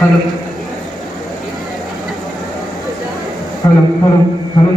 Hello hello hello hello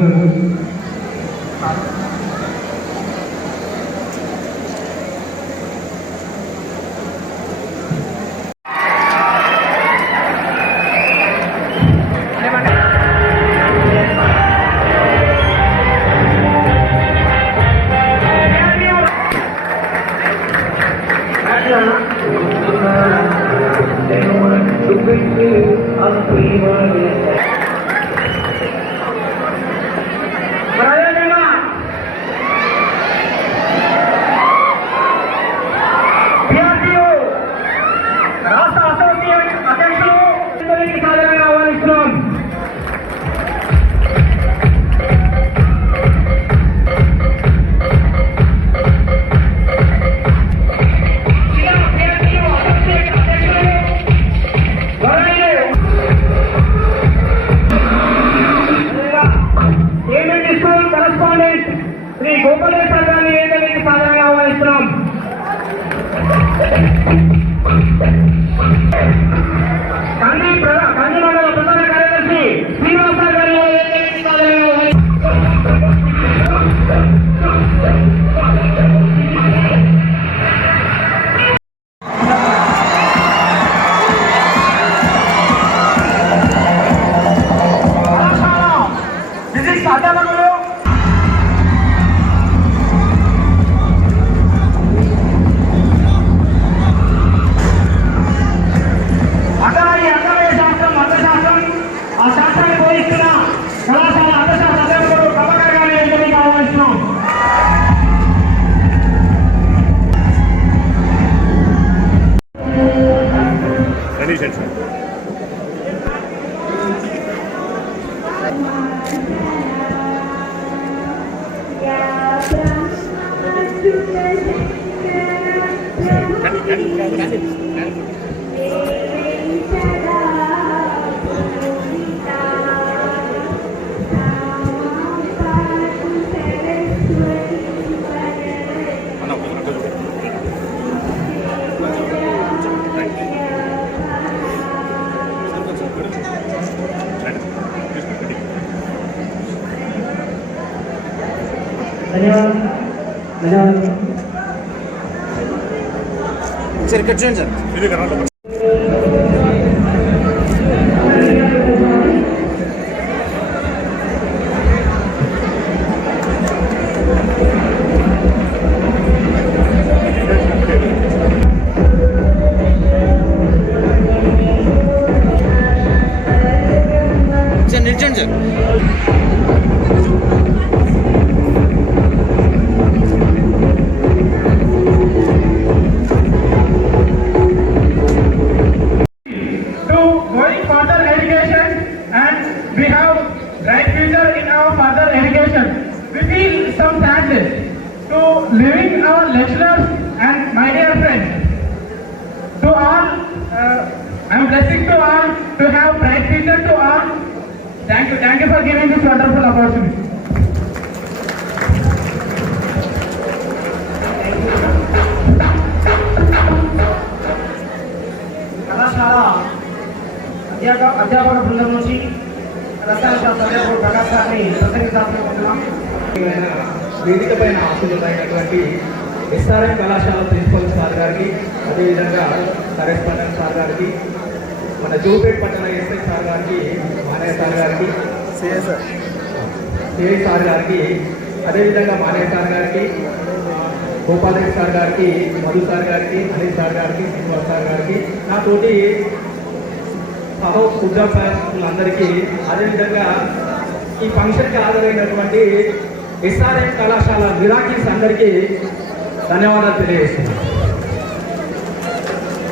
Shri Gopaleshwara గారిని ఏదైనా సాధారణంగా ఆహ్వానిస్తున్నాం. కంది మండల ప్రధాన కార్యదర్శి శ్రీనివాస గారిని सर कट सर निर्जन sir living our lecturers and my dear friends, to all, I'm blessing to all to have bright future to all. Thank you for giving this wonderful opportunity. కళాశాల అధ్యాపక బృందం నుంచి రసాయన శాస్త్ర అధ్యాపకుడు ప్రకాష్ గారిని ప్రసంగించాలనుకుంటున్నాం. వేదిక పైన ఆశీర్వైనటువంటి ఎస్ఆర్ఎం కళాశాల ప్రిన్సిపల్ సార్ గారికి, అదేవిధంగా కరెస్పాండెంట్ సార్ గారికి, మన జోపేట్ పట్టణ ఎస్ఐ సార్ గారికి, మానయ్య సార్ గారికి, సిఐ సార్ గారికి, అదేవిధంగా మానయ్య సార్ గారికి, గోపాలరెడ్డి సార్ గారికి, మధు సార్ గారికి, అనిల్ సార్ గారికి, శ్రీనివాస్ సార్ గారికి, నాతోటి ఉద్యోగస్తులందరికీ, అదేవిధంగా ఈ ఫంక్షన్కి హాజరైనటువంటి ఎస్ఆర్ఎం కళాశాల మిరాకిల్స్ అందరికీ ధన్యవాదాలు తెలియజేస్తున్నాను.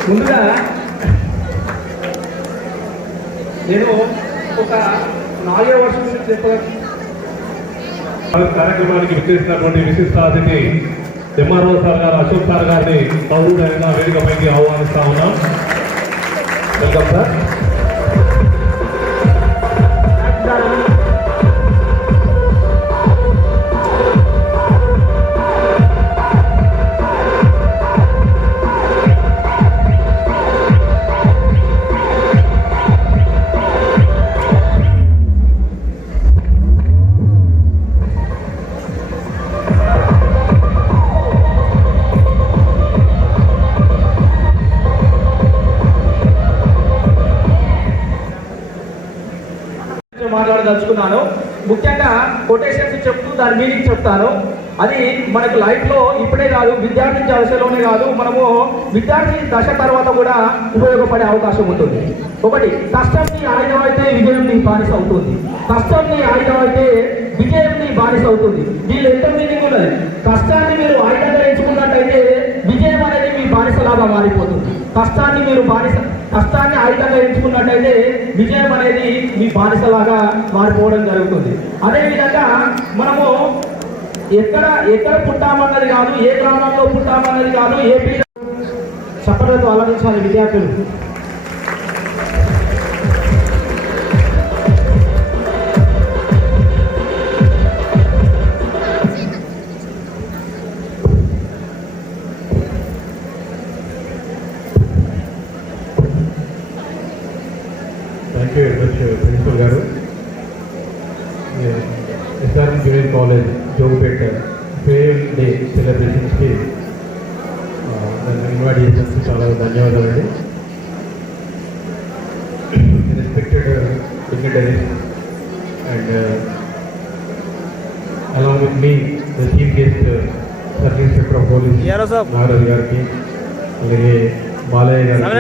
ముందుగా నేను ఒక 4వ వర్షం నుంచి కార్యక్రమానికి విచ్చేసినటువంటి విశిష్ట అతిథి ఎంఆర్ఓ సార్ గారు, అశోక్ సార్ గారిని పౌరుడైన వేదికపైకి ఆహ్వానిస్తా ఉన్నాం. Welcome sir. మాట్లాడదలుచుకున్నాను. ముఖ్యంగా కొటేషన్స్ చెప్తూ దాని మీనింగ్ చెప్తాను. అది మనకు లైఫ్లో ఇప్పుడే కాదు, విద్యార్థి దశలోనే కాదు, మనము విద్యార్థి దశ తర్వాత కూడా ఉపయోగపడే అవకాశం ఉంటుంది. ఒకటి, కష్టం నీ ఆయుధం అయితే విజయం నీ బానిస అవుతుంది. కష్టం నీ ఆయుధం అయితే విజయం నీ బానిస అవుతుంది. వీళ్ళు ఎంత మీనింగ్ ఉన్నది. కష్టాన్ని మీరు ఆయుధంగా ఎంచుకున్నట్టయితే విజయం అనేది మీ బానిసలాగా మారిపోతుంది. కష్టాన్ని ఆయుధంగా ఎంచుకున్నట్టయితే విజయం అనేది మీ బానిసలాగా మారిపోవడం జరుగుతుంది. అదేవిధంగా మనము ఎక్కడ పుట్టామన్నది కాదు, ఏ గ్రామంలో పుట్టామన్నది కాదు, ఏ చప్పట్లతో ఆలోచించాలి విద్యార్థులు. Thank you very much principal గారు. SRM junior college Jogupeta farewell day సెలబ్రేషన్స్కి నన్ను ఇన్వైట్ చేసినందుకు చాలా ధన్యవాదాలండి. Respected dignitaries and along with మీ the chief guest sub inspector of police Nagaraju గారికి, అలాగే బాలయ్య గారికి,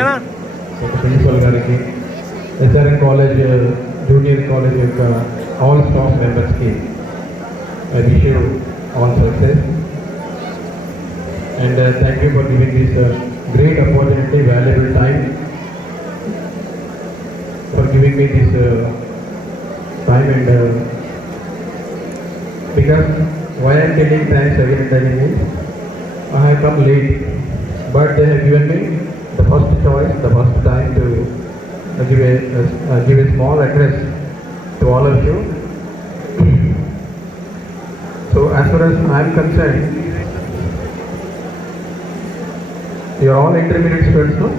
ప్రిన్సిపల్ గారికి, ఎస్ఆర్ఎం కాలేజ్ జూనియర్ కాలేజ్ యొక్క ఆల్ స్టాఫ్ మెంబర్స్కి I wish you all success and thank you for giving this great opportunity, valuable time, for giving me this time and because why I am telling thanks again and again is I have come late, but they have given me the first choice, the first time to give a small address to all of you. So as far as I am concerned, you are all intermediate students, no?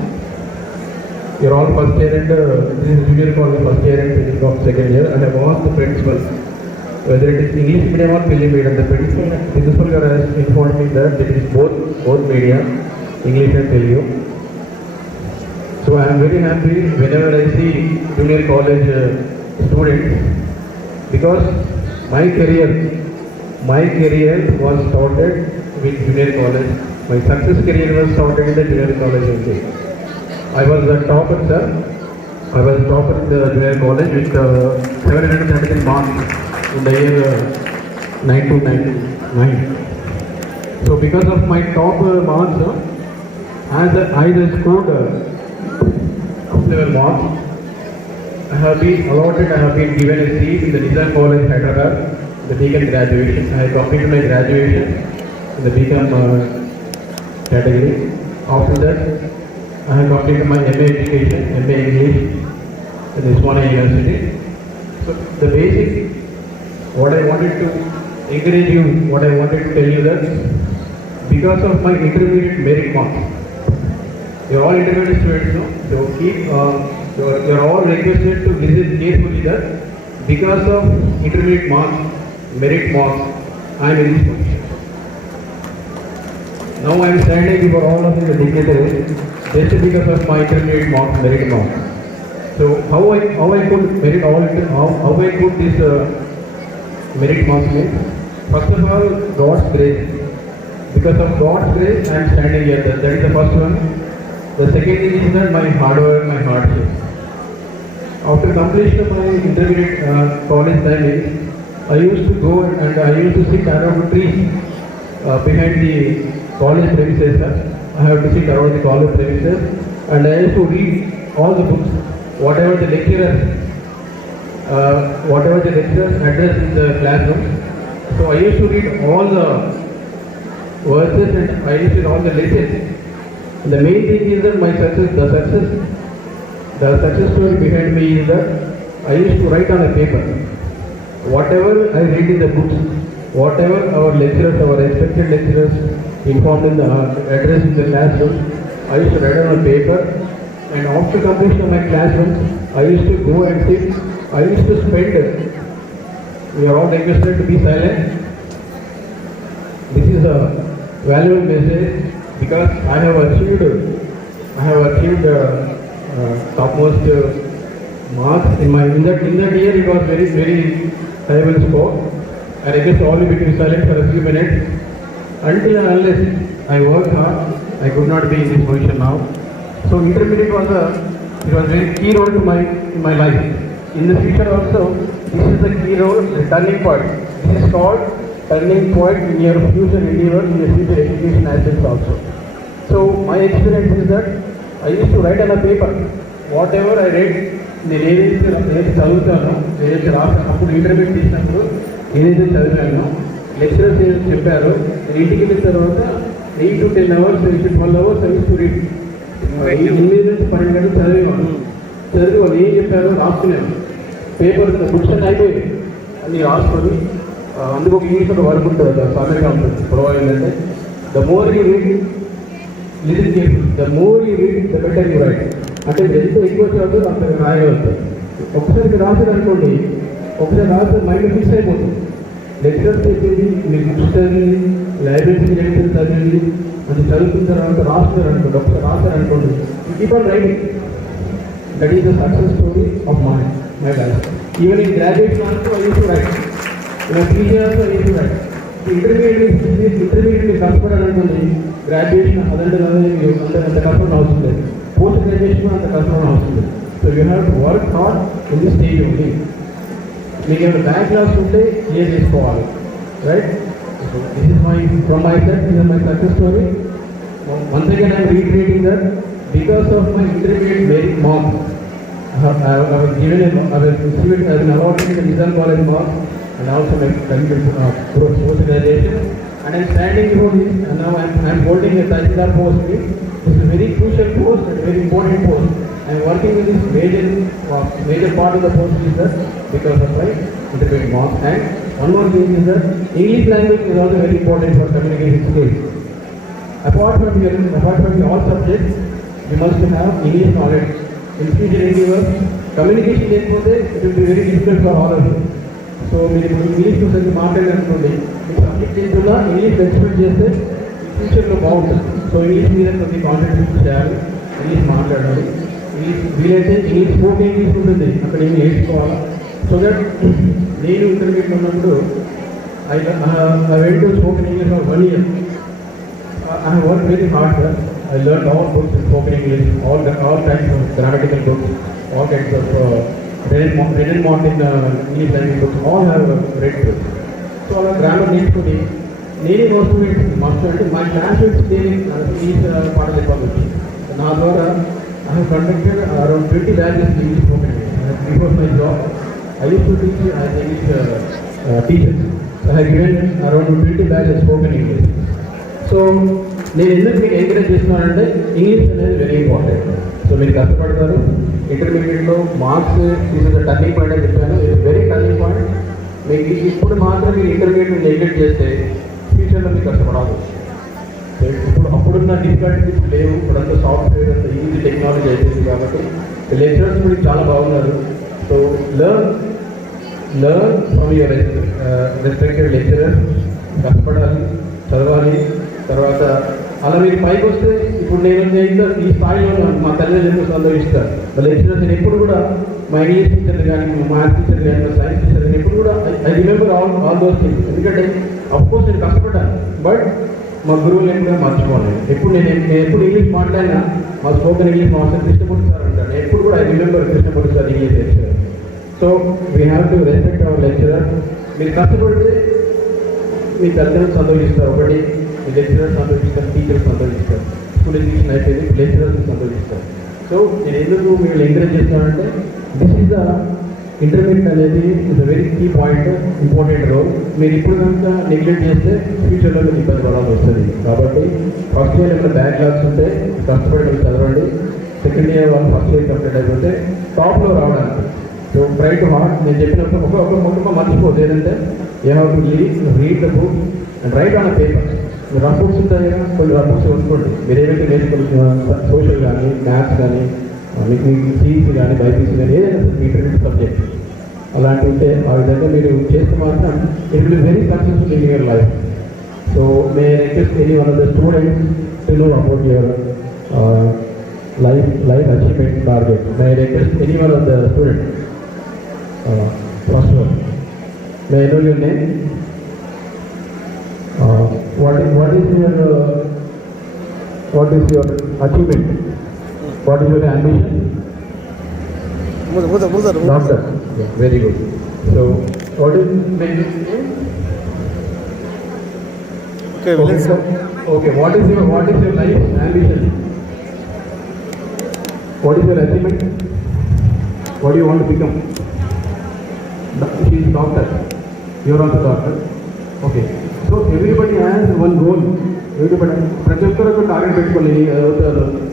You are all first year and this is junior college first year and finishing of second year. I have asked the principals whether it is English medium or Hindi medium. The principal has informed me that it is both media, English and Telugu. So I am very happy whenever I see junior college students, because my career was started with junior college. My success career was started in the junior college only. I was the topper, sir. I was topper in the junior college with 733 marks in the year 1999. So because of my top marks, as I scored level marks, I have been given a seat in the Nizam College, Hyderabad. The BCom graduation. I have completed my graduation in the BCom category. After that, I have completed my MA education, MA English in Usmania University. So the basic, what I wanted to encourage you, what I wanted to tell you that because of my intermediate merit marks, you are all intermediate students, no? So you are all requested to listen carefully that because of intermediate marks, merit marks, I am in this position. Now I am standing before all of you dignitaries just because of my intermediate marks, merit marks. So how I could merit all how I could this merit marks means? First of all, God's grace. Because of God's grace, I am standing here. That is the first one. The second thing is that my hard work, my hardship. After completion of my intermediate college timing, I used to go and I used to sit around the trees behind the college premises. I have to sit around the college premises and I used to read all the books, whatever the lecturers address in the classroom. So I used to read all the verses and I used to read all the lessons. The main thing is that the success story behind me is that I used to write on a paper. Whatever I read in the books, whatever our respected lecturers informed in the address in the classroom, I used to write on a paper, and after completion of my classroom, I used to go and sit. I used to spend. We are all requested to be silent. This is a valuable message because I have achieved topmost marks in that year it was very terrible score. I request all you to be silent for a few minutes. Until and unless I worked hard, I could not be in this position now. So intermediate was very key role to in my life. In the future also, this is the key role, the turning point. This is called turning point in your future endeavor, in your future education aspects also. So my experience is that I used to write on a paper, whatever I read, నేను ఏదైతే చదువుతానో ఏదైతే రాస్తాను అప్పుడు intermediate చేసినప్పుడు ఏదైతే చదివానో lecturers ఏదైతే చెప్పారో నేను ఇంటికి వెళ్ళిన తర్వాత 8 to 10 hours 12 hours I used to read. 8 నుంచి 12 గంటలు చదివి వాళ్ళు ఏం చెప్పారో రాసుకున్నాను. పేపర్ బుక్స్ అన్నీ అయిపోయాయి అన్నీ రాసుకొని అందుకు ఒక ఇంగ్లీష్లో వర్క్ ఉంటుంది సమయంగా ఉంటుంది పొడవ ఏంటంటే the more you read listen careful, the more you read the better you right. అంటే ఎంత ఎక్కువ చదువు అంత రాయగలుగుతారు. ఒకసారి రాసేది అనుకోండి, ఒకసారి రాస్తే మైండ్ ఫిక్స్ అయిపోతుంది. లెక్చరర్స్ చెప్పింది మీరు బుక్స్ చదివింది, లైబ్రరీకి లెక్చర్ చదివింది, అది చదువుకున్న తర్వాత రాస్తున్నారు అనుకోండి, ఒకసారి రాశారు అనుకోండి, keep on writing. That is the success story of my life. Even in graduation also I use to write, ఇలా PG also I use to write. Intermediate కష్టపడాలనుకోండి, గ్రాడ్యుయేషన్ అదంటే అంత కష్టపడిన అవసరం లేదు, పోస్ట్ గ్రాడ్యుయేషన్ అంత కష్టపడిన అవసరం లేదు. So you have to work hard in the stage only. మీకు ఏమైనా బ్యాక్ క్లాస్ ఉంటే క్లియర్ చేసుకోవాలి, right? So this is from my set, this is my success story. Once again I'm recreating that because of my intermediate merit marks. I was given I was received as an award in the Nizam College marks and also my post graduation. And I'm standing before this, and now I'm holding a Tahsildar post. This is a very crucial post and very important post. I'm working with this major part of the post is that because of my intermediate marks. And one more thing is that English language is also very important for communication skills. Apart from all subjects, you must have English knowledge. In future endeavors, communication లేకపోతే it will be very difficult for all of you. So మీరు English కోసం మాట్లాడాలనుకోండి, మీకు subject చేస్తున్నా English expect చేస్తే ఫ్యూచర్లో బాగుంటుంది. So English మీద కొద్ది కాన్సన్ట్రేట్ చేయాలి, ఇంగ్లీష్ మాట్లాడాలి. ఇంగ్లీష్ వీలైతే ఇంగ్లీష్ స్పోకెన్ ఇంగ్లీష్ ఉంటుంది, అక్కడ ఏమి నేర్చుకోవాలి. సో దట్ నేను ఇంటర్మీడియట్ ఉన్నప్పుడు I went to spoken English for 1 year. I have worked very hard, sir. I learned all books in spoken English, all kinds of grammatical books, all kinds of Renan Martin English language books, all have read books. So all grammar నేర్చుకుని నేనే master అంటే మా classmates నేను English పాటలు చెప్పాలి. నా ద్వారా I have conducted around 20 batches in English spoken English. Before my job, I used to teach as English teachers. So I have given around 20 batches spoken English. So నేను ఎందుకు మీకు ఎంకరేజ్ చేస్తున్నానంటే English అనేది very important. So మీరు కష్టపడతారు. ఇంటర్మీడియట్లో marks is turning point అని చెప్పాను, ఇది వెరీ టర్నింగ్ పాయింట్. మీకు ఇప్పుడు మాత్రం మీరు ఇంటర్మీడియట్ నెగ్లెక్ట్ చేస్తే ఫ్యూచర్లో మీరు కష్టపడాలి. అప్పుడున్న డిఫికల్టీస్ లేవు, ఇప్పుడంతా సాఫ్ట్వేర్ అంత ఈజీ టెక్నాలజీ అయిపోయింది కాబట్టి లెక్చరర్స్ కూడా చాలా బాగున్నారు. So learn from your respected lecturers. కష్టపడాలి, చదవాలి. తర్వాత అలా మీరు పైకి వస్తే ఇప్పుడు నేను ఈ స్థాయిలో మా తల్లిదండ్రులు సంతోషిస్తారు. మా లెక్చరర్స్ నేను ఎప్పుడు కూడా మా ఇంగ్లీష్ టీచర్ కానీ మా మ్యాథ్స్ టీచర్ కానీ మా సైన్స్ టీచర్ కానీ ఎప్పుడు కూడా I remember all those things. ఎందుకంటే అఫ్కోర్స్ నేను కష్టపడ్డాను, బట్ మా గురువులు కూడా మర్చిపోలేదు. ఎప్పుడు నేను ఎప్పుడు ఇంగ్లీష్ మాట్లాడినా మా spoken English master Krishnamurthy sir అంటాను. ఎప్పుడు కూడా I remember Krishnamurthy sir English lecturer. So we have to respect our lecturer. మీరు కష్టపడితే మీ తల్లిదండ్రులు సంతోషిస్తారు. ఒకటి మీ లెక్చరర్స్ సంతోషిస్తారు, టీచర్స్ సంతోషిస్తారు. స్కూల్ ఎడ్యుకేషన్ అయిపోయింది, లెక్చరర్స్ సంతోషిస్తారు. సో నేను ఎందుకు మీరు ఎంకరేజ్ చేస్తానంటే దిస్ ఈజ్ ద ఇంటర్మీడియట్ అనేది is a very key point, important role. మీరు ఇప్పుడు కనుక నెగ్లెక్ట్ చేస్తే ఫ్యూచర్లో మీకు ఇబ్బంది పడాల్సి వస్తుంది. కాబట్టి ఫస్ట్ ఇయర్ ఏమైనా బ్యాక్ లాగ్స్ ఉంటే కష్టపడి మీరు చదవండి. సెకండ్ ఇయర్ వాళ్ళు ఫస్ట్ ఇయర్ కంప్లీట్ అయిపోతే టాప్లో రావడానికి. So try to hard. నేను చెప్పినప్పుడు ఒక మర్చిపోదు ఏంటంటే you have to read the book and right on a paper. Rough books ఉంటాయి కదా, కొన్ని రఫ్ బుక్స్ కొనుక్కోండి. మీరు ఏదైతే నేర్చుకుంటున్న సోషల్ కానీ మ్యాథ్స్ కానీ మీకు సిఈసీ కానీ బైపీసీ కానీ ఏదైనా ఇంటర్మీడియట్ సబ్జెక్ట్ అలాంటివి ఉంటే ఆ విధంగా మీరు చేస్తే మాత్రం it will very successful in your life. So may request any one of the students to know about your life achievement target. May I request any one of the students? First one. May I know your name? What is your achievement? What is your ambition? Doctor. Yeah, very good. So, what is okay, what is your life ambition? What is your achievement? What do you want to become? She is doctor. You are also doctor. Okay. So everybody has one goal. Everybody, ప్రతి ఒక్కరు ఒక target పెట్టుకోవాలి.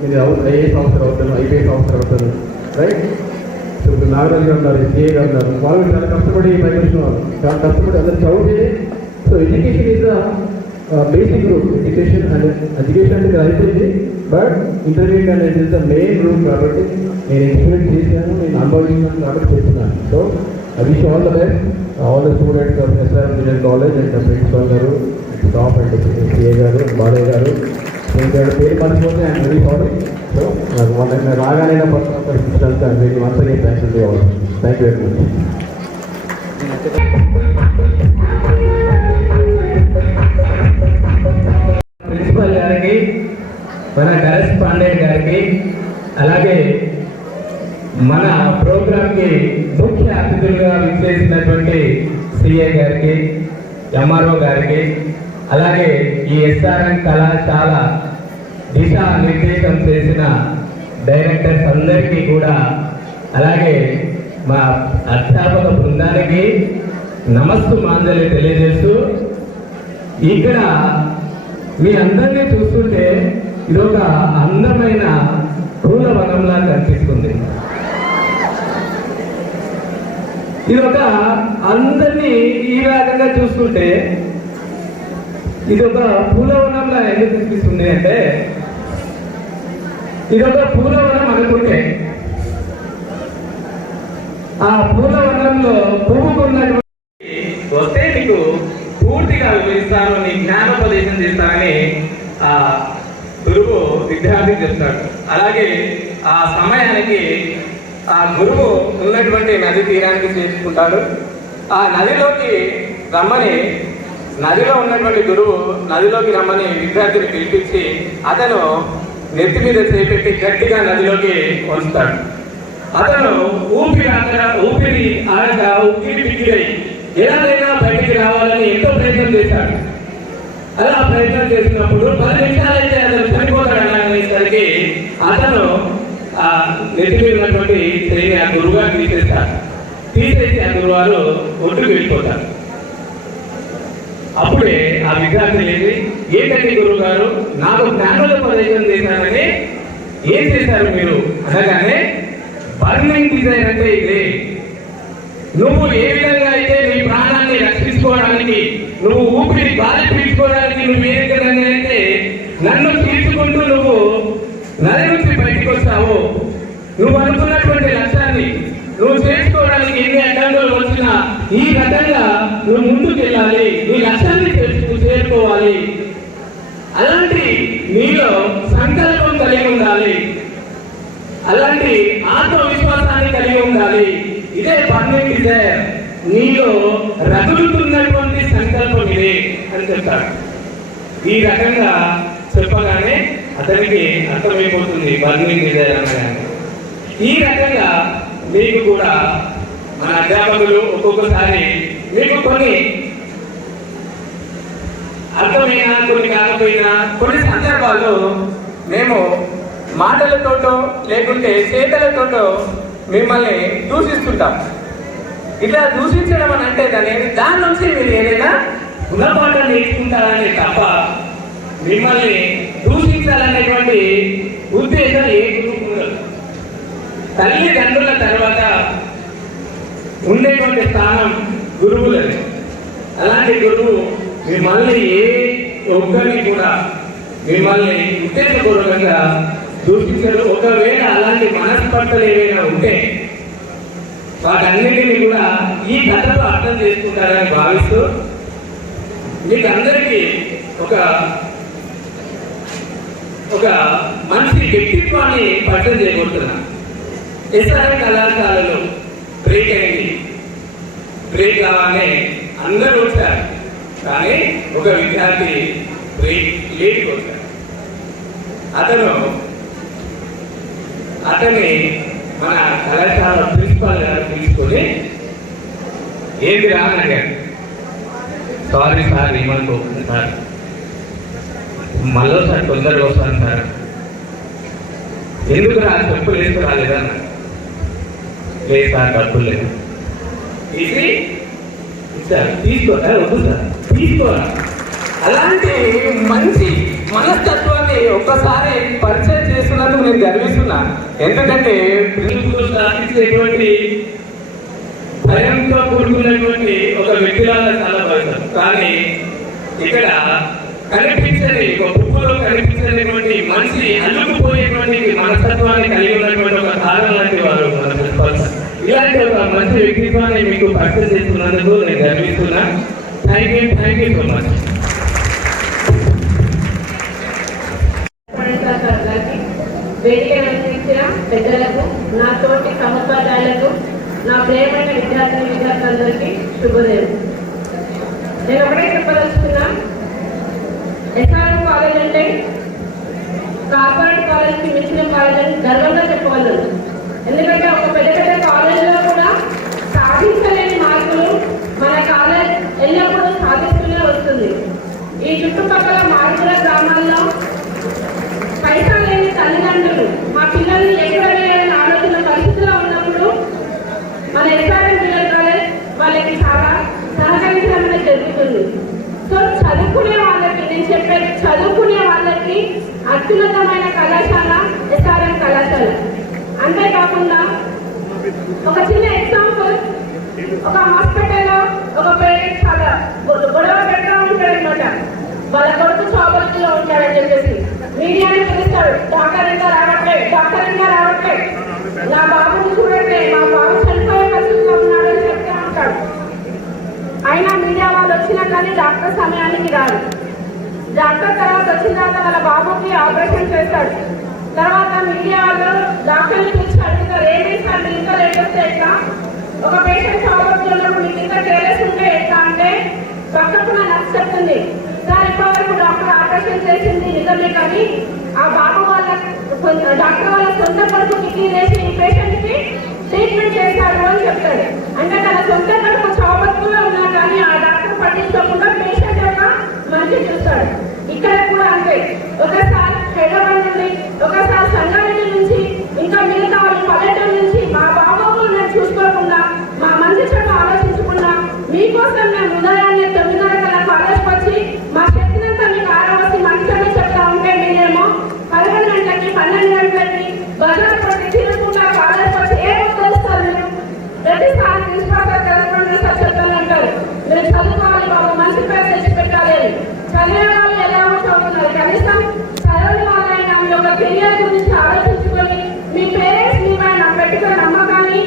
నేను IAS officer అవుతాను, IPS officer అవుతాను, right? So ఇప్పుడు నాగరాజు గారు ఉన్నారు, సిఏ గారు ఉన్నారు, వాళ్ళు చాలా కష్టపడి పైకి వచ్చిన వాళ్ళు, చాలా కష్టపడి అందరు చదివితే. So education is the basic rule. Education అనేది అయిపోయింది, బట్ ఇంటర్మీడియట్ అనేది ఇస్ ద మెయిన్ రూల్. కాబట్టి నేను ఎక్స్పీరియన్స్ చేశాను, నేను అనుభవించాను కాబట్టి చెప్తున్నాను. So I wish all the best, all the students of SRM Junior College and the principal garu, staff and CA garu, Balay garu. So they are paid money for me. I am very sorry. So one time Raga and a person for instance, I am very once again thankful to you all. Thank you very much. Principal గారికి, మన correspondent గారికి, అలాగే మన ప్రోగ్రామ్కి ముఖ్య అతిథులుగా విచ్చేసినటువంటి CA గారికి, ఎంఆర్ఓ గారికి, అలాగే ఈ ఎస్ఆర్ఎం కళాశాల దిశా నిర్దేశం చేసిన డైరెక్టర్స్ అందరికీ కూడా, అలాగే మా అధ్యాపక బృందానికి నమస్తు మాంజలి తెలియజేస్తూ, ఇక్కడ మీ అందరినీ చూస్తుంటే ఇది ఒక అందమైన పూల వనంలా కనిపిస్తుంది. ఇది ఒక అందరినీ ఈ రకంగా చూస్తుంటే ఇది ఒక పూలవనంలా ఎందుకు కనిపిస్తుంది అంటే, ఇది ఒక పూలవనం అనుకుంటే ఆ పూలవనంలో పువ్వుకున్నటువంటి వస్తే నీకు పూర్తిగా వివరిస్తాను, నీ జ్ఞానోపదేశం చేస్తానని ఆ గురువు విద్యార్థికి చెప్తాడు. అలాగే ఆ సమయానికి ఆ గురువు ఉన్నటువంటి నది తీరానికి చేర్చుకుంటాడు. ఆ నదిలోకి రమ్మని, నదిలో ఉన్నటువంటి గురువు నదిలోకి రమ్మని విద్యార్థిని పిలిపించి అతను నెత్తి మీద చేపెట్టి గట్టిగా నదిలోకి వస్తాడు. అతను ఊపిరి ఆడక ఉక్కిరి బిక్కిరై ఎలాగైనా బయటికి రావాలని ఎంతో ప్రయత్నం చేశాడు. అలా ప్రయత్నం చేసినప్పుడు 10 నిమిషాలైతే అతను చనిపోతాడనేసరికి అతను ఆ నెత్తి మీద ఉన్నటువంటి చేయిని ఆ గురువుగారు తీసేసి ఆ గురువారు ఒడ్డుకు వెళ్ళిపోతారు. అప్పుడే ఆ విద్యార్థి లేచి, ఏంటంటే గురువు గారు నాకు జ్ఞానోపదేశం చేశారని, ఏం చేశారు మీరు అనగానే, బర్నింగ్ డిజైర్ అంటే ఇదే, నువ్వు ఏ విధంగా అయితే నీ ప్రాణాన్ని రక్షించుకోవడానికి, నువ్వు ఊపిరి గాలి పీల్చుకోవడానికి నువ్వు ఏ విధంగా అయితే నన్ను తీసుకుంటూ నువ్వు నది నుంచి బయటకు వస్తావు, నువ్వు అనుకున్నటువంటి లక్ష్యాన్ని నువ్వు చేసుకోవడానికి ఎన్ని అడ్డంకులు వచ్చినా ఈ రకంగా నువ్వు ముందుకు వెళ్ళాలి, నీ లక్ష్యాన్ని చేరుకోవాలి, అలాంటి నీలో సంకల్పం కలిగి ఉండాలి, అలాంటి ఆత్మవిశ్వాసాన్ని కలిగి ఉండాలి. ఇదే బర్నింగ్ డిజైర్, నీలో రగులుతున్నటువంటి సంకల్పం ఇదే అని చెప్తాడు. ఈ రకంగా చెప్పగానే అతనికి అర్థమైపోతుంది బర్నింగ్ డిజైర్ అనగానే. ఈ రకంగా మీకు కూడా మన అధ్యాపకులు ఒక్కొక్కసారి మీకు కొన్ని అర్థమైనా కొన్ని కాకపోయినా కొన్ని సందర్భాల్లో మేము మాటలతోటో లేకుంటే చేతలతోటో మిమ్మల్ని దూషిస్తుంటాం. ఇట్లా దూషించడం అని అంటే దాని నుంచి మీరు ఏదైనా గుణపాఠం నేర్చుకుంటారనే తప్ప మిమ్మల్ని దూషించాలనేటువంటి ఉద్దేశం ఏ గురువు ఉండదు. తల్లిదండ్రుల తర్వాత ఉండేటువంటి స్థానం గురువులది. అలాంటి గురువు మిమ్మల్ని ఏ ఒక్కరిని కూడా మిమ్మల్ని ఉద్దేశపూర్వకంగా దూషించరు. ఒకవేళ అలాంటి మనస్పర్ధలు ఏవైనా ఉంటే వాటన్నిటిని కూడా ఈ కథలో అర్థం చేసుకుంటారని భావిస్తూ మీకు అందరికీ ఒక ఒక మంచి వ్యక్తిత్వాన్ని పరిచయం చేయబోతున్నా. ఎస్ఆర్ఎం కళాశాలలో బ్రేక్ అయింది. బ్రేక్ కావాలని అందరూ వచ్చారు, కానీ ఒక విద్యార్థి బ్రేక్ లేట్కి వచ్చాడు. అతన్ని మన కళాశాల ప్రిన్సిపాల్ గారు తీసుకొని ఏంటి రా అని అడిగాడు. సారీ సార్, ఏమనుకోకండి సార్, మళ్ళీ తొందరగా వస్తాను సార్. ఎందుకు రా డబ్బులు వేసుకు రాలేదా? లేదు సార్, డబ్బులు లేదు. ఇది సార్ తీసుకోరా, వద్దు సార్ తీసుకోరా. అలాంటి మంచి మనస్తత్వాన్ని ఒక్కసారి పరిచయం చేస్తున్నందుకు నేను గర్విస్తున్నా. ఎందుకంటే సాధించేటువంటి భయంతో కూడుకున్నటువంటి ఒక వ్యక్తిలాగా చాలా భయం. కానీ ఇక్కడ కనిపించని, ఒక బుక్కులో కనిపించినటువంటి మనిషి అల్లుకుపోయేటువంటి మనస్తత్వాన్ని కలిగి ఉన్నటువంటి ఒక సాధన లాంటి వారు మన ప్రిన్సిపల్. ఇలాంటి ఒక మంచి వ్యక్తిత్వాన్ని మీకు పరిచయం చేస్తున్నందుకు నేను గర్విస్తున్నా. Thank you so much. వేదిక అందించిన పెద్దలకు, నా తోటి సముపాదాయాలకు, నా ప్రియమైన విద్యార్థులందరికీ శుభోదయం. నేను ఒకటే చెప్పదలుచుకున్నా, ఎస్ఆర్ఎం కాలేజ్ అంటే కార్పొరేట్ కాలేజ్కి మించిన కాలేజ్ అని గర్వంగా చెప్పగలను. ఎందుకంటే ఒక పెద్ద పెద్ద కాలేజీలో కూడా సాధించలేని మార్కులు మన కాలేజ్ ఎల్లప్పుడూ సాధిస్తూనే వస్తుంది. ఈ చుట్టుపక్కల మార్కుల గ్రామాల్లో పైసా లేని తల్లిదండ్రులు మా పిల్లల్ని ఎక్కడ వేయాలని ఆలోచన పరిస్థితిలో ఉన్నప్పుడు మన ఎస్ఆర్ఎం జూనియర్ కాలేజ్ వాళ్ళకి చాలా సహకరించడం అనేది జరుగుతుంది. సో చదువుకునే వాళ్ళకి, నేను చెప్పేది చదువుకునే వాళ్ళకి అత్యున్నతమైన కళాశాల ఎస్ఆర్ఎం కళాశాల. అంతేకాకుండా ఒక చిన్న ఎగ్జాంపుల్, ఒక హాస్పిటల్లో ఒక పేరెంట్ చాలా గొడవ పెట్టడం ఉంటాడు అనమాట. వాళ్ళ కొడుకు చాబల్లో ఉంటాడని చెప్పేసి మీడియాని పిలుస్తాడు, డాక్టర్ ఇంకా రావట్లే, నా బాబుని చూడండి, మా బాబు చనిపోయే పరిస్థితిలో ఉన్నాడని చెప్తూ ఉంటాడు. అయినా మీడియా వాళ్ళు వచ్చినా కానీ డాక్టర్ సమయానికి రాదు. డాక్టర్ తర్వాత వచ్చిన తర్వాత వాళ్ళ బాబుకి ఆపరేషన్ చేస్తాడు. తర్వాత మీడియా వాళ్ళు డాక్టర్ని పిలిచి అడుగుతారు, ఏమైంది సార్ మీరు ఇంకా లేట్ వస్తే ఎట్లా? ఒక పేషెంట్ చాబల్లో ఉన్నప్పుడు మీకు ఇంకా కేర్లెస్ ఉంటే ఎట్లా అంటే పక్కకు నా నర్స్ చెప్తుంది, సార్ ఇప్పటివరకు డాక్టర్ ఆపరేషన్ చేసింది నిజమే, కానీ ఆ బాబు వాళ్ళ డాక్టర్ వాళ్ళ సొంత కొడుకు కిడ్నీ వేసి ఈ పేషెంట్ కి ట్రీట్మెంట్ చేశాడు అని చెప్తాడు. అంటే తన సొంత కొడుకు చాబత్తులో ఉన్నా కానీ ఆ డాక్టర్ పట్టించకుండా పేషెంట్ యొక్క మంచి చూస్తాడు. ఇక్కడ కూడా అంతే, ఒకసారి హైదరాబాద్ నుండి, ఒకసారి సంగారెడ్డి నుంచి, ఇంకా మిగతా వాళ్ళు పల్లెటూరు నుంచి మా బాబు నేను చూసుకోకుండా, మా మంచి చెడు ఆలోచించకుండా మీకోసం మేము ఉదయాన్నే 9:30 కాలేజ్కి వచ్చి మా శక్తినంతా మీకు ఆరవసి మంచి చెప్తా ఉంటే మీరేమో 11 గంటలకి 12 గంటలకి బజార్ పట్టి తిరుగుకుండా కాలేజ్కి వచ్చి ఏమో తెలుస్తారు. మీరు ప్రతిసారి ప్రిన్సిపాల్ కరెస్పాండెంట్ సార్ చెప్తానంటారు, మీరు చదువుకోవాలి బాబు, మంచి పేరు తెచ్చి పెట్టాలి. చదివే వాళ్ళు ఎలా చదువుతున్నారు, కనీసం చదవని వాళ్ళైనా మీ యొక్క కెరియర్ గురించి ఆలోచించుకొని మీ పేరెంట్స్ మీ పైన పెట్టుకున్న నమ్మకాన్ని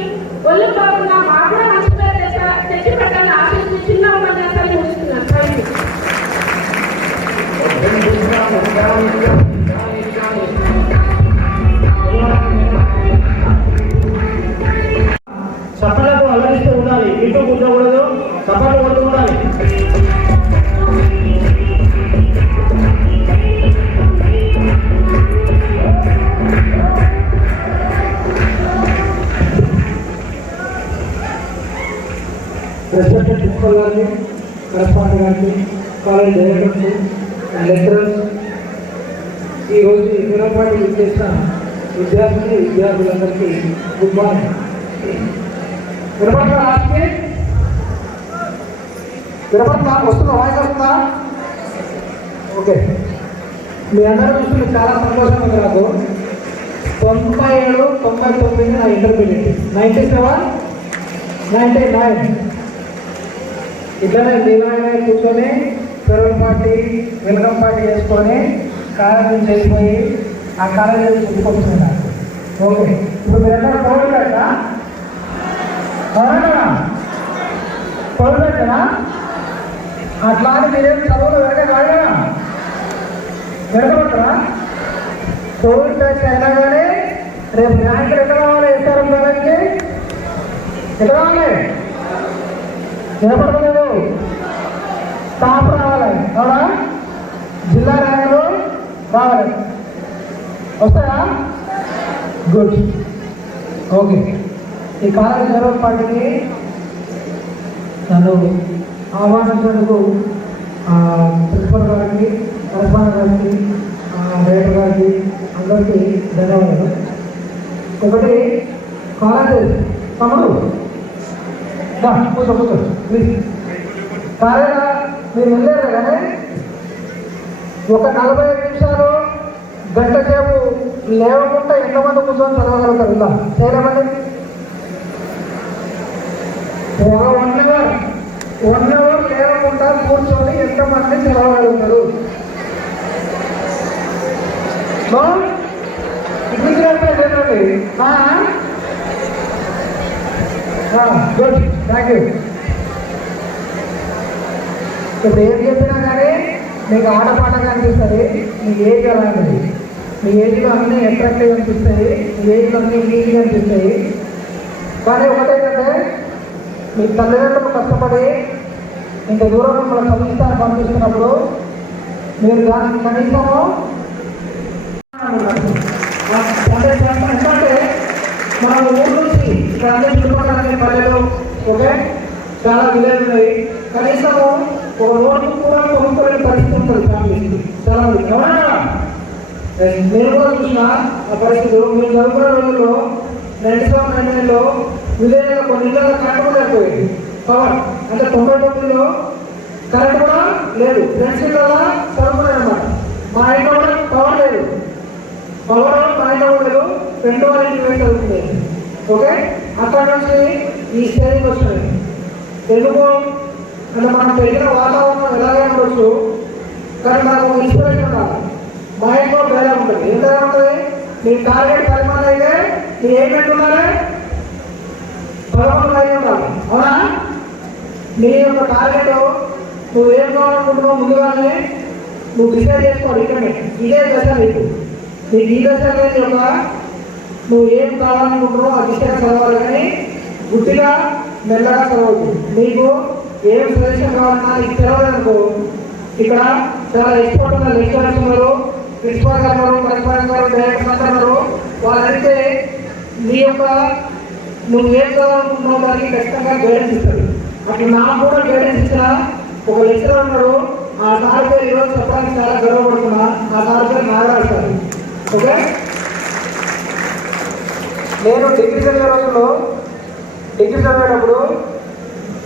ఒళ్ళు పోకుండా మాకు కూడా మంచి పేరు తెచ్చి పెట్టాలని ఆశించి చిన్న ఉపన్యాసాన్ని ముగిస్తున్నాను. చప్పలకు అలరిస్తూ ఉండాలి, ఇంటూ కూర్చోకూడదు, చప్పలు కొడుతూ ఉండాలి. రెస్పెక్టెడ్ ప్రిన్సిపల్ గారిని, కరెస్పాండెంట్ గారిని, కాలేజ్ డైరెక్టర్స్ అండ్ లెక్చరర్స్, ఈరోజు ఈ వినోపాటి చేసిన విద్యార్థులందరికీ గుడ్ మార్నింగ్. వినపడుతున్నా రాష్ట్రీ? వినపడుతున్నా? వస్తుందా? వాయిస్ వస్తుందా? ఓకే, మీ అందరూ చూస్తుంది చాలా సంతోషంగా ఉంది నాకు. 97, 99 నా ఇంటర్మీడియట్, 97, 99 ఇట్లనే దీవాగా కూర్చొని ఫెరల్ పార్టీ, వెల్కమ్ పార్టీ చేసుకొని కాలేజీ చేసిపోయి ఆ కాలేజీ చూసుకొస్తున్నారు. ఓకే, ఇప్పుడు మీరు ఎక్కడ పౌరులు పెట్టా? పౌరులు పెట్టనా? అట్లా అని మీరేం చదువులు వెనక కాదా? వెనకబడతారా? కోవిడ్ బ్యాచ్ అయినా కానీ రేపు ర్యాంకులు ఎక్కడ రావాలి ఎస్ఆర్ఎం కాలేజ్కి ఎక్కడ రావాలి ఏపడలేదు టాప్ రావాలి అవునా జిల్లా ర్యాంకులు రావాలి వస్తాయా గుడ్ ఓకే ఈ కాలేజ్ డెవలప్ పార్టీకి నన్ను ఆహ్వానించినందుకు ప్రిన్సిపల్ గారికి కరస్పాండెంట్ గారికి డైరెక్టర్ గారికి అందరికీ ధన్యవాదాలు. ఒకటి కాలేజ్ తమ్ముడు కూర్చో కూర్చో ప్లీజ్. కాలేజా మీరు వెళ్ళారు కానీ ఒక 45 నిమిషాలు గంట సేపు లేవకుండా ఎంతమంది కూర్చొని చదవగలుగుతారు ఇలా చేయలేమండి? ఒక 1 అవర్ లేవకుండా కూర్చొని ఎంతమంది చదవగలుగుతారు? Good thank you. ఇప్పుడు ఏం చెప్పినా కానీ మీకు ఆటపాటగా అనిపిస్తుంది. మీ ఏజ్ అలాంటిది. మీ ఏజ్లో అన్నీ అట్రాక్టివ్ అనిపిస్తాయి. మీ ఏజ్లో అన్నీ ఈజీగా అనిపిస్తాయి. కానీ ఒకటేంటంటే మీ తల్లిదండ్రులు కష్టపడి ఇంత దూరం మిమ్మల్ని చదివిస్తాను పంపిస్తున్నప్పుడు మీరు దానికి కనీసము ఎందుకంటే మన ఊరు నుంచి ఇక్కడ అన్ని చుట్టుపక్కల పల్లెలు ఓకే చాలా విలేజ్ ఉన్నాయి. కనీసము ఒక రోడ్డు కూడా కొనుక్కోలేని పరిస్థితి ఉంటుంది ఫ్యామిలీ చాలా మంది. ఎవరైనా నేను కూడా చూసిన ఆ పరిస్థితులు. మీరు చదువుకున్న రోజుల్లో 97-99లో విలేజ్లో కొన్ని ఇళ్ళలో కరెంట్ కూడా లేకపోయింది. పవర్ అంటే 99లో కరెంట్ కూడా లేదు. ఫ్రెండ్స్ ఇళ్ళలో చదువుకున్నాయి అన్నమాట. మా ఇంట్లో కూడా పవర్ లేదు. పవర్ మా ఇంట్లో కూడా లేదు. ఫ్రెండ్ వాళ్ళ ఇంటికి వెళ్ళి చదువుకునేది. ఓకే అక్కడ నుంచి ఈ స్టేజ్కి వచ్చినాయి. ఎందుకు అంటే మనం పెరిగిన వాతావరణం ఎలాగే ఉండొచ్చు కానీ మనకు ఇన్స్పిరేషన్ ఉండాలి. మైండ్ కూడా వేరే ఉంటుంది. ఎంత ఉంటుంది? మీ టార్గెట్ 10 మంది అయితే మీరు ఏం పెట్టుకున్నారే 11 అయి ఉండాలి. అవునా? నీ యొక్క టార్గెట్ నువ్వు ఏం కావాలనుకుంటున్నావు ముందుగానే నువ్వు డిసైడ్ చేసుకోవాలి. ఇక్కడనే ఇదే దశ నీకు ఈ దశ అనేది యొక్క నువ్వు ఏం కావాలనుకుంటున్నావు ఆ దిశగా చదవాలి. కానీ గుడ్డిగా మెల్లగా చదవద్దు. నీకు ఏం సజెషన్ కావాలన్నా నీకు తెలవదనుకో ఇక్కడ చాలా ఎక్స్పర్ట్ ఉన్న లెక్చరర్స్ ఉన్నారు, ప్రిన్సిపల్ గారు ఉన్నారు, కరస్పాండెంట్ గారు, డైరెక్టర్స్ ఉన్నారు. వాళ్ళు అడిగితే నీ యొక్క నువ్వు ఏం చదవాలనుకుంటున్నావు దానికి ఖచ్చితంగా గైడెన్స్ ఇస్తారు. అప్పుడు నాకు కూడా గైడెన్స్ ఇచ్చిన ఒక లెక్చరర్ ఉన్నాడు. ఆ సార్ పేరు ఈరోజు చెప్పడానికి చాలా గర్వపడుతున్నా. ఆ సార్ పేరు నాగరాజు సార్. ఓకే నేను డిగ్రీ చదివే రోజుల్లో డిగ్రీ చదివేటప్పుడు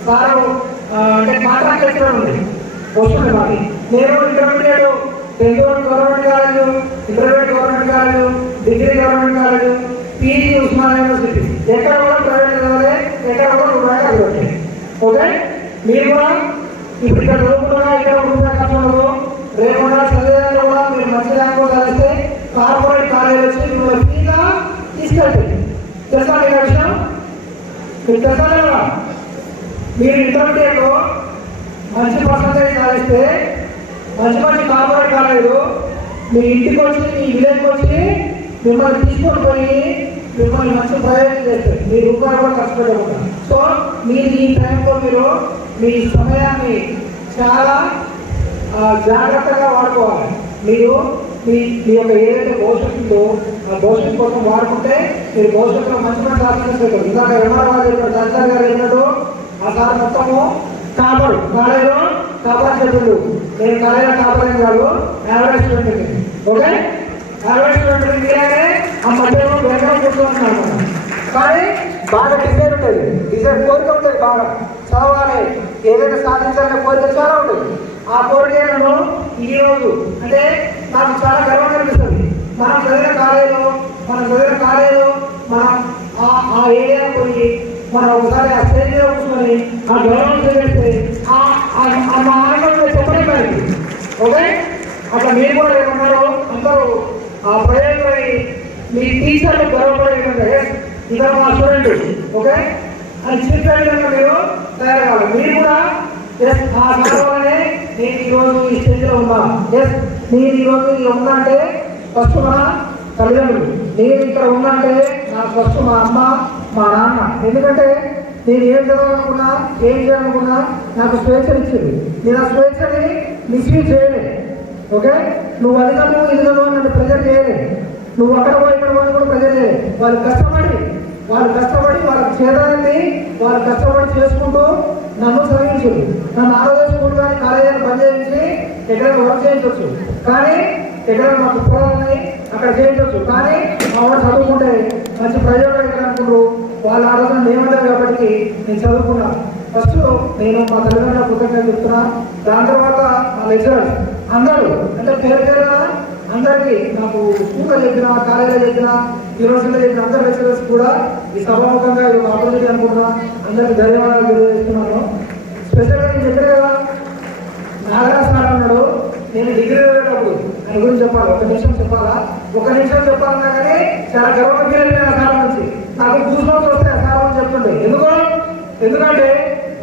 సారు అంటే కాంట్రాక్ట్ లెక్చరర్ ఉంది వస్తుంది మాది. నేను intermediate 10th government college, intermediate government college, degree government college, PG Osmania university ఎక్కడ కూడా ప్రైవేట్ చదవాలి, ఎక్కడ కూడా రూపాయి చదవాలి. ఓకే మీరు కూడా ఇప్పుడు ఇక్కడ చదువుకుంటున్నా ఇక్కడ రూపాయి కష్టపడదు. రేపు చదివేదాన్ని కూడా మీరు మంచి ర్యాంక్ కలిస్తే కార్పొరేట్ కాలేజ్ వచ్చి మిమ్మల్ని ఫ్రీగా తీసుకెళ్తాయి. తెలుసా మీకు విషయం? మీకు తెలుసా లేదా? మీరు ఇంటర్మీడియట్లో మంచి పర్సంటేజ్ సాధిస్తే మంచి కార్పొరేట్ కాలేజీలు మీ ఇంటికి వచ్చి మీ విలేజ్కి వచ్చి మిమ్మల్ని తీసుకొని పోయి మిమ్మల్ని మంచి ప్రయోజనం చేస్తారు. మీ రూపాయలు కూడా కష్టపడకుండా. సో మీరు ఈ టైంలో మీరు మీ సమయాన్ని చాలా జాగ్రత్తగా వాడుకోవాలి. మీరు మీ యొక్క ఏదైతే భవిష్యత్తులో ఆ భవిష్యత్తు కోసం వాడుకుంటే మీరు భవిష్యత్తులో మంచి మంచి సాధించగలరు. ఇందాక ఎంఆర్ గారు చెప్పారు, డాక్టర్ గారు చెప్పినట్టు ఆ సార్ మొత్తము కాపాడు కాలేజీలో కాపాడు చెప్పిండు. నేను కాలేజీలో కాపాడేది కాదు, average student. Okay average student మీరే ఆ మధ్యలో బ్యాక్గ్రౌండ్ కూర్చోంటున్నాను. కానీ బాగా డిజైన్ ఉంటుంది, డిజైన్ కోరిక ఉంటుంది, బాగా చదవాలి, ఏదైనా సాధించాలనే కోరిక చాలా ఉంటుంది. ఆ కోరికలను ఈరోజు అంటే నాకు చాలా గర్వంగా అనిపిస్తుంది. మనం చదివిన కాలేజీలో మనం ఆ ఏరియా పోయి మనం ఒకసారి ఆ స్టేజ్ మీద కూర్చొని ఆ గౌరవం చేస్తే ఆ ఆనందం చెప్పలేదు. ఓకే అట్లా మీరు కూడా ఏమన్నారు అందరూ ఆ ప్రయోజనం మీ టీచర్లు గర్వపడే విధంగా ఇక మా స్టూడెంట్ ఓకే అని చెప్పే విధంగా మీరు తయారు కావాలి. మీరు కూడా ఆ గర్వాలనే నేను ఈరోజు ఈ స్టేజ్లో ఉన్నా. నేను ఈరోజు ఇలా ఉన్నా అంటే ఫస్ట్ మన తల్లిదండ్రులు. నేను ఇక్కడ ఉన్నాంటే నాకు ఫస్ట్ మా అమ్మ మా నాన్న. ఎందుకంటే నేను ఏం చదవాలనుకున్నా ఏం చేయాలనుకున్నా నాకు స్వేచ్ఛ ఇచ్చింది. నేను ఆ స్వేచ్ఛని మిస్యూజ్ చేయలేదు. ఓకే, నువ్వు అదిగము ఇదిగము నన్ను ప్రెజర్ చేయలేదు. నువ్వు అక్కడ పోయి ఇక్కడ పోయి కూడా ప్రెజర్ చేయలేదు. వాళ్ళు కష్టపడి వాళ్ళకి చేరాలని వాళ్ళు కష్టపడి చేసుకుంటూ నన్ను చదివించారు. నన్ను ఆరోగ్య స్కూల్ కానీ కాలేజీని బంద్ చేయించి ఎక్కడైనా వర్క్ చేయించవచ్చు, కానీ ఎక్కడైనా మాకు పురాలని అక్కడ చేయించవచ్చు. కానీ మా వాడు చదువుకుంటే మంచి ప్రయోజనం ఎక్కడ అనుకుంటారు వాళ్ళ ఆలోచన ఏమంటారు. కాబట్టి నేను చదువుకున్నాను. ఫస్ట్ నేను మా తల్లిదండ్రుల కృతజ్ఞత చెప్తున్నా. దాని తర్వాత మా లెక్చరర్స్ అందరూ అంటే పేరు అందరికీ నాకు స్కూల్లో చెప్పిన కాలేజీలో చెప్పిన యూనివర్సిటీలో చెప్పిన అందరు లెక్చరర్స్ కూడా ఈ సభాముఖంగా ఇది ఒక ఆపర్చునిటీ అనుకుంటున్నా. అందరికీ ధన్యవాదాలు తెలియజేస్తున్నాను. స్పెషల్గా నేను చెప్పాను కదా, నాగరాజ్ సార్ అన్నాడు నేను డిగ్రీ వెళ్ళేటప్పుడు దాని గురించి చెప్పాలి. ఒక నిమిషం చెప్పాలన్నా కానీ చాలా గర్వంగా ఫీల్ అయిపోయిన సార్ నుంచి నాకు కూర్చోవడం వస్తే ఆ సార్ అని చెప్తుండే. ఎందుకంటే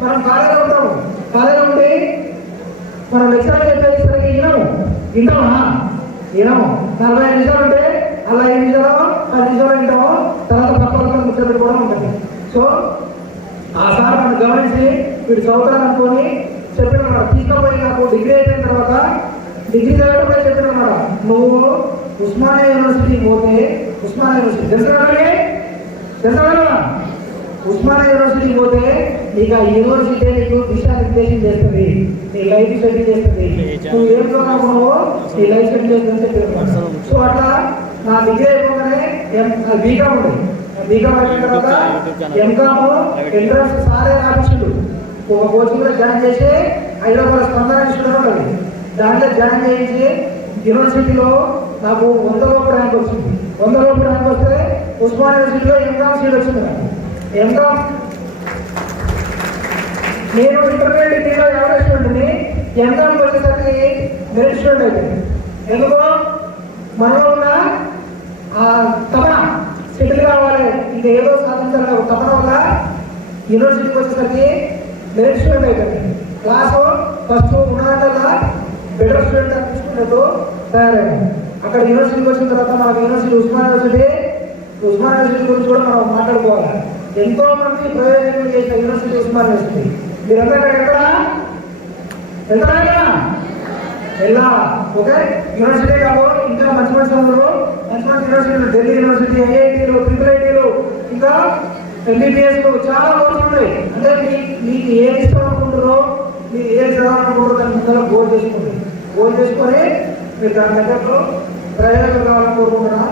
మనం కాలేజీలో ఉంటాము. కాలేజీలో ఉండి మనం లెక్చర్ చెప్పేసరికి వింటామా 45 నిమిషాలు ఉంటే అలా 5 నిమిషాలు 10 నిమిషాలు వింటాము. తర్వాత పక్కన ముచ్చట్లు కూడా ఉంటుంది. సో ఆ సార్ మనం గమనించి వీడు చదువుతాననుకొని చెప్పిన తీసుకపోయి నాకు డిగ్రీ అయిపోయిన తర్వాత డిగ్రీ చదవడం చెప్పిన నువ్వు ఉస్మానియా యూనివర్సిటీకి పోతే ఉస్మానియా యూనివర్సిటీ తెలుసా ఉస్మానియా యూనివర్సిటీకి పోతే నీకు ఆ యూనివర్సిటీ నీకు దిశానిర్దేశం చేస్తుంది, నీ లైఫ్ సెటిల్ చేస్తుంది. నువ్వు ఏం చదువుకున్నావో నీ లైఫ్ సెటిల్ చేస్తుందని చెప్పారు. సో అట్లా నా డిగ్రీ అయిపోగానే బీకామ్ ఉంది. బీకామ్ అయిపోయిన తర్వాత ఎంకామ్ ఎంట్రన్స్ సారే రాపించిండు. ఒక కోచింగ్ లో జాయిన్ చేసి హైదరాబాద్ స్పందన ఇన్స్టిట్యూట్ ఉంటుంది. దాంట్లో జాయిన్ చేయించి యూనివర్సిటీలో నాకు 100 లోపు ర్యాంక్ వచ్చింది. 100 లోపు ర్యాంక్ వస్తే ఉస్మానియా యూనివర్సిటీలో ఎంకామ్ సీట్ వచ్చింది. నాకు ఎంకామ్ నేను ఇంటర్మీడియట్ డిగ్రీలో ఎవరైనా స్టూడెంట్ని ఎంకామ్కి వచ్చేసరికి మెరిట్ స్టూడెంట్ అయిపోయింది. ఎందుకో మనలో ఉన్న తపన సెటిల్ కావాలి, ఇంకా ఏదో సాధించాలనే ఒక తపన వల్ల యూనివర్సిటీకి వచ్చేసరికి మెరిట్ స్టూడెంట్ అయిపోయింది. క్లాసు ఫస్ట్ ఉన్నదల్లా బెటర్ స్టూడెంట్ అనిపించుకున్నట్టు తయారైంది. అక్కడ యూనివర్సిటీకి వచ్చిన తర్వాత మనకు యూనివర్సిటీ ఉస్మానియా యూనివర్సిటీ గురించి కూడా మనం మాట్లాడుకోవాలి. ఎంతో మంది ప్రయోజనం చేసిన యూనివర్సిటీ ఉస్మానియా యూనివర్సిటీ. మీరందరూ అక్కడ ఎలా ఓకే యూనివర్సిటీ కాదు, ఇంకా మంచి యూనివర్సిటీలు ఢిల్లీ యూనివర్సిటీ, ఐఐటీలు, IIITలు, ఇంకా MBBS చాలా కోర్సులు ఉన్నాయి. అంటే మీకు ఏది ఇష్టం అనుకుంటారో మీరు ఏది చదవాలనుకుంటారో దాని ముందర గోల్ చేసుకొని మీరు దాని దగ్గరలో ప్రయోజనం కావాలని కోరుకుంటున్నా.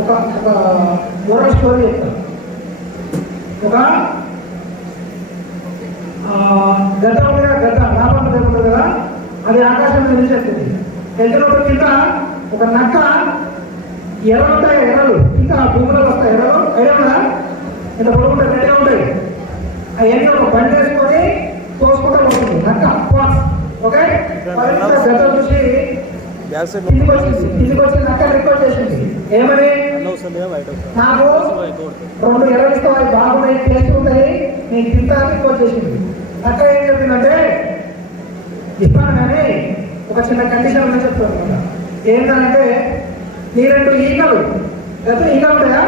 ఒక మోరల్ స్టోరీ చెప్తాను. ఒక గద్ద ఉంది కదా, గద్ద లాభం జరుగుతుంది కదా, అది ఆకాశం మీద నిలిచేస్తుంది. ఎదురు కింద ఒక నక్క ఎర్రలు ఉంటాయి, ఎర్రలు ఇంకా భూములలో వస్తాయి. ఎర్రలు ఐడియా ఇంత పొడుగుంటాయి, గట్టిగా ఉంటాయి. అవన్నీ ఒక బండి వేసుకొని తోసుకుంటూ పోతుంది నక్క. ఓకే, గద్ద చూసి ఇంటికి వచ్చి నక్క రికార్డ్ చేసింది. ఏమని, నాకు 2 ఎర్రలు ఇస్తాయి, బాగున్నాయి, టేస్ట్ ఉంటాయి, నేను తింటానికి రికార్డ్ చేసింది. నక్క ఏం చెప్పిందంటే ఇస్తాను కానీ ఒక చిన్న కండిషన్ ఉందని చెప్తాను అనమాట. ఏంటంటే నీ 2 ఈగలు లేకపోతే ఈగలు ఉంటాయా,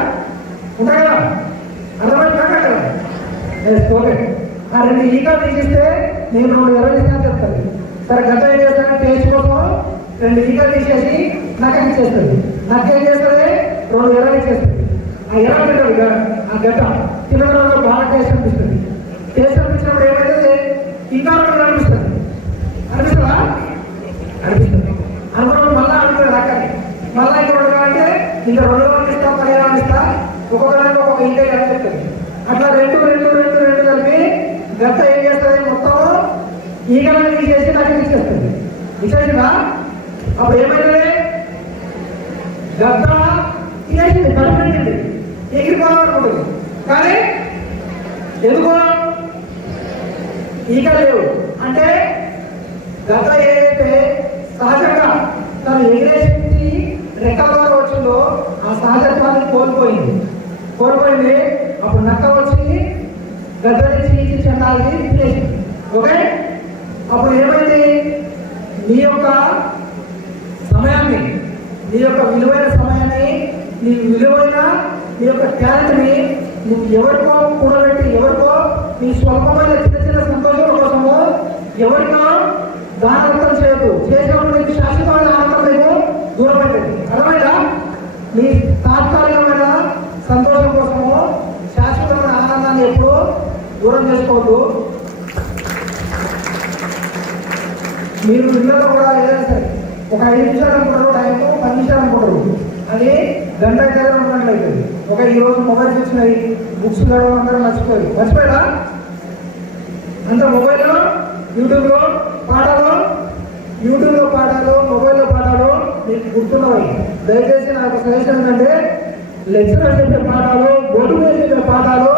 ఉంటాయి కదా, అర్థమైంది కదా. ఓకే, ఆ 2 ఈగలు తీసిస్తే నేను 2 ఎర్రలు ఇస్తాను చెప్తాను. సరే గత ఏం చేస్తాను, టేస్ట్ కోసం 2 ఈగలు తీసేసి నక్కకి ఇచ్చేస్తుంది. నక్క ఏం చేస్తుంది, 2 ఎర్రలు ఇచ్చేస్తుంది. ఆ ఎర్ర తింటాడు ఆ గడ్డ తినడంలో బాగా టేస్ట్ అనిపిస్తుంది. టేస్ట్ అనిపించినప్పుడు ఏమైతుంది, ఇంకా 2 అనిపిస్తుంది. అనిపిస్తుందా, అనిపిస్తుంది. అనుకున్నప్పుడు మళ్ళీ అడుగుతుంది నక్కని, మళ్ళీ ఇంకా 2 అంటే ఇంకా 2 ఇస్తా, 10 ఇస్తా, ఒక్కొక్కదానికి ఒక్కొక్క ఇంకా అని చెప్తుంది. అట్లా 2 కలిపి గడ్డ ఏం చేస్తుంది, మొత్తం ఈగలను తీసేసి నాకు ఇచ్చేస్తుంది. ఇచ్చేసిందా, అప్పుడు ఏమైతుంది, గద్ద తినేసింది, పడిపోయింది, ఎగిరిపోవాలనుకుంటుంది. కానీ ఎందుకో ఈగ లేవు. అంటే గద్ద ఏదైతే సహజంగా తను ఎగిరేసింది రెక్కల ద్వారా వచ్చిందో ఆ సహజత్వాన్ని కోల్పోయింది. అప్పుడు నక్క వచ్చి గద్దని చీచి చెందాలి తినేసింది. ఓకే, అప్పుడు ఏమైంది, నీ యొక్క సమయాన్ని, నీ యొక్క విలువైన సమయాన్ని నీ విలువైన నీ యొక్క టాలెంట్ని నువ్వు ఎవరికో కూడబెట్టి ఎవరికో నీ స్వల్పమైన చిన్న చిన్న సంతోషాల కోసము ఎవరికో దానవంతం చేయదు. చేసినప్పుడు నీకు శాశ్వతమైన ఆనందం నీకు దూరం అవుతుంది. అర్థమైందా? నీ తాత్కాలికమైన సంతోషం కోసము శాశ్వతమైన ఆనందాన్ని ఎప్పుడు దూరం చేసుకోవద్దు. మీరు ఇళ్ళలో కూడా ఏదైనా సరే ఒక 5 నిమిషాలు అనుకుంటారు, టైం 10 నిమిషాలు అనుకుంటారు, అది గంట దగ్గర ఉన్నట్లయితుంది. ఈరోజు మొబైల్ చూసినవి బుక్స్ చదవడం అందరూ మర్చిపోయారా? అంత మొబైల్లో యూట్యూబ్లో పాఠాలు మొబైల్లో పాఠాలు మీకు గుర్తున్నవి. దయచేసి నాకు సజెషన్ ఏంటంటే లెక్చరర్ చెప్పే పాఠాలు, బోర్డు మీద చెప్పే పాఠాలు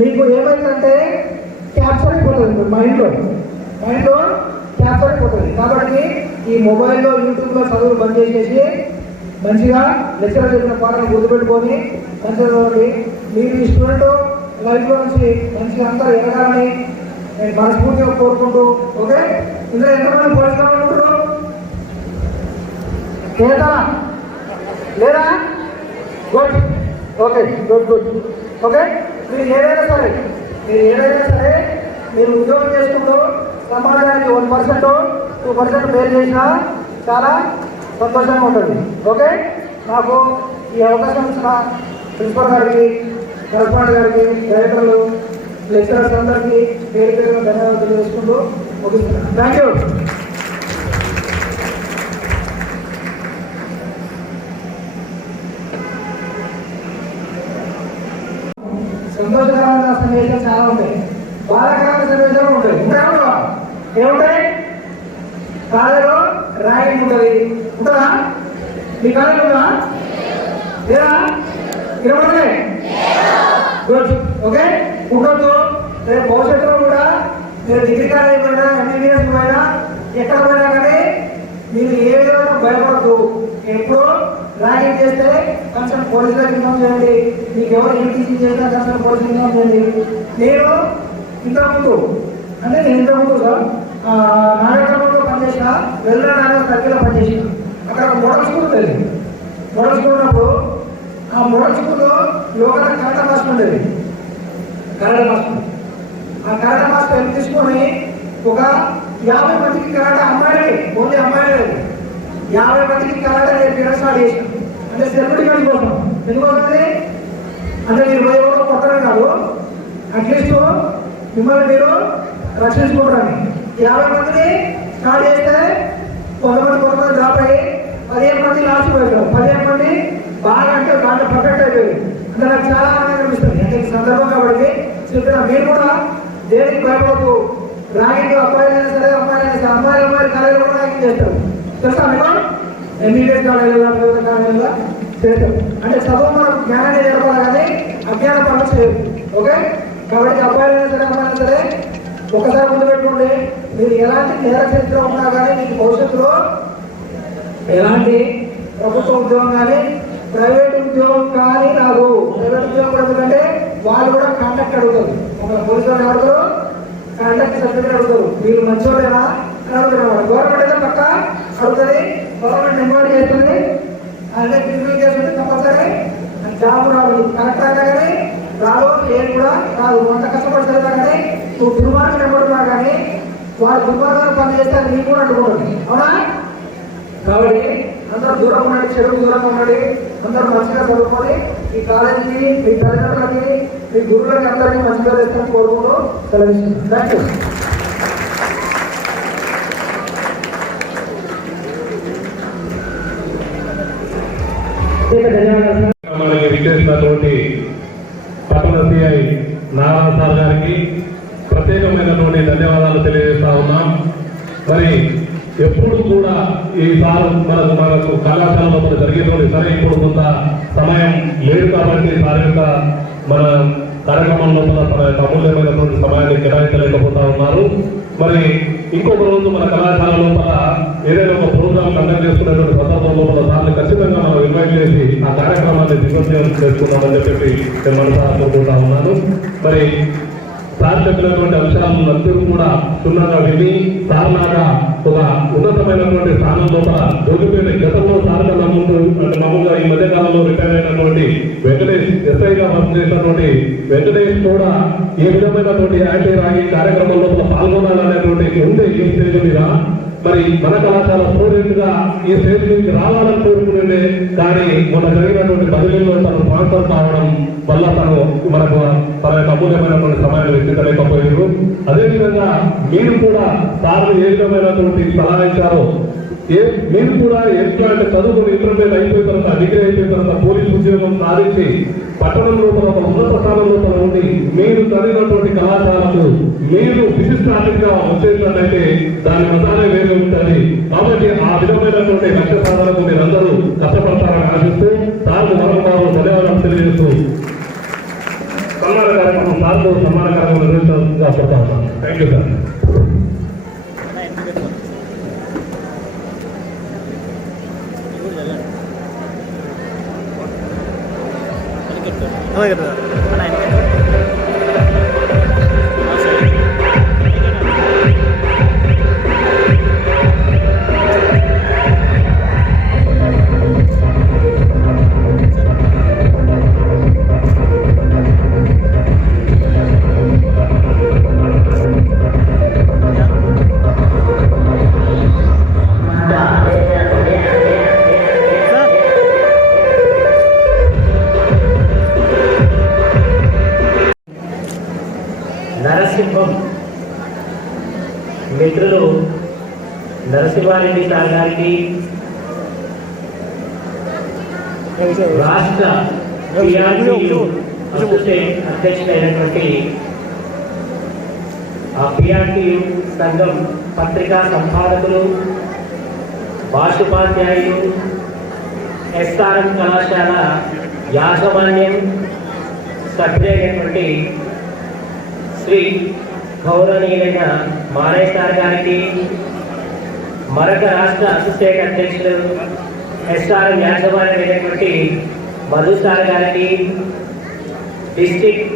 మీకు ఏమైందంటే క్యాప్చర్ అయిపోతుంది, మైండ్లో క్యాప్చర్ అయిపోతుంది. కాబట్టి ఈ మొబైల్లో యూట్యూబ్లో చదువులు బంద్ చేసేసి మంచిగా లెక్చరర్ చెప్పిన పాఠాలను గుర్తుపెట్టుకొని మంచిగా చదవండి. మీరు ఈ స్టూడెంట్ లైఫ్లో నుంచి మంచిగా అందరూ ఎదగాలని నేను మనస్ఫూర్తిగా కోరుకుంటూ, ఓకే? ఇందులో ఎంతమంది పోలీసు కావాలనుకుంటున్నారు? లేదా? Good, okay, good. ఓకే, మీరు ఏదైనా సరే మీరు ఉద్యోగం చేసుకుంటూ సమాజానికి 1%, 2% పేరు చేసినా చాలా సంతోషంగా ఉంటుంది. ఓకే, నాకు ఈ అవకాశం ఇచ్చిన ప్రిన్సిపల్ గారికి, కరస్పాండెంట్ గారికి, డైరెక్టర్లు, లెక్చరర్స్ అందరికీ పేరు పేరు ధన్యవాదాలు తెలియజేసుకుంటూ ముగిస్తున్నాను. Thank you. సంతోషకరమైన సన్నివేశాలు చాలా ఉంటాయి, బాధాకరమైన సన్నివేశాలు ఉంటాయి. ఏముంటాయి? కాలేజీలో ర్యాగింగ్ ఉంటుంది, ఉంటుందా? మీ కాలేజీ ఉందా? లేదా? ఇరవై గుడ్, ఓకే, ఉండొద్దు. రేపు భవిష్యత్తులో కూడా మీరు డిగ్రీ కాలేజీ పోయినా, ఎంబీబీఎస్ పోయినా, ఎక్కడ పోయినా కానీ మీరు ఏ విధంగా భయపడద్దు. ఎప్పుడు ర్యాగింగ్ చేస్తే కొంచెం పోలీసులకు ఇన్ఫార్మ్ చేయండి. మీకు ఎవరు ఎంటీసీ చేసినా కొంచెం పోలీసులకు ఇన్ఫార్మ్ చేయండి. నేను ఇంతకుముందు నాగరికంలో పనిచేసిన, వెళ్ళిన సర్కిల్లో పనిచేసిన, అక్కడ మోడల్ స్కూల్ ఉండేది. మోడల్ స్కూల్ ఉన్నప్పుడు ఆ మోడల్ స్కూల్లో లోకల్ కన్నడ మాస్టర్ ఉండేది. ఆ కన్నడ మాస్టర్ హెల్ప్ తీసుకొని ఒక 50 మందికి కరాటే అమ్మాయిలే, ఓన్లీ అమ్మాయిలే 50 మందికి కరాటే నేర్పించడం స్టార్ట్ చేసాం. అంటే సెల్ఫ్ డిఫెన్స్ కోసం. ఎందుకోసమే అంటే మీరు ఎవరో కొత్తనే కాదు, అట్లీస్ట్ మిమ్మల్ని మీరు రక్షించుకుంటారని 50 మందిని స్టార్ట్ చేస్తే కొంతమంది డ్రాప్ అయ్యి 15 మంది లాస్ట్ పోయారు. 15 మంది బాగా అంటే దాంట్లో పర్ఫెక్ట్ అయిపోయారు. అంటే నాకు చాలా ఆనందంగా అనిపిస్తుంది. అంటే ఈ సందర్భం కాబట్టి చెప్తున్నా, మీరు కూడా దేనికి భయపడదు. ర్యాగింగ్ అబ్బాయిలైనా సరే అమ్మాయిలైనా సరే, అమ్మాయిలు కాలేజీలో కూడా ర్యాగింగ్ చేస్తారు. తెలుసా మీకు? ఎంబీబీఎస్ కాలేజీలో చేస్తారు. అంటే చదువు మనం జ్ఞానాన్ని నేర్పాలి కానీ అజ్ఞాన పనులు చేయదు. ఓకే, కాబట్టి అబ్బాయిలైనా సరే అమ్మాయిలైనా సరే ఒకసారి ముందు పెట్టుకోండి. మీరు ఎలాంటి నేర చరిత్ర ఉన్నా కానీ మీకు భవిష్యత్తులో ఎలాంటి ప్రభుత్వ ఉద్యోగం కానీ ప్రైవేట్ ఉద్యోగం కానీ రాదు. ప్రైవేట్ ఉద్యోగం కూడా ఎందుకంటే వాళ్ళు కూడా కాంటాక్ట్ అడుగుతారు. ఒక పోలీసు వాళ్ళు అడుగుతారు, కాంటాక్ట్ సర్టిఫికేట్ అడుగుతారు. మీరు మంచివాళ్ళేనా అని అడుగుతున్నారు. గవర్నమెంట్ అయితే పక్క అడుగుతుంది, గవర్నమెంట్ ఎంక్వైరీ చేస్తుంది, అదే రివ్యూ చేస్తుంది. కంపల్సరీ జాబ్ రాదు. కరెక్ట్ అయినా కానీ రాదు, ఏం కూడా రాదు. అంత కష్టపడి చదివినా కానీ నువ్వు దుర్మార్గం ఎవరున్నా కానీ వాళ్ళు దుర్మార్గాన్ని పని చేస్తే నీకు కూడా అడ్డుకోండి. అవునా? కాబట్టి అందరూ దూరంగా ఉండండి, చెరువు దూరంగా ఉండండి. అందరూ మంచిగా చదువుకొని ఈ కాలేజీకి, మీ తల్లిదండ్రులకి, మీ గురువులకి అందరికీ మంచిగా చేస్తారని కోరుకుంటూ సెలవిస్తున్నాను. Thank you. మనకి విచ్చేసినటువంటి పట్టణ సిఐ నారాయణ సార్ గారికి ప్రత్యేకమైనటువంటి ధన్యవాదాలు తెలియజేస్తా ఉన్నాం. మరి ఎప్పుడు కూడా ఈ సార్ మనకు కళాశాలలో జరిగేటువంటి సరే ఇప్పుడు కొంత సమయం లేదు కాబట్టి సార్ యొక్క మన కార్యక్రమం లోపల తన యొక్క అమూల్యమైనటువంటి సమయాన్ని కేటాయించలేకపోతా ఉన్నారు. మరి ఇంకొక రోజు మన కళాశాల లోపల ఏదైనా ఒక ప్రోగ్రామ్ కండక్ట్ చేసుకునేటువంటి సందర్భం లోపల సార్లు ఖచ్చితంగా మనం ఇన్వైట్ చేసి ఆ కార్యక్రమాన్ని దిగ్విజయం చేసుకుందామని చెప్పి నేను మనసారా కోరుకుంటా ఉన్నాను. మరి సార్ చెప్పినటువంటి అంశాలను అందరూ కూడా క్షుణ్ణంగా విని సార్ లాగా ఒక ఉన్నతమైనటువంటి స్థానం లోపల జోగిపేట గతంలో సార్ కన్నా ముందు అంటే మామూలుగా ఈ మధ్య కాలంలో రిటైర్ అయినటువంటి వెంకటేష్ ఎస్ఐగా వర్క్ చేసినటువంటి వెంకటేష్ కూడా ఏ విధమైనటువంటి యాంటీ రాగి కార్యక్రమం లోపల పాల్గొనాలనేటువంటి ఉండే ఈ స్టేజ్ మీద మరి మన కళాశాల స్టూడెంట్ గా ఈ స్టేజ్ నుంచి రావాలని కోరుకునే కానీ మన జరిగినటువంటి బదిలీలో తను ట్రాన్స్ఫర్ కావడం వల్ల తను మనకు తన యొక్క అమూల్యమైనటువంటి సమయాన్ని వెచ్చించలేకపోయారు. అదేవిధంగా మీరు కూడా సార్లు ఏ విధమైనటువంటి సలహా ఇచ్చారో మీరు కూడా ఎట్లా అంటే చదువుకుని ఇంటర్మీడియట్ అయిపోయిన తర్వాత డిగ్రీ అయిపోయిన తర్వాత పోలీసు ఉద్యోగం సాధించి పట్టణం లోపల ఒక ఉన్నత స్థానం లోపల ఉండి మీరు చదివినటువంటి కళాశాలకు మీరు విశిష్ట అతిథిగా వచ్చేసినట్లయితే దాని మతాలే వేరే ఉంటుంది. కాబట్టి ఆ విధమైనటువంటి లక్ష్య సాధనకు మీరందరూ కష్టపడతారని ఆశిస్తూ సార్కు మరొకరు ధన్యవాదాలు తెలియజేస్తూ సన్మాన కార్యక్రమం సార్కు సన్మాన కార్యక్రమం నిర్వహించాల్సిందిగా కోరుతా ఉన్నాను. Thank you sir. నరసింహం మిత్రులు నరసింహారెడ్డి సార్ గారికి రాష్ట్ర పిఆర్టీయు అధ్యక్షుడైనటువంటి ఆ పిఆర్టీయు సంఘం పత్రికా సంపాదకులు భాషోపాధ్యాయులు ఎస్ఆర్ఎం కళాశాల యాజమాన్యం సభ్యులైనటువంటి శ్రీ గౌరవనీయులైన మారయ్య సార్ గారికి, మరొక రాష్ట్ర అసోసియేట్ అధ్యక్షులు ఎస్ఆర్ఎం యాజమాన్యమైనటువంటి మధు సార్ గారికి, డిస్ట్రిక్ట్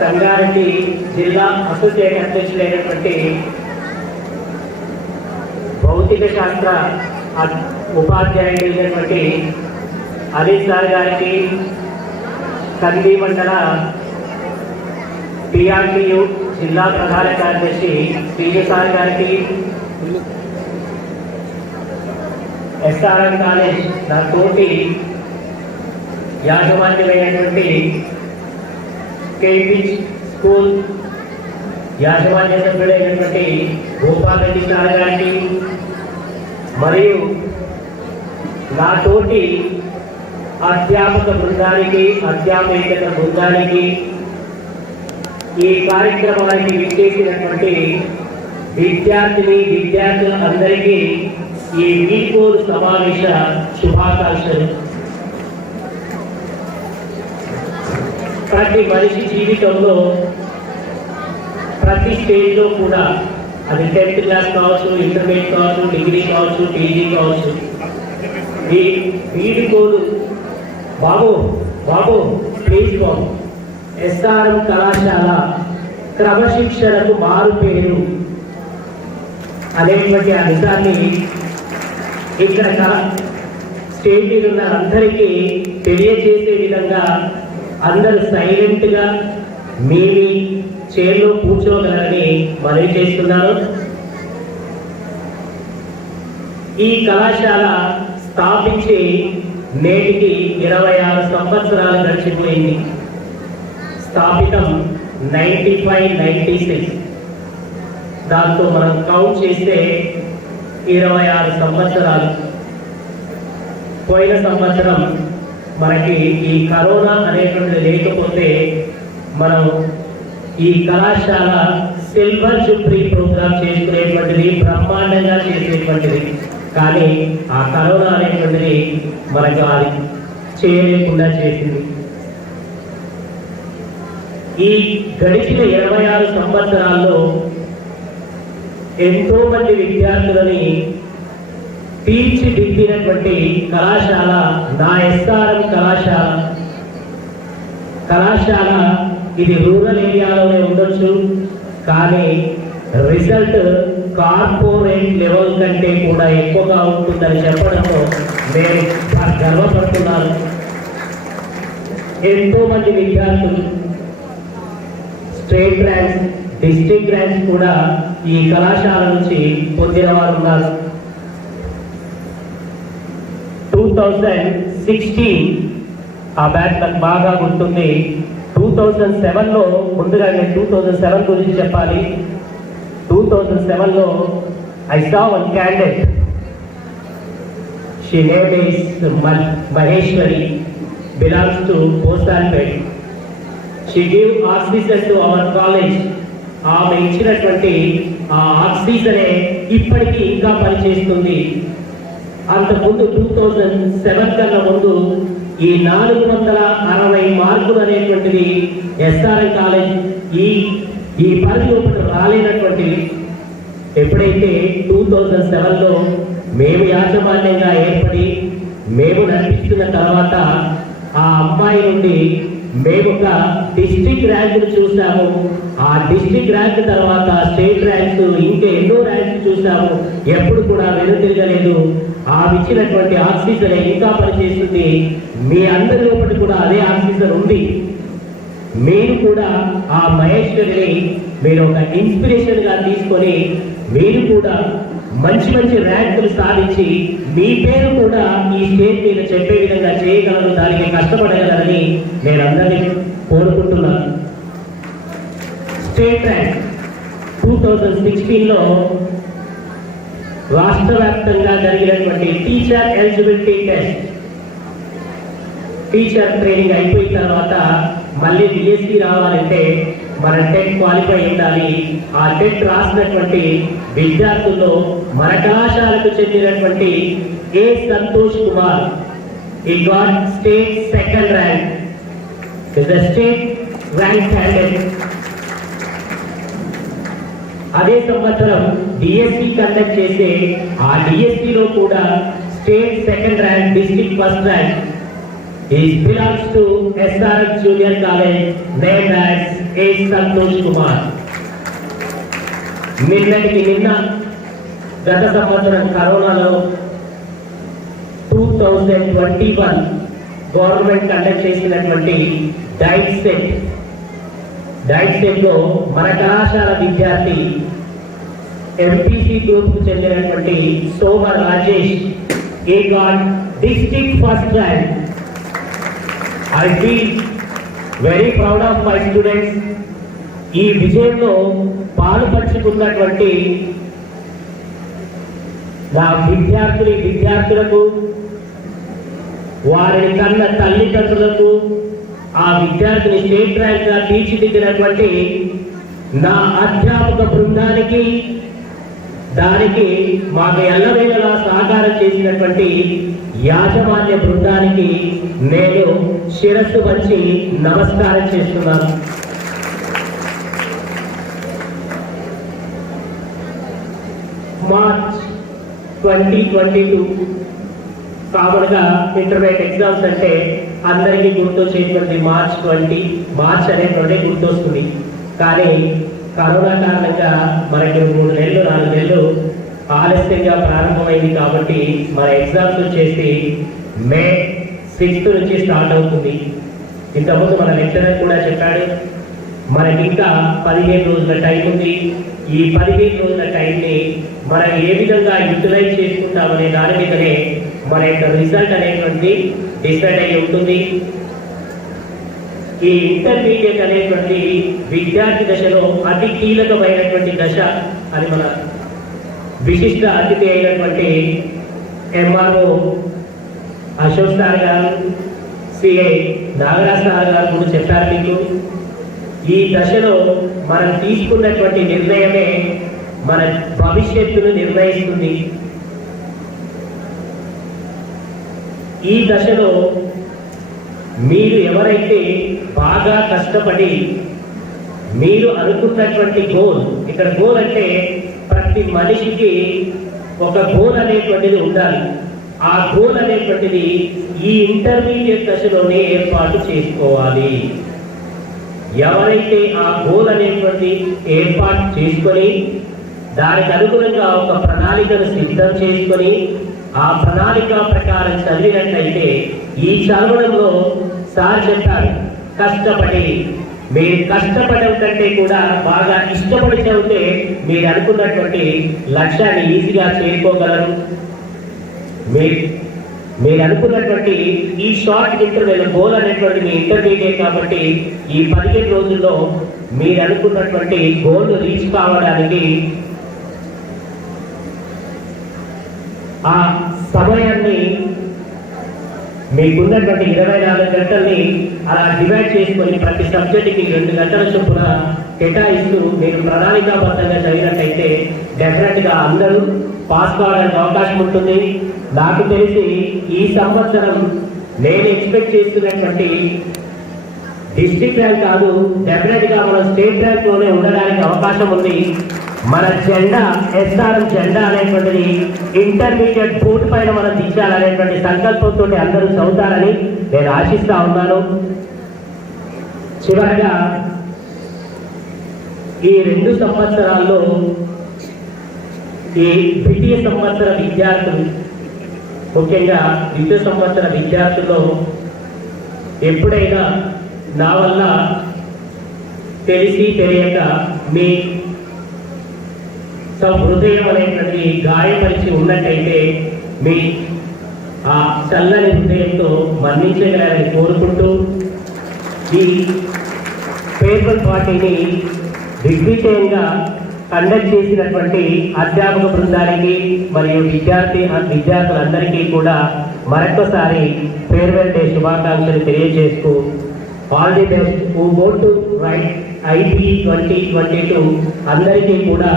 సంగారెడ్డి జిల్లా అసోసియేట్ అధ్యక్షులైనటువంటి భౌతిక శాస్త్ర ఉపాధ్యాయుడైనటువంటి అనిల్ సార్ గారికి, కంది మండల పిఆర్టీయు జిల్లా ప్రధాన కార్యదర్శి శ్రీసార్ గారికి, ఎస్ఆర్ఎం కాలేజ్ నా తోటి యాజమాన్యమైనటువంటి కేపీహెచ్ స్కూల్ యాజమాన్య సభ్యుడైనటువంటి గోపాల్ రెడ్డి సార్ గారికి, మరియు నా తోటి అధ్యాపక బృందానికి, అధ్యాపేతర బృందానికి, ఈ కార్యక్రమానికి విచ్చేసినటువంటి విద్యార్థులందరికీ ఈ వీకోర్ సమావేశ శుభాకాంక్షలు. ప్రతి మనిషి జీవితంలో ప్రతి స్టేజ్లో కూడా అది 10th క్లాస్ కావచ్చు, ఇంటర్మీడియట్ కావచ్చు, డిగ్రీ కావచ్చు, పీజీ కావచ్చు, ఈ వీకోరు బాబు ప్లీజ్ బాబు ఎస్ఆర్ఎం కళాశాల క్రమశిక్షణకు మారు పేరు అనేటువంటి ఆ నిజాన్ని ఇక్కడ స్టేట్ ఉన్న అందరికీ తెలియజేసే విధంగా అందరూ సైలెంట్గా మీ చైర్లో కూర్చోగలరని మనవి చేస్తున్నాను. ఈ కళాశాల స్థాపించి నేటికి 26 సంవత్సరాలు గడిచిపోయింది. స్థాపితం 95-96, దాంతో మనం కౌంట్ చేస్తే 26 సంవత్సరాలు. పోయిన సంవత్సరం మనకి ఈ కరోనా అనేటువంటిది లేకపోతే మనం ఈ కళాశాల సిల్వర్ జూబ్లీ ప్రోగ్రామ్ చేసుకునేటువంటిది, బ్రహ్మాండంగా చేసేటువంటిది. కానీ ఆ కరోనా అనేటువంటిది మనకు అది చేయలేకుండా చేసింది. ఈ గడిచిన 26 సంవత్సరాల్లో ఎంతో మంది విద్యార్థులని తీర్చిదిద్దినటువంటి కళాశాల నా ఎస్ఆర్ఎం కళాశాల ఇది రూరల్ ఏరియాలోనే ఉండొచ్చు, కానీ రిజల్ట్ కార్పొరేట్ లెవెల్ కంటే కూడా ఎక్కువగా ఉంటుందని చెప్పడంలో నేను గర్వపడుతున్నాను. ఎంతో మంది విద్యార్థులు స్టేట్ ర్యాంక్స్, డిస్ట్రిక్ట్ ర్యాంక్స్ కూడా ఈ కళాశాల నుంచి పొందిన వారు ఉన్నారు. 2016 ఆ బ్యాచ్ నాకు బాగా గుర్తుంది. 2007లో ముందుగా నేను 2007 గురించి చెప్పాలి. 2007లో I saw one candidate. She name is Maheshwari, belongs to Postalpet. She gave oxygen to our college. ఆమె ఇచ్చినటువంటి ఆ ఆక్సిజనే ఇప్పటికీ ఇంకా పనిచేస్తుంది. అంతకుముందు 2007 కన్నా ముందు ఈ 460 మార్కులు అనేటువంటిది ఎస్ఆర్ఎం కాలేజ్ ఈ పరిధి లోపల రాలేనటువంటిది. ఎప్పుడైతే 2007లో మేము యాజమాన్యంగా ఏర్పడి మేము నడిపిస్తున్న తర్వాత ఆ అమ్మాయి నుండి మేము ఒక డిస్ట్రిక్ట్ ర్యాంకును చూసాము. ఆ డిస్ట్రిక్ట్ ర్యాంక్ తర్వాత స్టేట్ ర్యాంక్స్, ఇంకా ఎన్నో ర్యాంక్స్ చూసాము. ఎప్పుడు కూడా వెనుతిరగలేదు. ఆమె ఇచ్చినటువంటి ఆక్సిజన్ ఇంకా పనిచేస్తుంది. మీ అందరి లోపల కూడా అదే ఆక్సిజన్ ఉంది. మీరు కూడా ఆ మహేశ్వరిని మీరు ఒక ఇన్స్పిరేషన్ గా తీసుకొని మీరు కూడా మంచి మంచి ర్యాంకులు సాధించి మీ పేరు కూడా ఈ స్టేజ్ మీద చెప్పే విధంగా చేయగలరు, దానికి కష్టపడగలరని నేను అందరినీ కోరుకుంటున్నాను. స్టేట్ ర్యాంక్ 2016లో రాష్ట్ర వ్యాప్తంగా జరిగినటువంటి teacher eligibility test, teacher training అయిపోయిన తర్వాత మళ్ళీ డిఎస్సి రావాలంటే మన టెట్ క్వాలిఫై ఉండాలి. ఆ టెట్ రాసినటువంటి విద్యార్థుల్లో మన కళాశాలకు చెందినటువంటి ఏ Santosh Kumar, he got state second rank, is a state rank candidate. అదే సంవత్సరం డిఎస్సి కండక్ట్ చేసే ఆ డిఎస్సిలో కూడా state second rank, district first rank. He belongs to SRF Junior College, named as A. Santosh Kumar. నిన్న గత సంవత్సరం కరోనాలో 2021 గవర్నమెంట్ కండక్ట్ చేసినటువంటి డైట్ సెట్ లో మన కళాశాల విద్యార్థి ఎంపీసీ గ్రూప్ కు చెందినటువంటి సోమర్ Rajesh, he got district first rank. I feel very proud of my students. ఈ విజయంలో పాలుపంచుకున్నటువంటి నా విద్యార్థులకు, వారిని కన్న తల్లిదండ్రులకు, ఆ విద్యార్థిని స్టేట్ ర్యాంక్ గా తీర్చిదిద్దినటువంటి నా అధ్యాపక బృందానికి, దానికి మాకు ఎల్లవేళలా సహకారం చేసినటువంటి యాజమాన్య బృందానికి నేను శిరస్సు వంచి నమస్కారం చేస్తున్నాను. మార్చ్ 2022 కామన్ గా ఇంటర్మీడియట్ ఎగ్జామ్స్ అంటే అందరికీ గుర్తొచ్చేటువంటి మార్చ్ అనేటువంటి గుర్తొస్తుంది. కానీ కరోనా కారణంగా మనకి 3 నెలలు 4 నెలలు ఆలస్యంగా ప్రారంభమైంది. కాబట్టి మన ఎగ్జామ్స్ వచ్చేసి మే 6th నుంచి స్టార్ట్ అవుతుంది. ఇంతకుముందు మన లెక్చరర్ కూడా చెప్పాడు, మనకి ఇంకా 15 రోజుల టైం ఉంది. ఈ 15 రోజుల టైంని మనం ఏ విధంగా యూటిలైజ్ చేసుకుంటామనే దాని మీదనే మన యొక్క రిజల్ట్ అనేటువంటి డిసైడ్ అయి ఉంటుంది. ఈ ఇంటర్మీడియట్ అనేటువంటి విద్యార్థి దశలో అతి కీలకమైనటువంటి దశ అని మన విశిష్ట అతిథి అయినటువంటి ఎంఆర్ఓ అశోక్ సార్ గారు, సిఐ నాగరాజ్ సార్ గారు కూడా చెప్పారు మీకు. ఈ దశలో మనం తీసుకున్నటువంటి నిర్ణయమే మన భవిష్యత్తును నిర్ణయిస్తుంది. ఈ దశలో మీరు ఎవరైతే బాగా కష్టపడి మీరు అనుకున్నటువంటి గోల్, ఇక్కడ గోల్ అంటే ప్రతి మనిషికి ఒక గోల్ అనేటువంటిది ఉండాలి. ఆ గోల్ అనేటువంటిది ఈ ఇంటర్మీడియట్ దశలోనే ఏర్పాటు చేసుకోవాలి. ఎవరైతే ఆ గోల్ అనేటువంటి ఏర్పాటు చేసుకొని దానికి అనుగుణంగా ఒక ప్రణాళికను సిద్ధం చేసుకొని ఆ ప్రణాళిక ప్రకారం చదివినట్లయితే ఈ చదవడంలో సార్ చెప్పారు కష్టపడి, మీరు కష్టపడడం కంటే కూడా బాగా ఇష్టపడి చదివితే మీరు అనుకున్నటువంటి లక్ష్యాన్ని ఈజీగా చేరుకోగలరు. మీరు అనుకున్నటువంటి ఈ షార్ట్ ఇంటర్వెల్ గోల్ అనేటువంటి మీ ఇంటర్మీడియట్ కాబట్టి ఈ 15 రోజుల్లో మీరు అనుకున్నటువంటి గోల్ రీచ్ కావడానికి ఆ సమయాన్ని మీకున్నటువంటి 24 గంటల్ని అలా డివైడ్ చేసుకొని ప్రతి సబ్జెక్టుకి 2 గంటల చొప్పున కేటాయిస్తూ మీరు ప్రణాళికాబద్ధంగా చదివినట్టయితే డెఫినెట్గా అందరూ పాస్ కావడానికి అవకాశం ఉంటుంది. నాకు తెలిసి ఈ సంవత్సరం నేను ఎక్స్పెక్ట్ చేస్తున్నటువంటి డిస్ట్రిక్ట్ ర్యాంక్ కాదు, డెఫినెట్గా మనం స్టేట్ ర్యాంక్ లోనే ఉండడానికి అవకాశం ఉంది. మన జెండా ఎస్ఆర్ఎం జెండా అనేటువంటిది ఇంటర్మీడియట్ బోర్డు పైన మనం దించాలనేటువంటి సంకల్పంతో అందరూ చదువుతారని నేను ఆశిస్తా ఉన్నాను. చివరగా ఈ 2 సంవత్సరాల్లో ఈ ద్వితీయ సంవత్సర విద్యార్థులు, ముఖ్యంగా ద్వితీయ సంవత్సర విద్యార్థుల్లో ఎప్పుడైనా నా వల్ల తెలిసి తెలియక మీ హృదయం అనేటువంటి గాయపరిచి ఉన్నట్టయితే మీ ఆ చల్లని హృదయంతో మన్నించగలని కోరుకుంటూ ఈ పేపర్ పార్టీని దిగ్విజయంగా కండక్ట్ చేసినటువంటి అధ్యాపక బృందానికి మరియు విద్యార్థులందరికీ కూడా మరొకసారి ఫేర్వెల్ డే శుభాకాంక్షలు తెలియజేస్తూ all the best who got to right IP 2022 అందరికీ కూడా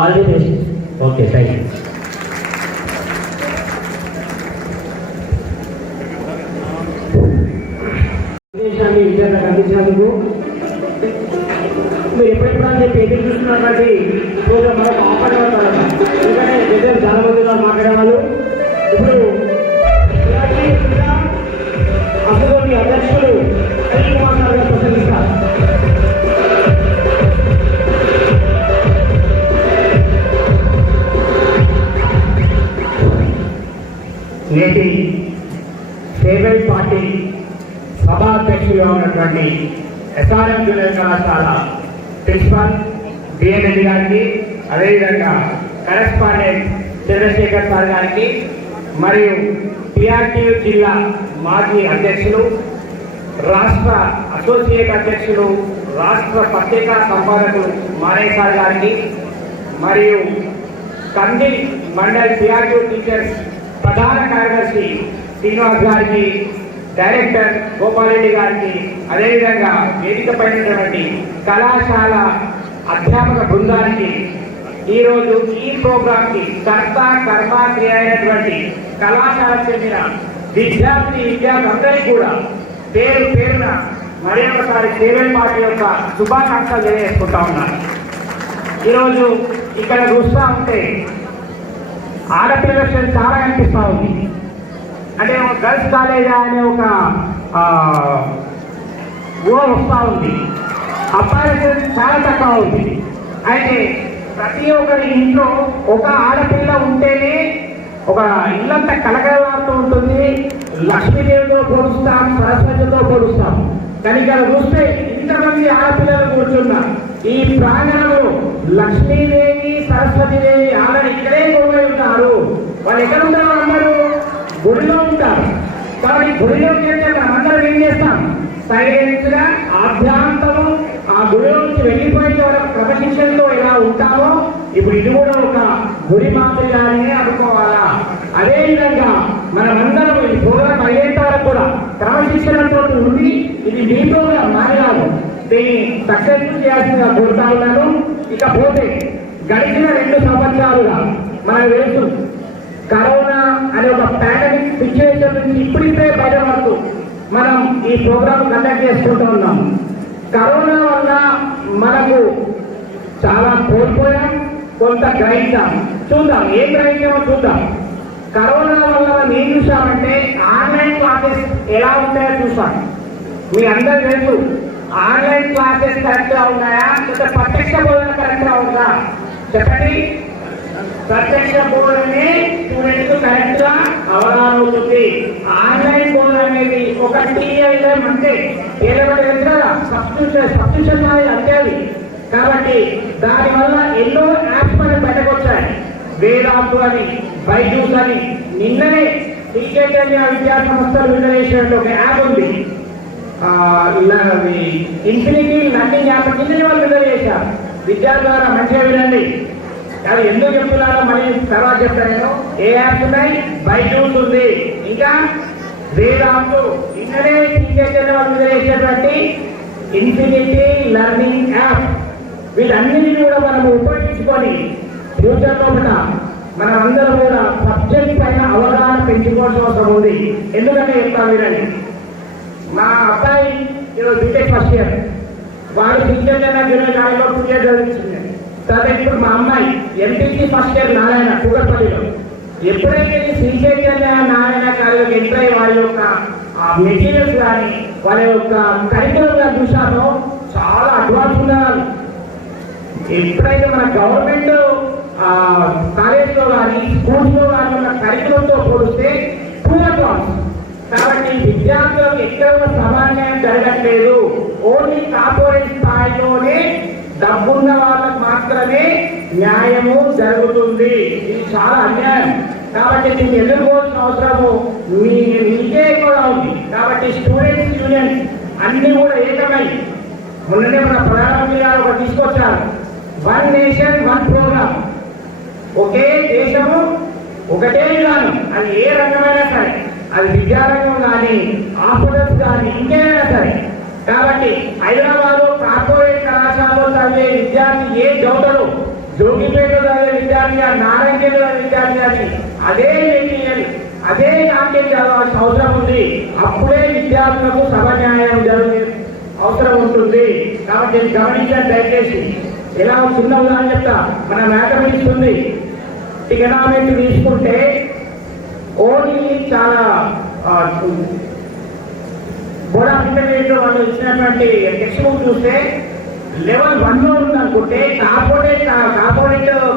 all the best. Okay, thank you. విద్యార్థులకు అందించినందుకు మీరు ఎప్పుడెప్పుడని చెప్పి ఎదురు చూస్తున్నటువంటి ప్రోగ్రాం మనకు ఆఫర్ అవుతారట. ఎందుకంటే పెద్దలు చాలా మంది ఉన్నారు మాట్లాడేవాళ్ళు. ఇప్పుడు అసలు అధ్యక్షులు ప్రసంగిస్తారు. నేటి ఫేర్వెల్ పార్టీ సభాధ్యక్షులుగా ఉన్నటువంటి ఎస్ఆర్ఎం జూనియర్ కళాశాల ప్రిన్సిపాల్ బిఎన్ రెడ్డి గారికి, అదేవిధంగా కరెస్పాండెంట్ చంద్రశేఖర్ సార్ గారికి, మరియు టిఆర్టీయూ జిల్లా మాజీ అధ్యక్షులు, రాష్ట్ర అసోసియేట్ అధ్యక్షులు, రాష్ట్ర పత్రికా సంపాదకులు మానయ్య సార్ గారికి, మరియు కంది మండల్ టిఆర్టీయూ టీచర్స్ ప్రధాన కార్యదర్శి శ్రీనివాస్ గారికి, డైరెక్టర్ గోపాలరెడ్డి గారికి, అదేవిధంగా వేదిక పైనటువంటి కళాశాల అధ్యాపక బృందానికి, ఈరోజు ఈ ప్రోగ్రామ్ కి కర్త కర్మ క్రియ అయినటువంటి కళాశాలకు చెందిన విద్యార్థులందరికీ కూడా పేరు పేరున మరి ఒకసారి ఫేర్వెల్ పార్టీ యొక్క శుభాకాంక్షలు తెలియజేసుకుంటా ఉన్నాను. ఈరోజు ఇక్కడ చూస్తూ ఉంటే ఆడపిల్లల చాలా కనిపిస్తూ ఉంది. అంటే ఒక గర్ల్స్ కాలేజా అనే ఒక వస్తూ ఉంది. అబ్బాయిల చాలా తక్కువ ఉంది. అయితే ప్రతి ఒక్కరి ఇంట్లో ఒక ఆడపిల్ల ఉంటేనే ఒక ఇల్లంతా కలకలాడుతూ ఉంటుంది. లక్ష్మీదేవితో పోలుస్తాం, సరస్వతితో పోలుస్తాం. కానీ ఇక్కడ చూస్తే ఇంతమంది ఆడపిల్లలు కూర్చున్నా ఈ ప్రాంగణంలో లక్ష్మీదేవి, సరస్వతిదేవి ఆడ ఇక్కడే కొడుకుని ఉంటారు. వాళ్ళు ఎక్కడ ఉంటారు? అందరూ గుడిలో ఉంటారు. కాబట్టి గుడిలోకి వెళ్తే మనం అందరం ఏం చేస్తాం? సైలెన్స్ గా ఆధ్యాత్మము ఆ గుడిలో నుంచి వెళ్ళిపోయిన వాళ్ళ క్రమశిక్షణతో ఎలా ఉంటామో ఇప్పుడు ఇది కూడా ఒక గుడి మాదిరిగానే అనుకోవాలా. అదేవిధంగా మనమందరం ఈ ప్రోగ్రాం అయ్యేంత వరకు కూడా క్రమశిక్షణతో ఉండి ఇది మీ ప్రోగ్రాం మారాలి. దీన్ని సక్సెస్ఫుల్ చేయాల్సిందిగా కోరుతా ఉన్నాను. ఇకపోతే గడిచిన 2 సంవత్సరాలుగా మనకు తెలుసు కరోనా అనే ఒక పాండమిక్ సిచ్యువేషన్ నుంచి ఇప్పుడిప్పుడే బయటపడుతూ మనం ఈ ప్రోగ్రామ్ కండక్ట్ చేసుకుంటూ ఉన్నాం. కరోనా వల్ల మనకు చాలా కోల్పోయాం, కొంత గ్రహించాం. చూద్దాం ఏం గ్రహించామో చూద్దాం. కరోనా వల్ల మనం ఏం చూసామంటే ఆన్లైన్ క్లాసెస్ ఎలా ఉంటాయో చూసాం. మీ అందరూ తెలుసు ఆన్లైన్ క్లాసెస్ కరెక్ట్ గా ఉన్నాయా లేదా ప్రత్యక్ష బోధన కరెక్ట్ గా ఉందా చెప్పండి. ప్రత్యక్ష బోధనే స్టూడెంట్స్ కరెక్ట్ గా అవగాహన అవుతుంది. ఆన్లైన్ బోధన అనేది ఒక టీఎల్ఎం అంటే ఏదైనా సబ్స్టిట్యూషన్ అంతే అది. కాబట్టి దానివల్ల ఎన్నో యాప్స్ మనకు బయటకొచ్చాయి. వేదాంతు అని, బైజూస్ అని, నిన్ననే శ్రీచైతన్య విద్యా సంస్థలు విడుదల చేసినట్టు ఒక యాప్ ఉంది, ఇన్ఫినిటీ లర్నింగ్ యాప్ కింద వాళ్ళు విడుదల చేశారు. విద్యార్థుల మంచిగా వినండి. అది ఎందుకు చెప్తున్నారో మళ్ళీ తర్వాత చెప్తాను. ఏ యాప్స్ ఉన్నాయి? బైజూస్ ఉంది, ఇంకా వేదాంతు, నిన్ననే శ్రీచైతన్య వాళ్ళు విడుదల చేసినటువంటి ఇన్ఫినిటీ లర్నింగ్ యాప్. వీటన్నిటిని కూడా మనం ఉపయోగించుకొని ఫ్యూచర్ లో కూడా మనం అందరం కూడా సబ్జెక్ట్ పైన అవగాహన పెంచుకోవాల్సిన అవసరం ఉంది. ఎందుకంటే చెప్తా వినండి. మా అబ్బాయి ఈరోజు బీటెక్ ఫస్ట్ ఇయర్, వాడు శ్రీచైతన్య జూనియర్ కాలేజ్లో 2 years చదివించింది. తర్వాత ఇప్పుడు మా అమ్మాయి ఎంపీసీ ఫస్ట్ ఇయర్ నారాయణ కూకట్పల్లిలో. ఎప్పుడైతే శ్రీచైతన్య నారాయణ కాలేజ్లోకి ఎంటర్ అయ్యి వాళ్ళ యొక్క మెటీరియల్స్ కానీ వాళ్ళ యొక్క కరికులం కానీ చూసామో చాలా అడ్వాన్స్ ఉన్నారు. ఎప్పుడైతే మన గవర్నమెంట్ కాలేజ్ లో కానీ స్కూల్స్ లో కానీ ఉన్న కరికులంతో పోలిస్తే టూ అడ్వాన్స్. కాబట్టి విద్యార్థులకు ఎక్కడ సమాన్యాయం జరగట్లేదు. ఓన్లీ కార్పొరేట్ స్థాయిలోనే డబ్బున్న వాళ్ళకు మాత్రమే న్యాయము జరుగుతుంది. ఇది చాలా అన్యాయం. కాబట్టి దీన్ని ఎదుర్కోవాల్సిన అవసరము మీకే కూడా ఉంది. కాబట్టి స్టూడెంట్స్ యూనియన్ అన్ని కూడా ఏకమై మొన్ననే మన ప్రధానమంత్రి గారు ఒకటి తీసుకొచ్చారు, 1 nation 1 program. ఒకే దేశము ఒకటే విధానం. అది ఏ రంగమైనా సరే, అది విద్యారంగం కానీ హాస్పిటల్స్ కానీ ఇంకేమైనా సరే. కాబట్టి హైదరాబాద్ కార్పొరేట్ కళాశాలలో చదివే విద్యార్థి ఏ చదువుతాడు, జోగిపేటలో చదివే విద్యార్థి కానీ నారాయణలో చదివే విద్యార్థి కానీ అదే మెటీరియల్ అదే నాట్యం చదవాల్సిన అవసరం ఉంది. అప్పుడే విద్యార్థులకు సమన్యాయం జరిగే అవసరం ఉంటుంది. కాబట్టి గమనించండి దయచేసి. ఎలా చిన్న ఉదాహరణ చెప్తా. మన మ్యాథమెటిక్స్ ఉంది, ఎకనామిక్స్ తీసుకుంటే ఓన్లీ చాలా బోర్డ్ ఆఫ్ ఇంటర్మీడియట్ వాళ్ళు ఇచ్చినటువంటి టెక్స్ట్ బుక్ చూస్తే లెవెల్ 1 లో ఉంది అనుకుంటే కార్పొరేట్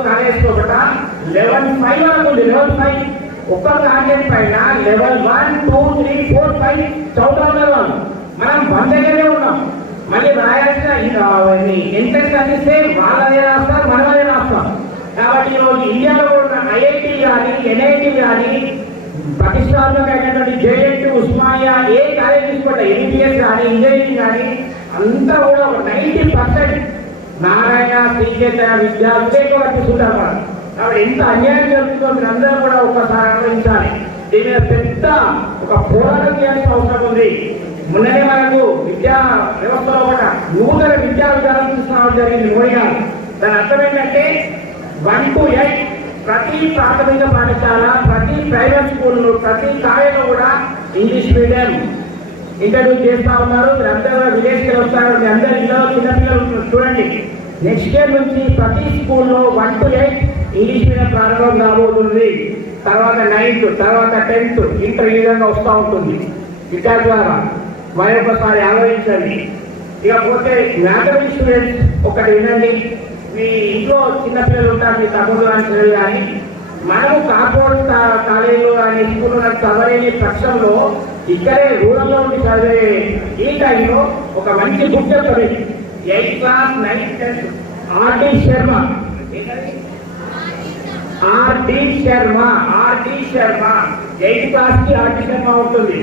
కాలేజ్ లో కూడా లెవెల్ 5 వరకు ఉంది. లెవెల్ 5 ఒక్క కాంటెంట్ పైన లెవెల్ 1, 2, 3, 4, 5 చదువుతా ఉన్నారు వాళ్ళు. మనం 1 దగ్గరే ఉన్నాం. మళ్ళీ రాయాల్సిన ఎంట్రెన్స్ అందిస్తే వాళ్ళు అదే రాస్తారు, మనం అదే రాస్తాం. కాబట్టి ఈరోజు ఇండియాలో ఉన్న ఐఐటి కానీ ఎన్ఐటి కానీ ప్రతిష్టాత్మకమైనటువంటి జేఎన్టీ, ఉస్మానియా ఏ కాలేజ్ తీసుకోండి, ఎంబీబీఎస్ కానీ ఇంజనీరింగ్ కానీ అంతా కూడా 90% నారాయణ శ్రీచైతన్య విద్యార్థులే కూడా తీసుకుంటారు మనం. కాబట్టి ఎంత అన్యాయం జరుగుతుందో మీరు అందరూ కూడా ఒకసారి ఆలోచించాలి. దీని మీద పెద్ద ఒక పోరాటం చేయాల్సిన అవసరం ఉంది. మొన్ననే మనకు విద్యా వ్యవస్థలో కూడా నూతన విద్యా విధానం తీసుకురావడం జరిగింది మోడీ గారు. దాని అర్థం ఏంటంటే 1 to 8 ప్రతి ప్రాథమిక పాఠశాల, ప్రతి ప్రైవేట్ స్కూల్, ప్రతి కాలేజీలో కూడా ఇంగ్లీష్ మీడియం ఇంట్రడ్యూస్ చేస్తా ఉన్నారు. మీరు అందరూ విదేశీయులు వస్తారు, మీ అందరూ ఇంట్లో చిన్నపిల్లలు చూడండి. నెక్స్ట్ ఇయర్ నుంచి ప్రతి స్కూల్లో 1 to 8 ఇంగ్లీష్ మీడియం ప్రారంభం కాబోతుంది. తర్వాత 9th, తర్వాత 10th ఇంటర్ ఈ విధంగా వస్తూ ఉంటుంది. విద్యార్థులారా మరొకసారి ఆలోచించండి. ఇకపోతే మ్యాథమెటిక్స్ స్టూడెంట్స్ ఒకటి వినండి. మీ ఇంట్లో చిన్నపిల్లలు ఉంటారు, మీ తమ్ముడు అని చెల్లెలు కానీ, మనము కార్పొరేట్ కాలేజీలో కానీ స్కూల్లో చదవలేని పక్షంలో ఇక్కడే రూరల్లో ఉండి చదివే ఈ టైంలో ఒక మంచి బుక్ చెప్తుంది. 8th class, 9th, 10th RD Sharma 8th class కి ఆర్డి శర్మ ఉంటుంది,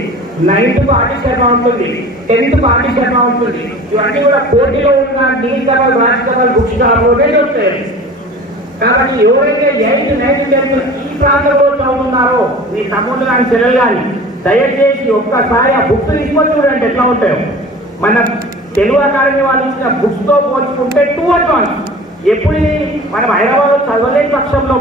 9th కు ఆర్డి శర్మ ఉంటుంది, 10th కు ఆర్డి శర్మ ఉంటుంది. ఇవన్నీ కూడా పోటీలో ఉన్న నీల్ రాజకమల్ బుక్ స్టాల్ లోనే దొరుకుతాయి. కాబట్టి ఎవరైతే 8th, 9th, 10th ఈ ప్రాంతంలో చదువుతున్నారో మీ తమ్ముడు కానీ చెల్లెలు కానీ దయచేసి ఒక్కసారి ఆ బుక్స్ తీసుకొని చూడండి ఎట్లా ఉంటాయో. మన తెలుగు అకాడమీ వాళ్ళు ఇచ్చిన బుక్స్ తో పోల్చుకుంటే 2 అడ్వాన్స్. ఎప్పుడు మనం హైదరాబాద్లో చదవలేని పక్షంలో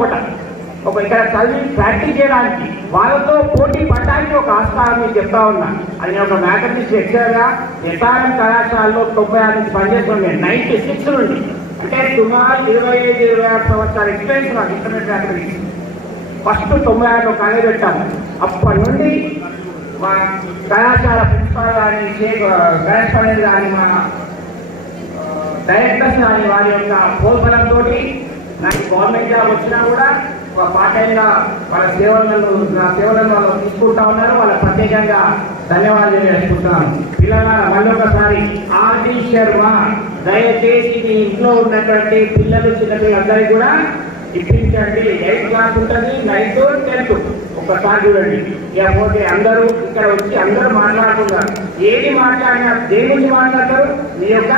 ఒక ఇక్కడ చదివి ప్రాక్టీస్ చేయడానికి వాళ్ళతో పోటీ పడడానికి ఒక ఆస్కారం మీకు చెప్తా ఉన్నా. అది నేను ఒక మ్యాథమెటిక్స్ లెక్చరర్గా ఎస్ఆర్ఎం కళాశాలలో 96 నుంచి పనిచేస్తున్నాను. 96 నుండి అంటే సుమారు 25-26 సంవత్సరాల ఎక్స్పీరియన్స్ నాకు ఇంటర్నెట్ మ్యాథమెటిక్స్. ఫస్ట్ 96లో కాలేజ్ పెట్టాము. అప్పటి నుండి మా కళాశాల ప్రిన్సిపాల్ కానీ కరెస్పాండెంట్ కానీ మా డైరెక్టర్స్ కానీ వారి యొక్క ప్రోత్సాహంతో నాకు గవర్నమెంట్ జాబ్ వచ్చినా కూడా ఒక పార్ట్ టైంగా వాళ్ళ నా సేవలను వాళ్ళు తీసుకుంటా ఉన్నారు. వాళ్ళ ప్రత్యేకంగా ధన్యవాదాలు తెలియజేసుకుంటున్నాను. పిల్లల మళ్ళీ ఒకసారి ఆర్టీ శర్మ దయచేసి మీ ఇంట్లో ఉన్నటువంటి పిల్లలు చిన్నపిల్లలందరికీ కూడా ఇప్పించండి. 8th క్లాస్ ఉంటుంది, 9th 10th ఒకసారి చూడండి. లేకపోతే అందరూ ఇక్కడ వచ్చి అందరూ మాట్లాడుతున్నారు. ఏది మాట్లాడినా దేని గురించి మాట్లాడతారు? మీ యొక్క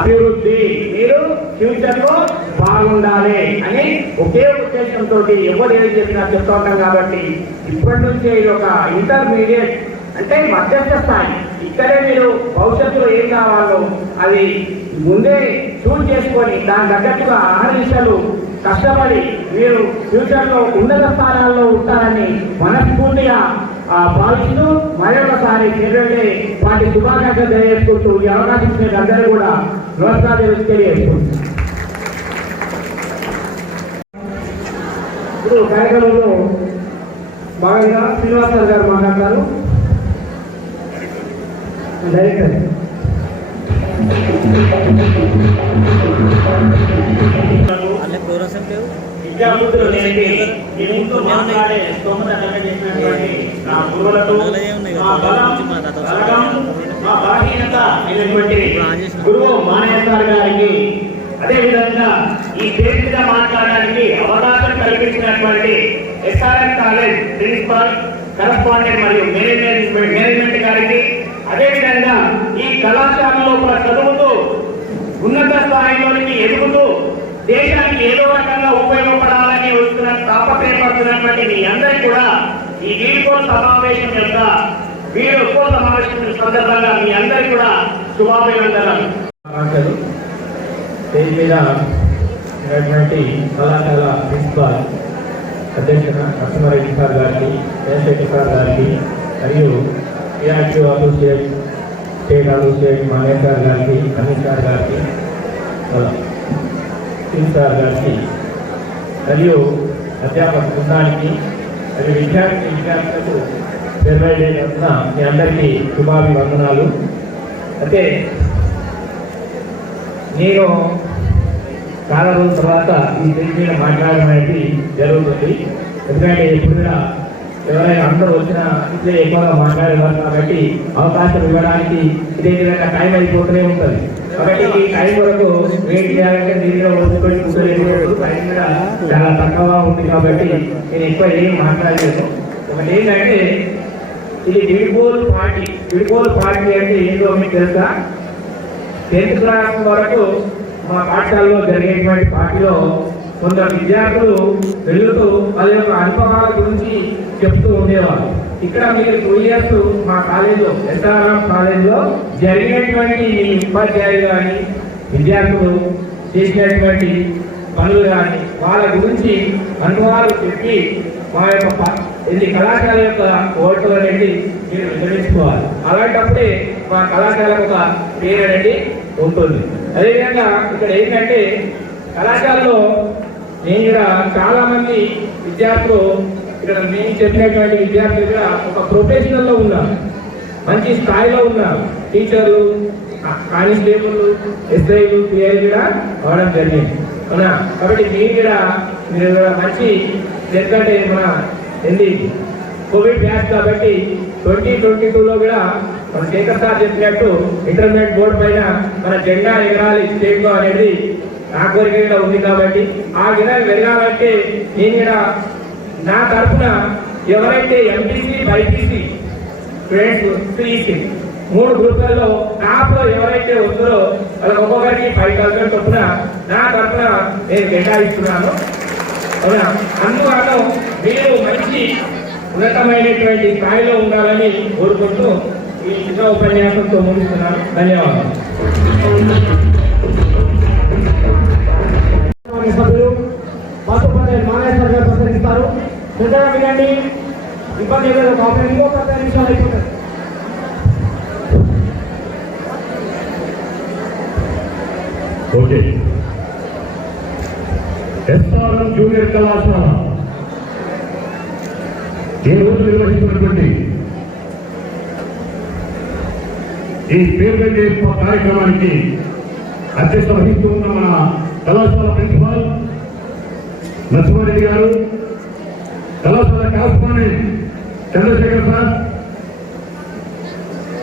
అభివృద్ధి, మీరు ఫ్యూచర్ లో బాగుండాలి అని ఒకే ఉద్దేశంతో ఎవరు ఏది చెప్పినా చెప్తా ఉంటాం. కాబట్టి ఇప్పటి నుంచే ఇది ఒక ఇంటర్మీడియట్ అంటే మధ్యస్థ స్థాయి. ఇక్కడే మీరు భవిష్యత్తులో ఏం కావాలో అది ముందే చూస్ చేసుకొని దాని తగ్గట్టుగా ఆహరించాలు కష్టపడి మీరు ఫ్యూచర్ లో ఉన్నత స్థానాల్లో ఉంటారని మనస్ఫూర్తిగా భావిస్తూ మరొకసారి ఫెబ్రవరి వాటి శుభాకాంక్షలు తెలియజేసుకుంటూ ఈ అవకాశం ఇచ్చిన అందరూ కూడా నమస్కారాలు తెలియజేసుకుంటున్నారు. ఇప్పుడు కార్యక్రమంలో భాగంగా శ్రీనివాసరావు గారు మాట్లాడతారు. డైరెక్టర్ విద్యాబుద్ధులు నేర్పి మీ ముందు మాట్లాడే స్తోమత కలిగజేసినటువంటి నా గురువులకు మా బలహీనత అయినటువంటి గురువు మానేశ్వర్ గారికి, అదేవిధంగా ఈ పేరు మీద మాట్లాడడానికి అవకాశం కల్పించినటువంటి ఎస్ఆర్ఎం కాలేజ్ ప్రిన్సిపాల్, కరస్పాండెంట్ మరియు మేనేజ్మెంట్ గారికి, అదేవిధంగా ఈ కళాశాలలో చదువుతూ ఉన్నత స్థాయిలోనికి ఎదుగుతూ దేశానికి ఏదో రకంగా ఉపయోగపడాలని వస్తున్న తాపత్రయపడుతున్నటువంటి మీ అందరికీ కూడా ఈ వీడ్కోలు సమావేశం యొక్క వీడ్కోలు సమావేశం సందర్భంగా మీ అందరికీ కూడా శుభాభినందనలు. స్టేజ్ మీద ఉన్నటువంటి కళాశాల ప్రిన్సిపాల్ అధ్యక్షుల నరసింహారెడ్డి సార్ గారికి, జయశెట్టి సార్ గారికి, మరియు పిఆర్టీ అసోసియేట్ స్టేట్ అసోసియేట్ మానేశ్వర్ గారికి, అమిత్ సార్ గారికి, సార్ గారికి, మరియు అధ్యాపక బృందానికి, మరియు విద్యార్థులకు ఫెబ్రవరి తరఫున మీ అందరికీ శుభాభివందనాలు. అయితే నేను చాలా రోజుల తర్వాత ఈ దేని మీద మాట్లాడడం అనేది జరుగుతుంది. ఎందుకంటే ఎప్పుడు కూడా ఎవరైనా అందరూ వచ్చిన ఇట్లే ఎక్కువగా మాట్లాడేవారు కాబట్టి అవకాశం ఇవ్వడానికి ఇదే విధంగా టైం అయిపోతూనే ఉంటుంది. కాబట్టి ఈ టైం వరకు వెయిట్ చేయాలంటే దీనిలో వదిలిపెట్టి టైం కూడా చాలా తక్కువగా ఉంది. కాబట్టి నేను ఎక్కువ ఏం మాట్లాడలేదు. ఒకటి ఏంటంటే ఇది విడిపోల్ పార్టీ అంటే ఏంటో మీకు తెలుసా? 10th క్లాస్ వరకు మా పాఠశాలలో జరిగేటువంటి పార్టీలో కొందరు విద్యార్థులు వెళ్తూ వాళ్ళ యొక్క అనుభవాల గురించి చెప్తూ ఉండేవారు. ఇక్కడ మీరు 2 years మా కాలేజీలో ఎస్ఆర్ఎం కాలేజీలో జరిగినటువంటి ఉపాధ్యాయులు కానీ విద్యార్థులు చేసినటువంటి పనులు కానీ వాళ్ళ గురించి అనుభవాలు చెప్పి మా యొక్క ఇది కళాశాల యొక్క ఓటు అనేది మీరు వివరించుకోవాలి. అలాంటప్పుడే మా కళాశాలకు ఒక పేరు అనేది ఉంటుంది. అదేవిధంగా ఇక్కడ ఏంటంటే కళాశాలలో నేను కూడా చాలా మంది విద్యార్థులు ఇక్కడ మేము చెప్పినటువంటి విద్యార్థులు కూడా ఒక ప్రొఫెషనల్లో ఉన్నారు, మంచి స్థాయిలో ఉన్నారు. టీచర్లు, కానిస్టేబుల్, ఎస్ఐలు, పిఐలు కూడా అవడం జరిగింది అవునా? కాబట్టి మీరు కూడా మంచి ఎందుకంటే మన కోవిడ్ బ్యాచ్ కాబట్టి 2022లో కూడా మన శేఖర్ సార్ చెప్పినట్టు ఇంటర్మీడియట్ బోర్డు పైన మన జెండా ఎగరాలి స్టేట్ లో అనేది నా కోరిక కూడా ఉంది. కాబట్టి ఆ విధంగా వెరగాలంటే నేను కూడా నా తరఫున ఎవరైతే ఎంపీసీ, బైపీసీ స్టూడెంట్స్, సిఈసీ 3 గ్రూపులలో టాప్ లో ఎవరైతే వస్తారో వాళ్ళకి ఒక్కొక్కరికి 5,000 చొప్పున నా తరఫున నేను కేటాయిస్తున్నాను. అందువల్ల మీరు మంచి ఉన్నతమైనటువంటి స్థాయిలో ఉండాలని కోరుకుంటూ ఈ చిన్న ఉపన్యాసంతో ముగిస్తున్నాను. ధన్యవాదాలు. సభ్యులు మాధవపల్లి మానేశ్వర్ గారు ప్రసంగిస్తారు. శ్రద్ధగా వినండి. ఇబ్బంది ఏదో ఇంకో 10 నిమిషాలు అయిపోతుంది. ఓకే. ఎస్ఆర్ఎం జూనియర్ కళాశాల ఈ రోజు నిర్వహిస్తున్నటువంటి ఈ పేరు పెట్టే కార్యక్రమానికి అధ్యక్షత వహిస్తూ ఉన్న మన కళాశాల ప్రిన్సిపాల్ నరసింహారెడ్డి గారు, కళాశాల కరస్పాండెంట్ చంద్రశేఖర్ సార్,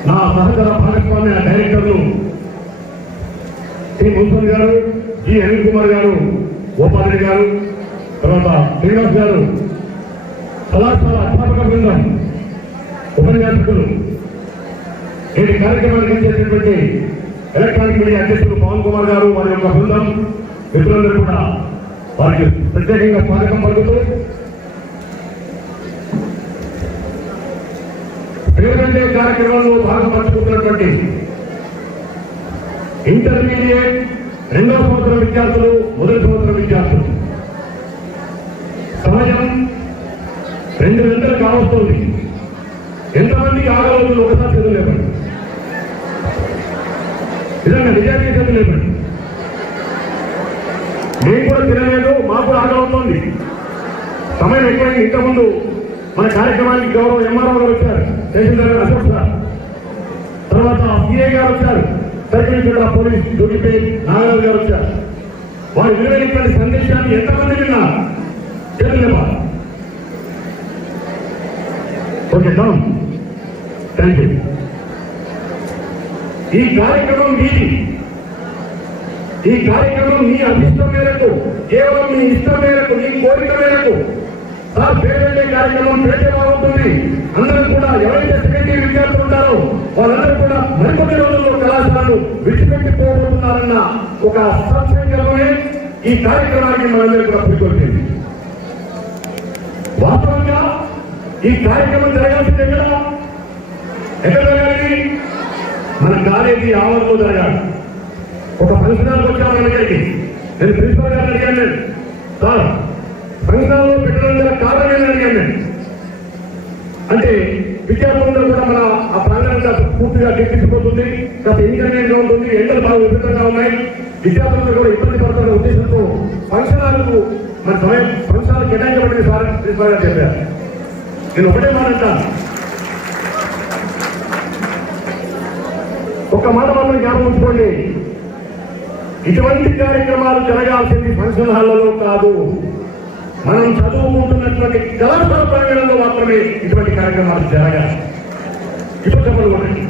నా సహచర భాగస్వామ్య డైరెక్టర్లు శ్రీ మున్సన్ గారు, జి అనిల్ కుమార్ గారు, గోపాలరెడ్డి గారు, తర్వాత శ్రీనివాస్ గారు, కళాశాల అధ్యాపక బృందం, ఉపన్యాసకులు, నేటి కార్యక్రమానికి ఇచ్చేటటువంటి ఎలక్ట్రానిక్ మీడియా అధ్యక్షులు పవన్ కుమార్ గారు, వారి యొక్క బృందం, మిత్రులందరూ కూడా వారికి ప్రత్యేకంగా స్వాగతం పలుకుతూ పేరుగంటే కార్యక్రమంలో భాగపంచుకుంటున్నటువంటి ఇంటర్మీడియట్ 2వ సంవత్సరం విద్యార్థులు, మొదటి సంవత్సరం విద్యార్థులు, సమయం 2 గంటలు కావస్తుంది. ఎంతమందికి ఆగవచ్చు ఒకసారి చదువు లేపండి. నిజంగా నిజానికి చదువు లేపండి. మేము కూడా తినలేదు, మాకు కూడా ఆగవుతోంది. సమయం ఎక్కువైంది. ఇంతకుముందు మన కార్యక్రమానికి గౌరవ ఎంఆర్ఓ గారు వచ్చారు, తహసీల్దార్ గారు అశోక్ సార్, తర్వాత సిఐ గారు వచ్చారు, సర్కిల్ ఇన్స్పెక్టర్ పోలీస్ డ్యూటీపై నాగరాజు గారు వచ్చారు. వారు విలువైనటువంటి సందేశాన్ని ఎంతమంది విన్నారు? చదువు లేవాలి. Okay down. Thank you. ఈ కార్యక్రమం మీది. ఈ కార్యక్రమం మీ అభిష్టం మేరకు, కేవలం మీ ఇష్టం మేరకు, మీ కోరిక మేరకు సార్ పేరుండే కార్యక్రమం పెడితే బాగుంటుంది. అందరూ కూడా ఎవరైతే సెకండరీ విద్యార్థులు ఉంటారో వాళ్ళందరూ కూడా మరికొన్ని రోజుల్లో కళాశాలను విడిచిపెట్టిపోతున్నారన్న ఒక సత్సంకల్పమే ఈ కార్యక్రమానికి మనందరూ కూడా పురికొల్పింది. వాస్తవంగా ఈ కార్యక్రమం జరగాల్సింది ఎక్కడ జరగాలి? మన కాలేజీ ఆవరణలో జరగాలి. ఒక ఫంక్షన్ హాల్కి వచ్చాము మన దగ్గరికి. నేను ప్రిన్సిపల్ గారిని అడిగాను, సార్ ఫంక్షన్ హాల్లో పెట్టడం గల కారణం ఏంటని అడిగాను. అంటే విద్యార్థులందరూ కూడా మన ఆ ప్రాంగణంగా పూర్తిగా గెలిచిపోతుంది, కాస్త ఇన్కన్వీనియంట్ గా ఉంటుంది, ఎండలు బాగా విపరీతంగా ఉన్నాయి, విద్యార్థులందరూ కూడా ఇబ్బంది పడుతున్న ఉద్దేశంతో ఫంక్షన్ హాల్కు మన సమయం ఫంక్షన్ హాల్ కేటాయించబడింది సార్ ప్రిన్సిపల్ గారు చెప్పారు. నేను ఒకటే మాట అంటాను, ఒక మాట మాత్రం జ్ఞాపకం ఉంచుకోండి, ఇటువంటి కార్యక్రమాలు జరగాల్సింది ఫంక్షన్ హాళ్లలో కాదు, మనం చదువుకుంటున్నటువంటి కళాశాల ప్రాంగణంలో మాత్రమే ఇటువంటి కార్యక్రమాలు జరగాలి. ఇప్పుడు చెప్పండి,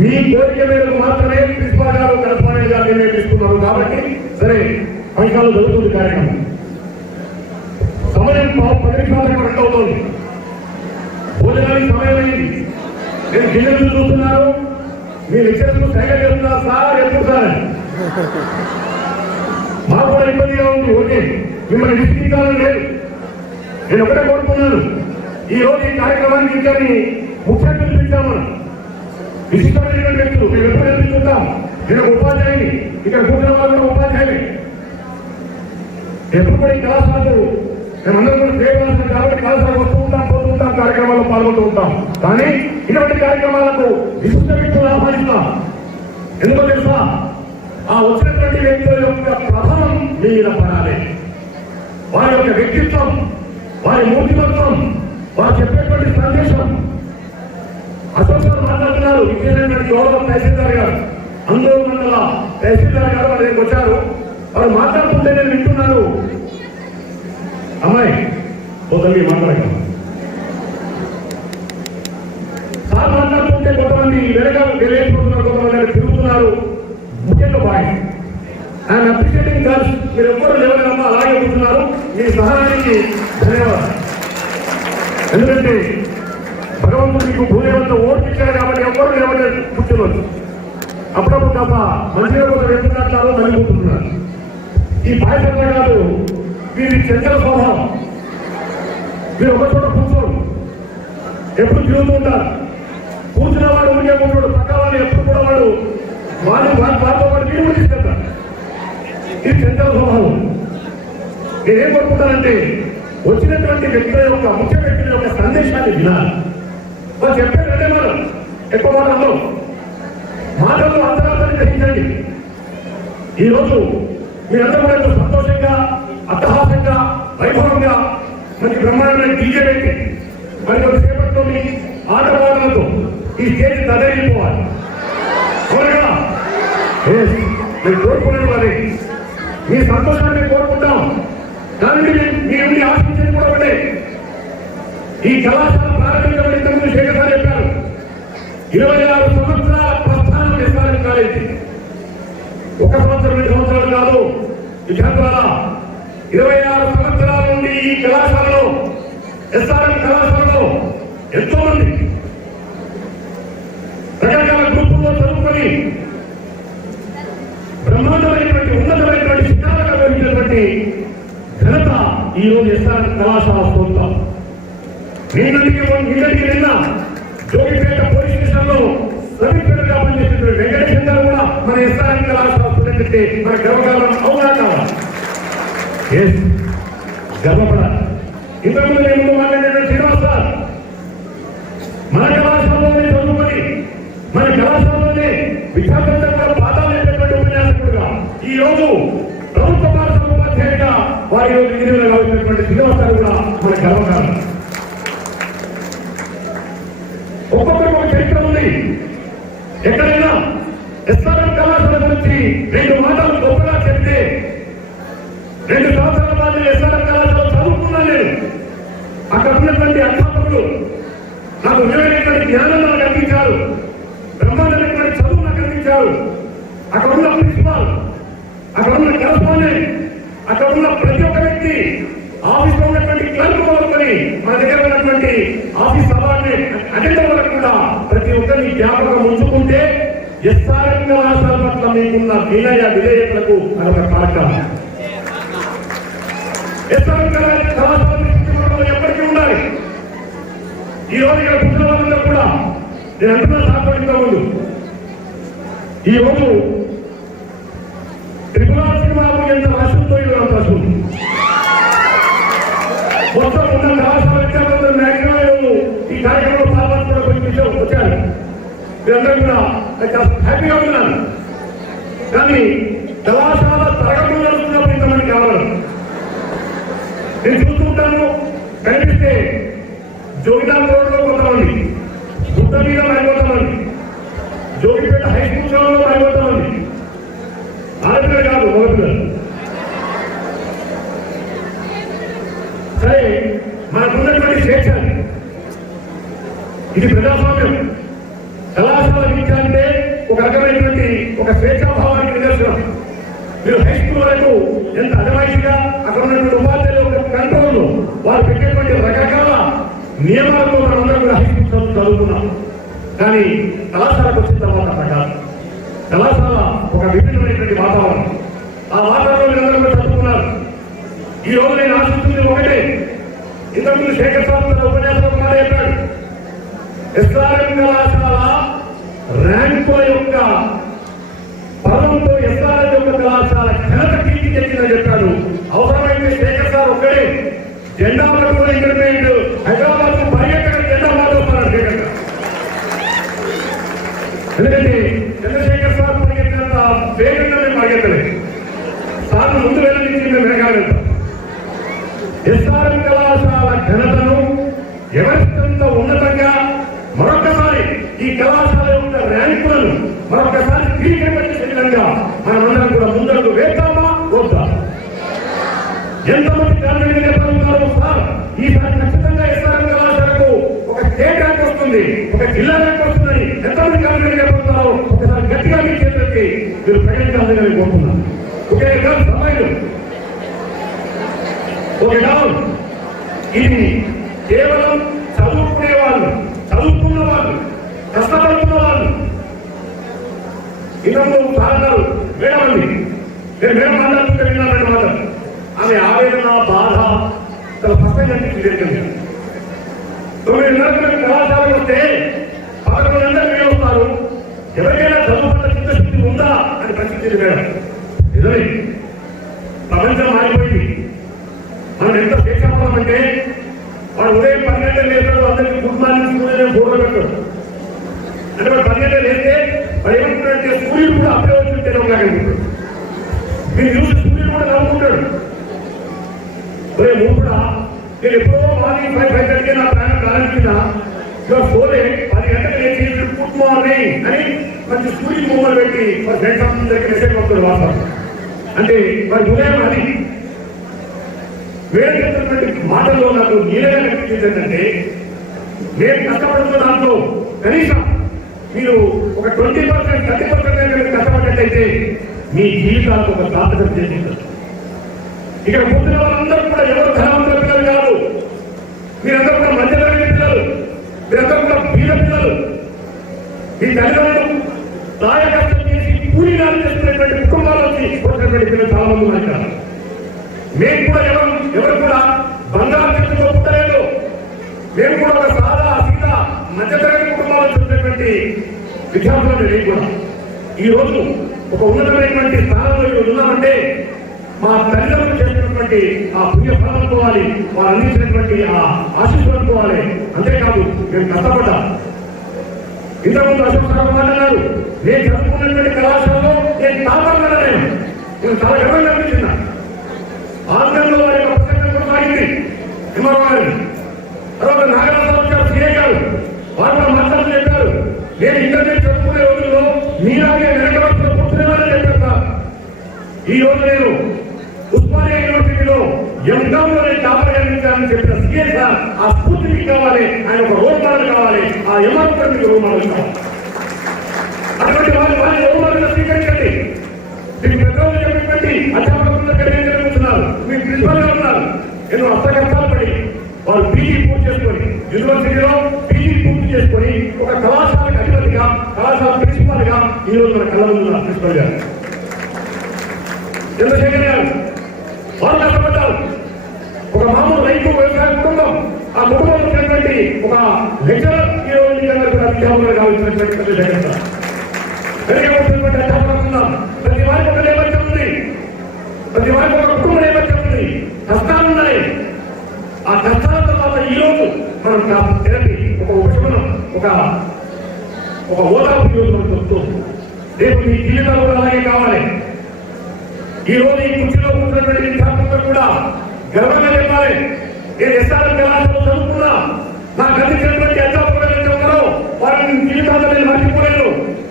మీ కోరిక మేరకు మాత్రమే ప్రిన్సిపాల్ గారు, కరస్పాండెంట్ గారు నిర్ణయం తీసుకున్నారు కాబట్టి సరే ఫంక్షన్ హాల్లో జరుగుతుంది కార్యక్రమం. సమయం 10 నిమిషాలకు రద్దు అవుతోంది. భోజనానికి సమయం అయింది. నేను గిన్నెలు చూస్తున్నారు, మీ లెక్చర్స్ సైగా చేస్తున్నారు, సార్ ఎప్పుడు సార్ మాకు కూడా ఇబ్బందిగా ఉంది. ఓకే, మిమ్మల్ని విసిగించాలని లేదు. నేను ఒకటే కోరుకున్నాను, ఈ రోజు ఈ కార్యక్రమానికి ఇక్కడిని ముఖ్య అతిథులు పిలిచాము. విశిష్టమైనటువంటి వ్యక్తులు మేము ఎప్పుడు ఎదుర్కొంటాం. నేను ఒక ఉపాధ్యాయుని, ఇక్కడ కూర్చున్న వాళ్ళు ఉపాధ్యాయుని. ఎప్పుడు కూడా ఈ కళాశాలకు మేమందరం కూడా చేయవలసింది కాబట్టి కళాశాలకు వస్తూ ఉంటాం, పోతూ ఉంటాం, కార్యక్రమాల్లో పాల్గొంటూ ఉంటాం. కానీ ఇటువంటి కార్యక్రమాలకు విశిష్ట వ్యక్తులు ఆహ్వానిస్తాం. ఎందుకో తెలుసా? ఆ వచ్చినటువంటి వ్యక్తుల యొక్క ప్రభావం మీ మీద పడాలి. వారి యొక్క వ్యక్తిత్వం, వారి మూర్తిమత్వం, వారు చెప్పేటువంటి సందేశం. అశోక్ మాట్లాడుతున్నారు, విజయనగరం గౌరవ తహసీల్దార్ గారు, అందరూ మండల తహసీల్దార్ గారు వారి దగ్గరికి వచ్చారు. వారు మాట్లాడుతుంటే నేను వింటున్నాను, అమ్మాయి కొంతమంది మాట్లాడగలం సార్ మాట్లాడుతుంటే కొంతమంది వెనక తెలియకపోతున్నారు, కొంతమంది తిరుగుతున్నారు. ముఖ్యంగా బాయ్ ఐఎమ్ అప్రిషియేటింగ్ గర్ల్స్, మీరు ఎవ్వరూ లేవలేదమ్మా, అలాగే కూర్చున్నారు. మీ సహాయానికి ధన్యవాదాలు. ఎందుకంటే భగవంతుడు మీకు భూదేవంతో ఓటు ఇచ్చారు కాబట్టి ఎవ్వరూ లేవలేదు కూర్చోవచ్చు. అప్పుడప్పుడు తప్ప మంచిగా కొంత వెళ్తున్నట్లు మళ్ళీ కూర్చుంటున్నారు. ఈ బాధ్యత కాదు, వీరి చంచల స్వభావం. మీరు ఒక చోట కూర్చోరు, ఎప్పుడు తిరుగుతూ ఉంటారు. కూర్చున్న వాడు ఊరికే ఉంటాడు, పక్క వాళ్ళు ఎప్పుడు కూడా వాడు వారితో పాటు మీరు తీసుకెళ్తారు. ఇది చంచల స్వభావం. నేనేం కోరుకుంటానంటే వచ్చినటువంటి వ్యక్తుల యొక్క ముఖ్య వ్యక్తుల యొక్క సందేశాన్ని వినాలి. వాళ్ళు చెప్పే రెండే మనం ఎక్కువ మాటల్లో అంతరార్థాన్ని గ్రహించండి. ఈరోజు మీరందరూ కూడా ఎంతో సంతోషంగా, అట్టహాసంగా, వైభవంగా మంచి బ్రహ్మాండమైన డీజే పెట్టి మరి కొంతసేపటి చప్పట్లతో ఆటపాటలతో ఈ స్టేజ్ తదరిపోవాలి. అవునా? నేను కోరుకునేది మరి మీ సంతోషాన్ని కోరుకుంటాం. కానీ మీ ఆశించేది కూడా ఒకటే, ఈ కళాశాల ప్రారంభించబడి ఇంతకుముందు శేఖర్ గారు చెప్పారు, 26 సంవత్సరాల ప్రస్థానం ఎస్ఆర్ఎం కాలేజీ. 1 సంవత్సరం 2 సంవత్సరాలు కాదు విద్యార్థుల 26 సంవత్సరాల నుండి ఈ కళాశాలలో ఎస్ఆర్ఎం కళాశాలలో ఎంతో మంది రకరకాల గ్రూపుల్లో చదువుకొని బ్రహ్మాండమైనటువంటి ఉన్నతమైనటువంటి శిక్షణకు అందించినటువంటి ఘనత ఈ రోజు ఎస్ఆర్ఎం కళాశాల సొంతం. నిన్న జోగిపేట పోలీస్ స్టేషన్ లో సమీపంగా పనిచేసినటువంటి వెంకటేశ్వర గారు కూడా మన ఎస్ఆర్ఎం కళాశాల స్టూడెంట్ అంటే మన గర్వకాలం అవునా కావాలి? గర్వపడాలి. ఇంతకుముందు నేను మాట్లాడినటువంటి శ్రీనివాస్ సార్ మన కళాశాలలోనే చదువుకొని మన కళాశాలలోనే విద్యార్థులంతా కూడా పాఠాలు చెప్పేటువంటి ఉపన్యాసకుడుగా ఈ రోజు ప్రభుత్వ పాఠశాల ఉపాధ్యాయుడిగా వారి రోజు ఇంజనీర్గా వచ్చినటువంటి శ్రీనివాస్ గారు కూడా మన గర్వకాలం. ఒక్కొక్కరికి ఒక చరిత్ర ఉంది. ఎక్కడైనా ఎస్ఆర్ఎం కళాశాల గురించి 2 మాటలు గొప్పగా చెప్తే 2 సంవత్సరాల పాటు ఎస్ఆర్ఎం కళాశాల చదువుకున్నాను నేను. అక్కడ ఉన్నటువంటి అధ్యాపకులు నాకు విలువైనటువంటి జ్ఞానం నాకు అందించారు, బ్రహ్మాండమైనటువంటి చదువు నాకు అందించారు. అక్కడ ఉన్న ప్రిన్సిపాల్, అక్కడ ఉన్న కరస్పాండెంట్, అక్కడ ఉన్న ప్రతి ఒక్క వ్యక్తి, ఆఫీస్ లో ఉన్నటువంటి క్లర్క్ మొదలుకొని మన దగ్గర ఉన్నటువంటి ఆఫీస్ సబార్డినేట్ అటెండర్ వరకు కూడా ప్రతి ఒక్కరిని జ్ఞాపకం ఉంచుకుంటే ఎస్ఆర్ఎం కళాశాల పట్ల మీకున్న వినయ విధేయతలకు అదొక కారణం. ఎస్ఆర్ఎం కళాశాల ఎప్పటికీ ఉండాలి. ఈ రోజు ఇక్కడ కూర్చున్న వాళ్ళందరూ కూడా నేను అంటున్నా సాధ్యంగా ముందు ఈ రోజు త్రిపురార్ సినిమాలో ఎంత రాష్ట్రంతో అంత రాష్ట్రం మొత్తం ఉన్న కళాశాల విద్యార్థులు మ్యాక్సిమం ఈ కార్యక్రమంలో పాల్గొనడం కొన్ని విషయం వచ్చారు. మీరందరూ కూడా హ్యాపీగా ఉన్నాను. కానీ కళాశాల తరగతులు నడుస్తున్నప్పుడు ఇంతమంది కావాలి. నేను చూస్తుంటాను, కనిపిస్తే జోగిదాన్ రోడ్లో కొంతమంది, బుద్ధ మీద అయిపోతామండి, జోగిపేట హై స్కూల్ అయిపోతామండి. ఆడపిల్లలు కాదు, మగపిల్లలు. సరే, మనకున్నటువంటి స్వేచ్ఛ ఇది ప్రజాస్వామ్యం. కళాశాల విద్య అంటే ఒక రకమైనటువంటి ఒక స్వేచ్ఛాభావానికి నిదర్శనం. మీరు హై స్కూల్ వరకు ఎంత అజమాయిషిగా అక్కడ ఉన్నటువంటి ఉపాధ్యాయులు కంట్రోల్ వారు పెట్టేటువంటి రకరకాల నియమాలతో మనందరం కూడా హై స్కూల్ చదువుకున్నాం. కానీ కళాశాలకు వచ్చిన తర్వాత ప్రకారం కళాశాల ఒక విభిన్నమైనటువంటి వాతావరణం. ఆ వాతావరణం మీరందరూ కూడా చదువుకున్నారు. ఈ రోజు నేను ఆశిస్తుంది ఒకటే, ఇంతకుముందు శేఖర్ సార్ ఉపన్యాసం మాట చెప్పాడు, ఎస్ఆర్ఎం కళాశాల ర్యాంకుల యొక్క పదంతో ఎస్ఆర్ఎం యొక్క కళాశాల ఘనత కీర్తి చెందిందని చెప్పాడు. అవసరమైతే శేఖర్ సార్ ఒక్కడే జెండా పట్టుకున్న ఇంటర్మీడియట్ హైదరాబాద్ పర్యటన జెండా మాట్లాడుతున్నాడు శేఖర్ సార్. ఎందుకంటే చంద్రశేఖర్ సార్ పరిగెత్తినంత వేగంగా మేము పరిగెత్తలేదు. సార్ ముందు వెళ్ళి మేము వెనకాల వెళ్తాం. ఎస్ఆర్ఎం కళాశాల ఘనతను ఎవరికంత ఉన్నతంగా మరొకసారి ఈ కళాశాల యొక్క ర్యాంకులను మరొకసారి తిరిగి విధంగా మనమందరం కూడా ముందరకు వేద్దామా వద్దా? ఎంతమంది కారణంగా చెప్పగలుగుతారు సార్? ఈసారి ఖచ్చితంగా ఎస్ఆర్ఎం కళాశాలకు ఒక స్టేట్ ర్యాంక్ వస్తుంది, ఒక జిల్లా ర్యాంక్ వస్తుంది. ఎంతమంది కారణంగా చెప్పగలుగుతారో ఒకసారి గట్టిగా మీ చేతులకి మీరు ప్రకటించాలని నేను కోరుతున్నాను. ఒకే సమయంలో ఒక డౌన్ ఇది కేవలం చదువుకునే వాళ్ళు, చదువుకున్న వాళ్ళు, కష్టపడుతున్న వాళ్ళు. ఇంతకు సాధారు మేడం అండి, నేను మేడం మాట్లాడుతుంటే విన్నాను మాట. ఆమె ఆవేదన, బాధ చాలా స్పష్టంగా తెలియజేస్తుంది. 9 కళాశాలకు వస్తే 11 గంటలకు మీరు వస్తారు. ఎవరికైనా చదువుకున్న చిత్తశుద్ధి ఉందా అని ప్రశ్నించింది మేడం. నిజమే, ప్రపంచం మారిపోయింది. మనం ఎంత స్వేచ్ఛాపడం అంటే వాడు ఉదయం 10 గంటలు లేస్తాడు, అందరికీ గుడ్ మార్నింగ్ బోర్డు పెట్టాడు. అంటే వాడు 10 గంటలు వేస్తే వాడు ఏమంటున్నాడంటే సూర్యుడు కూడా అప్పుడే వచ్చి తెలియకుంటాడు. మీరు చూసి సూర్యుడు కూడా నవ్వుకుంటాడు. ఒరే మూడు కూడా నేను ఎప్పుడో మార్నింగ్ 5:30కే నా ప్రయాణం ప్రారంభించిన ఇవాళ పోలే 10 గంటలకు లేచి గుడ్ మార్నింగ్ అని మంచి సూర్యుని బొమ్మలు పెట్టి మరి ఫ్రెండ్స్ అందరికీ మెసేజ్ పంపుతారు వాట్సాప్. అంటే మరి ఉదయం అది వేరే చెప్తున్నటువంటి మాటల్లో నాకు నీళ్ళగా కనిపించింది ఏంటంటే, నేను కష్టపడుతున్న దాంట్లో కనీసం మీరు ఒక 20%, 30% కష్టపడ్డట్టయితే మీ జీవితాలకు ఒక జాతకం చేసింటారు. ఇక్కడ పుట్టిన వాళ్ళందరూ కూడా ఎవరు ధనవంతుల పిల్లలు కాదు, మీరందరూ కూడా మధ్యతరగతి పిల్లలు, మీరందరూ కూడా బీద పిల్లలు. మీ తల్లిదండ్రులు దాయకష్టం చేసి కూలీనాలు చేస్తున్నటువంటి కుటుంబాల నుంచి వచ్చినటువంటి పిల్లలు చాలా మంది ఉన్నారు ఇక్కడ. మేము కూడా ఎవరు కూడా బంగారు చెట్టుతో పుట్టలేదు. మేము కూడా ఒక సాదా సీత మధ్యతరగతి కుటుంబాలను చూసినటువంటి విద్యార్థులు. మేము కూడా ఈ రోజు ఒక ఉన్నతమైనటువంటి స్థానంలో ఉన్నామంటే మా తల్లిదండ్రులు చేసినటువంటి ఆ పుణ్య ఫలం అనుకోవాలి, వారు అందించినటువంటి ఆ ఆశీస్సులు అనుకోవాలి. అంతేకాదు మేము కష్టపడ్డా. ఇంతకుముందు అశోక్ సార్ మాట్లాడారు, నేను చదువుకున్నటువంటి కళాశాలలో నేను తాపడగా నేను చాలా గర్వంగా అనిపించింది. ఆంధ్రంలో వారి యొక్క ప్రసంగం కొనసాగింది ఎంఆర్ఓ గారు. తర్వాత నాగరాజరావు వచ్చారు, సీఏ గారు, వారు మాట్లాడుతూ చెప్పారు, నేను ఇంటర్నెట్ చదువుకునే రోజుల్లో మీలాగే వెనకబడుతున్న పుట్టినవారని చెప్పారు సార్. ఈ రోజు నేను ఉస్మానియా యూనివర్సిటీలో ఎంకాంలో నేను టాపర్ అందించాలని చెప్పిన సీఏ సార్ ఆ స్ఫూర్తి మీకు కావాలి, ఆయన ఒక రోల్ మోడల్ కావాలి, ఆ ఎంఆర్ఓ గారు మీకు రోల్ మోడల్ కావాలి. అటువంటి వారి రోల్ మోడల్ స్వీకరించండి. మీకు పెద్దవాళ్ళు చెప్పినటువంటి అధ్యాపకులు జరుగుతున్నారు, మీకు ప్రిన్సిపల్ గా ఉన్నారు, ఎన్నో అర్థకష్టాలు పడి వారు పీజీ పూర్తి చేసుకొని యూనివర్సిటీలో పీజీ పూర్తి చేసుకొని ఒక కళాశాలకు అధిపతిగా, కళాశాల ప్రిన్సిపల్ గా ఈ రోజు మన కళ్ళ ముందు ప్రిన్సిపల్ గారు చంద్రశేఖర్ గారు వాళ్ళు కష్టపడ్డారు. ఒక మామూలు రైతు వ్యవసాయ కుటుంబం, ఆ కుటుంబంలో ఉన్నటువంటి ఒక లెక్చరర్ ఈ రోజు అధ్యాపకులు కావాల్సినటువంటి చంద్రశేఖర్ సార్. వెనుకబడుతున్నటువంటి అధ్యాపకులు ప్రతి వారికి ఒక నేపథ్యం ఉంది, ప్రతి వారికి ఒక కుటుంబ నేపథ్యం ఉంది, కష్టాలు ఉన్నాయి. ఆ కష్టాల తర్వాత ఈ రోజు మనం థెరపీ, ఒక ఉపశమనం, ఒక ఓదార్పు ఈరోజు మనం చెప్తుంది. రేపు మీ జీవితాలు కూడా అలాగే కావాలి. ఈ రోజు ఈ కుర్చీలో కూర్చున్నటువంటి విద్యార్థులు కూడా గర్వంగా చెప్పాలి, నేను ఎస్ఆర్ఎం కళాశాలలో చదువుకున్నా, నాకు అందించినటువంటి అధ్యాపకులు ఎవరైతే వారిని జీవితాల్లో నేను మర్చిపోలేను.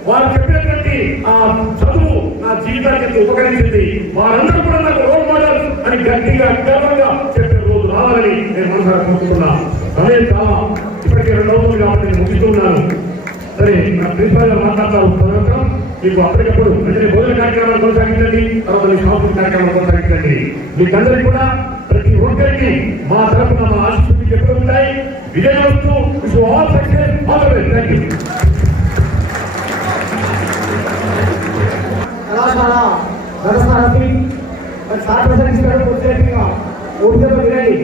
వారు చెప్పినటువంటి ఆ చదువు నా జీవితానికి ఉపకరించింది, వారందరూ కూడా నాకు రోల్ మోడల్ అని గట్టిగా గర్వంగా చెప్పే రోజు రావాలని నేను మనసారా కోరుకుంటున్నా. అదే చాలా ఇప్పటికే 2 రోజులు కాబట్టి నేను ముగిస్తున్నాను. సరే, నా ప్రిన్సిపల్ గా మాట్లాడతారు. మీకు అప్పటికప్పుడు అంటే భోజన కార్యక్రమాలు కొనసాగించండి, తర్వాత మీ సాంస్కృతిక కార్యక్రమాలు కొనసాగించండి. మీకందరికీ కూడా ప్రతి ఒక్కరికి మా తరఫున మా ఆశీస్సులు చెప్తూ ఉంటాయి. విజయవస్తు all success, all the best. Thank you. కళాశాల వ్యవస్థాపి సార్ ప్రసంగిస్తారు, పూర్తిగా ఊరితో వినండి.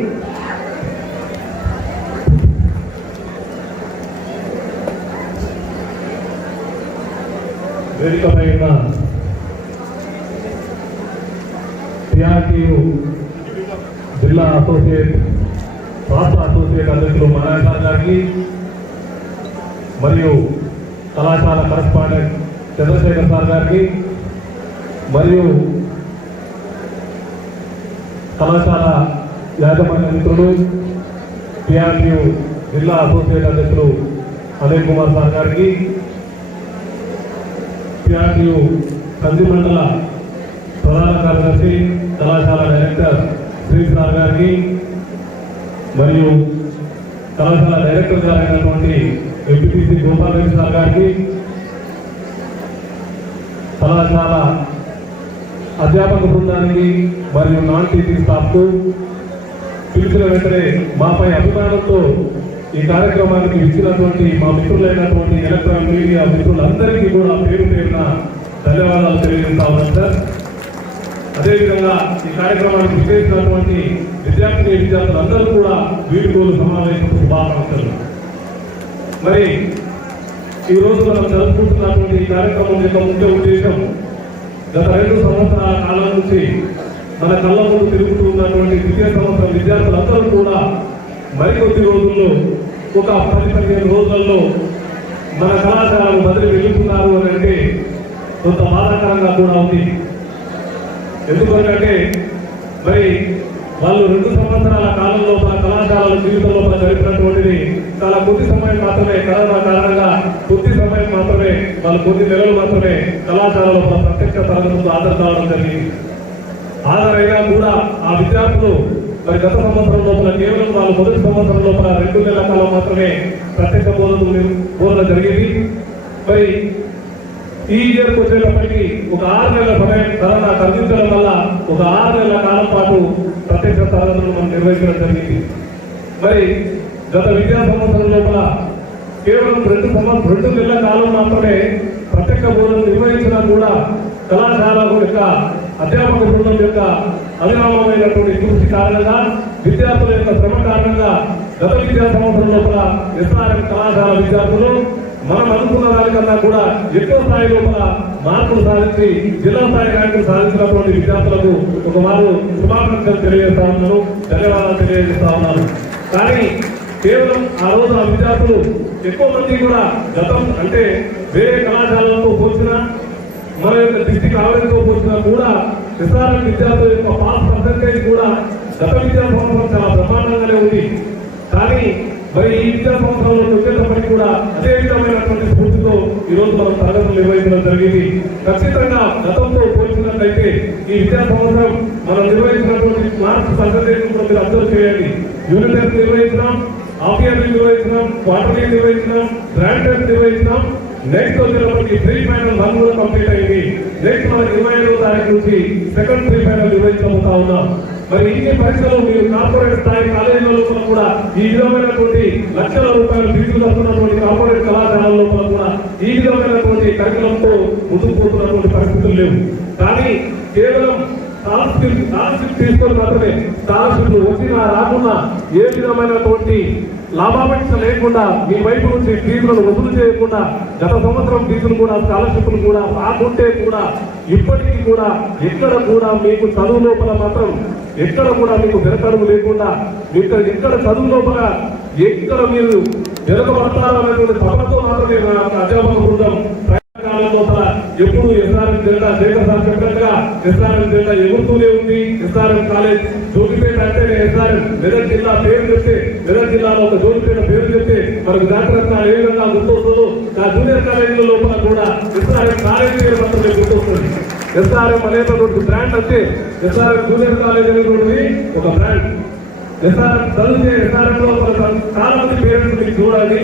వేదికపై ఉన్న టీఆర్టీయు జిల్లా అసోసియేట్, రాష్ట్ర అసోసియేట్ అధ్యక్షులు మనాయ్ గారికి మరియు కళాశాల కరస్పాండెంట్ చంద్రశేఖర్ సార్ గారికి మరియు కళాశాల యాజమాన్య మిత్రులు టీఆర్టీయు జిల్లా అసోసియేట్ అధ్యక్షులు అనిల్ కుమార్ సార్ గారికి, టీఆర్టీయు కంది మండల ప్రధాన కార్యదర్శి కళాశాల డైరెక్టర్ శ్రీ సార్ గారికి మరియు కళాశాల డైరెక్టర్ గారు అయినటువంటి ఎంపీటీసీ గోపాల్ రెడ్డి సార్ గారికి, కళాశాల అధ్యాపక బృందానికి మరియు నాన్ టీచింగ్ స్టాఫ్కు పిలిచిన వెంటనే మాపై అభిమానంతో ఈ కార్యక్రమానికి ఇచ్చినటువంటి మా మిత్రులైనటువంటి ఎలక్ట్రానిక్ మీడియా మిత్రులందరికీ కూడా పేరు పేరున ధన్యవాదాలు తెలియజేస్తా ఉన్నాను సార్. అదేవిధంగా ఈ కార్యక్రమానికి విచ్చేసినటువంటి విద్యార్థులందరూ కూడా వీడుకోలు సమావేశం శుభాకాంక్షలు. మరి ఈ రోజు మనం జరుపుకుంటున్నటువంటి ఈ కార్యక్రమం యొక్క ముఖ్య ఉద్దేశం, గత 2 సంవత్సరాల కాలం నుంచి మన కళ్ళ ముందు తిరుగుతూ ఉన్నటువంటి ద్వితీయ సంవత్సరం విద్యార్థులందరూ కూడా మరికొద్ది రోజుల్లో, ఒక 10-15 రోజులలో మన కళాశాలను బదిలీ వెళ్తున్నారు అని అంటే కొంత బాధాకరంగా కూడా ఉంది. ఎందుకంటే మరి వాళ్ళు 2 సంవత్సరాల కాలం లోపల కళాశాలల జీవితం లోపల గడిపినటువంటిది చాలా కొద్ది సమయం మాత్రమే. కరోనా కారణంగా కొద్ది సమయం మాత్రమే, వాళ్ళు కొద్ది నెలలు మాత్రమే కళాశాల లోపల ప్రత్యక్ష తరగతులకు హాజరు కావడం జరిగింది. హాజరైనా కూడా ఆ విద్యార్థులు మరి గత సంవత్సరం లోపల కేవలం వాళ్ళు మొదటి సంవత్సరం లోపల 2 నెలల కాలం మాత్రమే ప్రత్యక్ష బోధన జరిగింది. మరి ఈ ఇయర్కి వచ్చేటప్పటికీ ఒక 6 నెలల సమయం కరోనా తగ్గించడం వల్ల ఒక 6 నెలల కాలం పాటు ప్రత్యక్ష తరగతులను మనం నిర్వహించడం జరిగింది. మరి గత విద్యా సంవత్సరం లోపల కేవలం 2 నెలల కాలం మాత్రమే ప్రత్యక్ష బోధన నిర్వహించినా కూడా కళాశాల యొక్క అధ్యాపక బృందం యొక్క అవిరామమైనటువంటి కృషి కారణంగా, విద్యార్థుల యొక్క శ్రమ కారణంగా గత విద్యా సంవత్సరం లోపల ఎస్ఆర్ఎం కళాశాల విద్యార్థులు మనం అనుకున్న దానికన్నా కూడా ఎక్కువ స్థాయి లోపల మార్కులు సాధించి జిల్లా స్థాయి ర్యాంకులు సాధించినటువంటి విద్యార్థులకు ఒక వారు శుభాకాంక్షలు తెలియజేస్తా ఉన్నాను, ధన్యవాదాలు తెలియజేస్తా ఉన్నాను. కానీ కేవలం ఆ రోజు ఆ విద్యార్థులు ఎక్కువ మంది కూడా గతం అంటే వేరే కళాశాలలతో పోల్చినా మన యొక్క డిస్ట్రిక్ట్ ఆవరణతో పోల్చినా కూడా ఎస్ఆర్ఎం విద్యార్థుల యొక్క పాస్ పర్సెంటేజ్ కూడా గత విద్యా సంవత్సరం చాలా బ్రహ్మాండంగానే ఉంది. కానీ మరి ఈ విద్యా సంవత్సరంలో వచ్చేటప్పటికి కూడా అదే విధమైనటువంటి స్ఫూర్తితో ఈ రోజు మనం తరగతులు నిర్వహించడం జరిగింది. ఖచ్చితంగా గతంతో పోల్చినట్లయితే ఈ విద్యా సంవత్సరం మనం నిర్వహించినటువంటి మార్క్స్ పర్సెంటేజ్ కూడా మీరు అబ్జర్వ్ చేయండి. యూనిట్ టెస్ట్ నిర్వహించినాం, హాఫ్ ఇయర్లీ నిర్వహించినాం, క్వార్టర్లీ నిర్వహించినాం, గ్రాండ్ టెస్ట్ నిర్వహించినాం. నెక్స్ట్ వచ్చేటప్పటికి ప్రీ ఫైనల్ 1 కూడా కంప్లీట్ అయింది. నెక్స్ట్ మనం 25వ తారీఖు నుంచి సెకండ్ ప్రీ ఫైనల్ నిర్వహించబోతా ఉన్నాం. మరి ఇన్ని పరీక్షలు మీరు కార్పొరేట్ స్థాయి కాలేజీలలో కూడా ఈ విధమైనటువంటి లక్షల రూపాయలు ఫీజులు కడుతున్నటువంటి కార్పొరేట్ కళాశాలల లోపల కూడా ఈ విధమైనటువంటి కరికులంతో ముందుకు పోతున్నటువంటి పరిస్థితులు లేవు. కానీ కేవలం స్కాలర్షిప్ తీసుకొని మాత్రమే, స్కాలర్షిప్ వచ్చినా రాకున్నా ఏ విధమైనటువంటి లాభాపేక్ష లేకుండా మీ వైపు నుంచి ఫీజులను వసూలు చేయకుండా గత సంవత్సరం ఫీజులు కూడా స్కాలర్షిప్లు కూడా రాకుంటే కూడా ఇప్పటికీ కూడా ఎక్కడ కూడా మీకు చదువు లోపల మాత్రం ఎక్కడ కూడా మీకు వెనకడుగు లేకుండా ఎక్కడ చదువు లోపల ఎక్కడ మీరు వెనకబడతారు అనేటువంటి తపనతో మాత్రమే అధ్యాపక బృందం లోపల ఎప్పుడు ఎస్ఆర్ఎం జెండా శేఖర్ సార్ చెప్పినట్టుగా ఎస్ఆర్ఎం జెండా ఎగురుతూనే ఉంది. ఎస్ఆర్ఎం కాలేజ్ జోగిపేట అంటేనే ఎస్ఆర్ఎం మెదక్ జిల్లా పేరు చెప్తే, మెదక్ జిల్లాలో ఒక జోగిపేట పేరు చెప్తే మనకు జాగ్రత్త ఏ విధంగా గుర్తొస్తుందో ఆ జూనియర్ కాలేజీల లోపల కూడా ఎస్ఆర్ఎం కాలేజీ పేరు మాత్రమే గుర్తొస్తుంది. ఎస్ఆర్ఎం అనేటువంటి బ్రాండ్ అంటే ఎస్ఆర్ఎం జూనియర్ కాలేజ్ అనేటువంటిది ఒక బ్రాండ్. ఎస్ఆర్ఎం చదివితే ఎస్ఆర్ఎం లో చాలా మంది పేరెంట్స్ మీకు చూడాలి.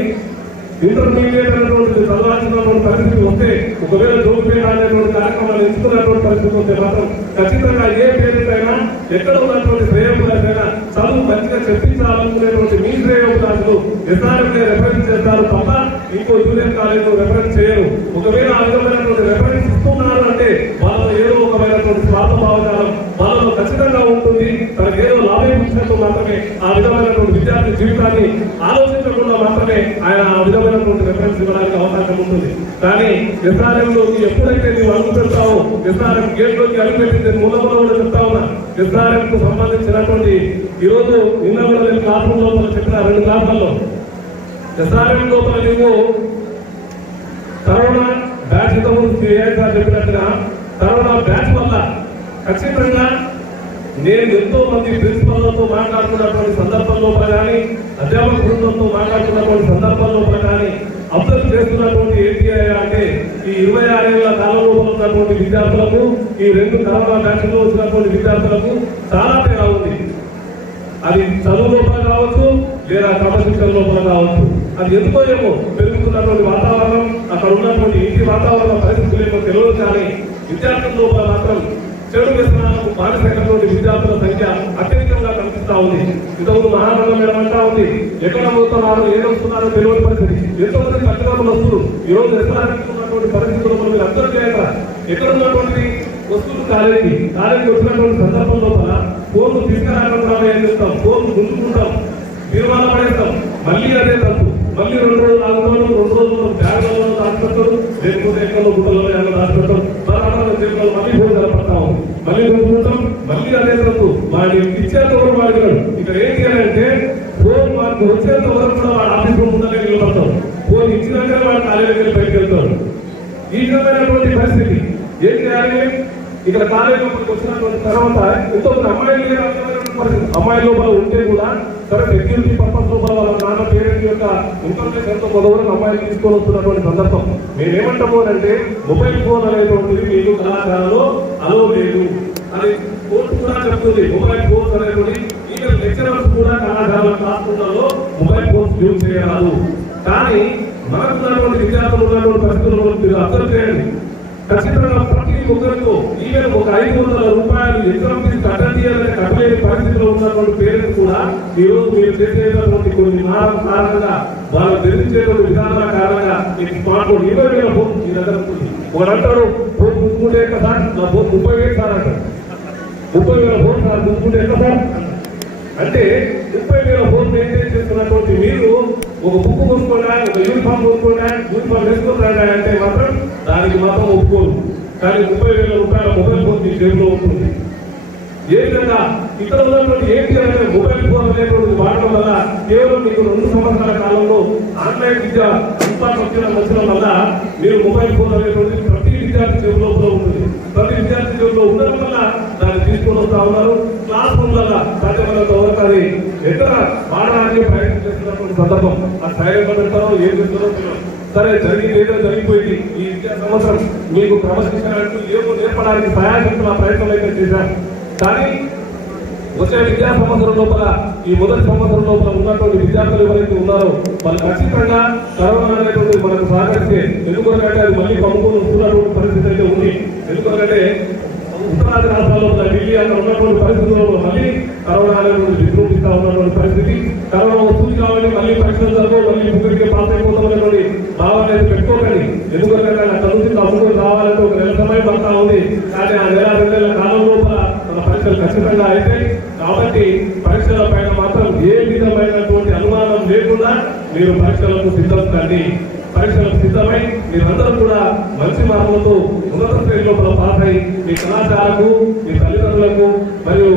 ఇంటర్మీడియట్ అనేటువంటి చదవాల్సినటువంటి పరిస్థితి వస్తే, ఒకవేళ జోగిపేట అనేటువంటి కార్యక్రమాలు ఎంచుకున్నటువంటి పరిస్థితి వస్తే మాత్రం ఖచ్చితంగా ఏ పేరెంట్ అయినా ఎక్కడ ఉన్నటువంటి శ్రేయోభిలాషైనా చదువు మంచిగా చెప్పించాలనుకునేటువంటి మీ శ్రేయోభిలాషులు ఎస్ఆర్ఎం రెఫరెన్స్ చేస్తారు తప్ప ఇంకో జూనియర్ కాలేజ్ రెఫరెన్స్ చేయరు. ఒకవేళ ఆ విధమైనటువంటి రెఫరెన్స్ ఇస్తున్నారు అంటే వాళ్ళలో ఏదో ఒకమైనటువంటి స్వార్థ భావజాలం వాళ్ళలో ఖచ్చితంగా ఉంటుంది. తనకు ఏదో లాభేక్షతో మాత్రమే ఆ విధమైనటువంటి విద్యార్థి జీవితాన్ని ఆలోచించకుండా మాత్రమే ఆయన ఆ విధమైనటువంటి రెఫరెన్స్ ఇవ్వడానికి అవకాశం ఉంటుంది. కానీ ఎస్ఆర్ఎం లోకి ఎప్పుడైతే నువ్వు అడుగు పెడతావో, ఎస్ఆర్ఎం గేట్ లోకి అడుగు పెట్టింది మూలంలో కూడా చెప్తా ఉన్నా. ఎస్ఆర్ఎం కు సంబంధించినటువంటి ఈరోజు నిన్న కూడా నేను క్లాస్ రూమ్ లోపల చెప్పిన 2 క్లాసులలో ఎస్ఆర్ఎం లోపల నువ్వు కరోనా బ్యాచ్ చెప్పినట్టుగా కరోనా బ్యాచ్ వల్ల ఖచ్చితంగా నేను ఎంతో మంది ప్రిన్సిపల్లతో మాట్లాడుతున్నటువంటి సందర్భంలో కానీ, అధ్యాపక బృందంతో మాట్లాడుతున్నటువంటి సందర్భంలో కానీ అబ్జర్వ్ చేస్తున్నటువంటి ఏంటి అంటే ఈ 26 ఏళ్ల కాలంలో ఉన్నటువంటి విద్యార్థులకు ఈ 2 కరోనా బ్యాచ్లో వచ్చినటువంటి విద్యార్థులకు చాలా తేడా ఉంది. అది చదువు లోపల కావచ్చు లేదా క్రమశిక్షణ లోపల కావచ్చు. అది ఎందుకో ఏమో పెరుగుతున్నటువంటి వాతావరణం, అక్కడ ఉన్నటువంటి ఇంటి వాతావరణ పరిస్థితులు ఏమో తెలియదు. కానీ విద్యార్థుల లోపల మాత్రం చెడు వ్యసనాలకు బానిసైనటువంటి విద్యార్థుల సంఖ్య అత్యధికంగా కనిపిస్తా ఉంది. ఇంతకుముందు మహానగరం ఏమంటా ఉంది, ఎక్కడ పోతున్నారో ఏదొస్తున్నారో తెలియని పరిస్థితి. ఎంతో మంది పట్టణాలు వస్తున్నారు. ఈ రోజు ఉన్నటువంటి పరిస్థితుల్లో మీరు అర్థం చేయక ఎక్కడ ఉన్నటువంటి వస్తువులు కాలేజీ వచ్చినటువంటి సందర్భం లోపల ఫోన్లు తీసుకురాకుండా ఏం చేస్తాం, ఫోన్లు గుంజుకుంటాం, నిర్మాణ పడేస్తాం. మళ్ళీ అదే తప్పు. మళ్ళీ 2 రోజులు ఆగుతారు, 2 రోజులు బ్యాగ్లలో దాచిపెడతారు, లేకపోతే ఎక్కడో గుట్టలో దాచిపెడతాం. మళ్ళీ ఫోన్ జరపడతాము, మళ్ళీ గుంజుకుంటాం, మళ్ళీ అదే తప్పు. వాడి ఇచ్చేంత వరకు వాడినాడు. ఇక్కడ ఏం చేయాలంటే ఫోన్ మాకు వచ్చేంత వరకు కూడా వాడు ఆఫీస్ రూమ్ ముందరే నిలబడతాం. ఫోన్ ఇచ్చినాక వాడు కాలేజీకి వెళ్ళి బయటకు వెళ్తాడు. ఈ విధమైనటువంటి పరిస్థితి ఏం చేయాలి? ఇక్కడ కాలేజీ లోపలికి వచ్చినటువంటి తర్వాత ఎంతో మంది అమ్మాయిలు లేని అమ్మాయిల లోపల ఉంటే కూడా సరే సెక్యూరిటీ పర్పస్ లోపల వాళ్ళ నాన్న పేరెంట్ యొక్క ఇన్ఫర్మేషన్ ఎంతో కొంతవరకు అమ్మాయిలు తీసుకొని వస్తున్నటువంటి సందర్భం. మేమేమంటాము అంటే మొబైల్ ఫోన్ అనేటువంటిది మీకు కళాశాలలో అలో లేదు అని కోర్టు కూడా చెప్తుంది. మొబైల్ ఫోన్స్ అనేటువంటి ఈవెన్ లెక్చరర్స్ కూడా కళాశాల క్లాస్ రూమ్లలో మొబైల్ ఫోన్స్ యూజ్ చేయరాదు. కానీ మనకు ఉన్నటువంటి విద్యార్థులు ఉన్నటువంటి పరిస్థితుల్లో మీరు అర్థం చేయండి. ఖచ్చితంగా ప్రతి ఒక్కరితో ఈవెన్ ఒక 500 రూపాయలు ఎగ్జామ్ ఫీజు కట్టలేని పరిస్థితిలో ఉన్నటువంటి పేరెంట్స్ కూడా ఈరోజు మీరు చేసేటటువంటి కొన్ని కారణంగా వాళ్ళు ధరించేటువంటి విధానాల కారణంగా మీకు స్మార్ట్ ఫోన్ 20,000 ఫోన్ మీ దగ్గర ఉంటుంది. ఒకడు అంటాడు ఫోన్ ముట్టుకుంటే ఎంత సార్, నా ఫోన్ 30,000 సార్ అంటారు. 30,000 ఫోన్ సార్ ముట్టుకుంటే ఎంత సార్ అంటే 30,000 ఫోన్ మెయింటైన్ చేస్తున్నటువంటి మీరు ఒక బుక్ కొనుక్కోడా, ఒక యూనిఫామ్ కొనుక్కోడా, యూనిఫామ్ వేసుకున్నాడా అంటే మాత్రం దానికి మాత్రం ఒప్పుకోరు. కానీ 30,000 రూపాయల మొబైల్ ఫోన్ మీ జేబులో ఉంటుంది. ఏ విధంగా ఇక్కడ ఉన్నటువంటి ఏంటి అంటే మొబైల్ ఫోన్ అనేటువంటి వాడడం వల్ల కేవలం మీకు 2 సంవత్సరాల కాలంలో ఆన్లైన్ విద్య ఇన్ఫ్రాస్ట్రక్చర్ వచ్చిన వల్ల మీరు మొబైల్ ఫోన్ అనేటువంటి ప్రతి విద్యార్థి జేబులో ఉంటుంది. ప్రతి విద్యార్థి జేబులో ఉండడం వల్ల దాన్ని తీసుకొని వస్తా ఉన్నారు. క్లాస్ రూమ్లలో సాధ్యమైనంత వరకు అది ఎక్కడ వాడడానికి ప్రయత్నం చేస్తున్నటువంటి సందర్భం. ఆ సహాయం పెడతారో ఏం చేస్తారో తెలియదు. సరే జరిగింది ఏదో జరిగిపోయింది. ఈ విద్యా సంవత్సరం మీకు క్రమశిక్షణ అంటూ ఏమో నేర్పడానికి సహాయశక్తుల ప్రయత్నం అయితే చేశారు. కానీ వచ్చే విద్యా సంవత్సరం లోపల ఈ మొదటి సంవత్సరం లోపల ఉన్నటువంటి విద్యార్థులు ఎవరైతే ఉన్నారో వాళ్ళు ఖచ్చితంగా కరోనా అనేటువంటి మనకు సహకరిస్తే ఎందుకంటే అది మళ్ళీ కమ్ముకొని వస్తున్నటువంటి పరిస్థితి అయితే ఉంది. ఎందుకంటే ఉత్తరాది రాష్ట్రాల్లో ఢిల్లీ అక్కడ ఉన్నటువంటి పరిస్థితుల్లో మళ్ళీ కరోనా అనేటువంటి విజృంభిస్తా ఉన్నటువంటి పరిస్థితి. కరోనా వస్తుంది కాబట్టి మళ్ళీ పరీక్షలు జరగవు, మళ్ళీ ముగ్గురికి పాస్ అయిపోతున్నటువంటి భావాన్ని అయితే పెట్టుకోకండి. ఎందుకంటే చదువుకి కమ్ముకొని రావాలంటే ఒక నెల సమయం పడతా ఉంది. కానీ ఆ నెల 2 నెలల కాలం లోపల మన పరీక్షలు ఖచ్చితంగా అయితే కాబట్టి పరీక్షల పైన మాత్రం ఏ విధమైనటువంటి అనుమానం లేకుండా మీరు పరీక్షలకు సిద్ధం కండి. పరీక్షలకు సిద్ధమై మీరందరూ కూడా మంచి మార్కులతో ఉన్నత శ్రేణి లోపల పాస్ అయి మీ కళాశాలకు, మీ తల్లిదండ్రులకు మరియు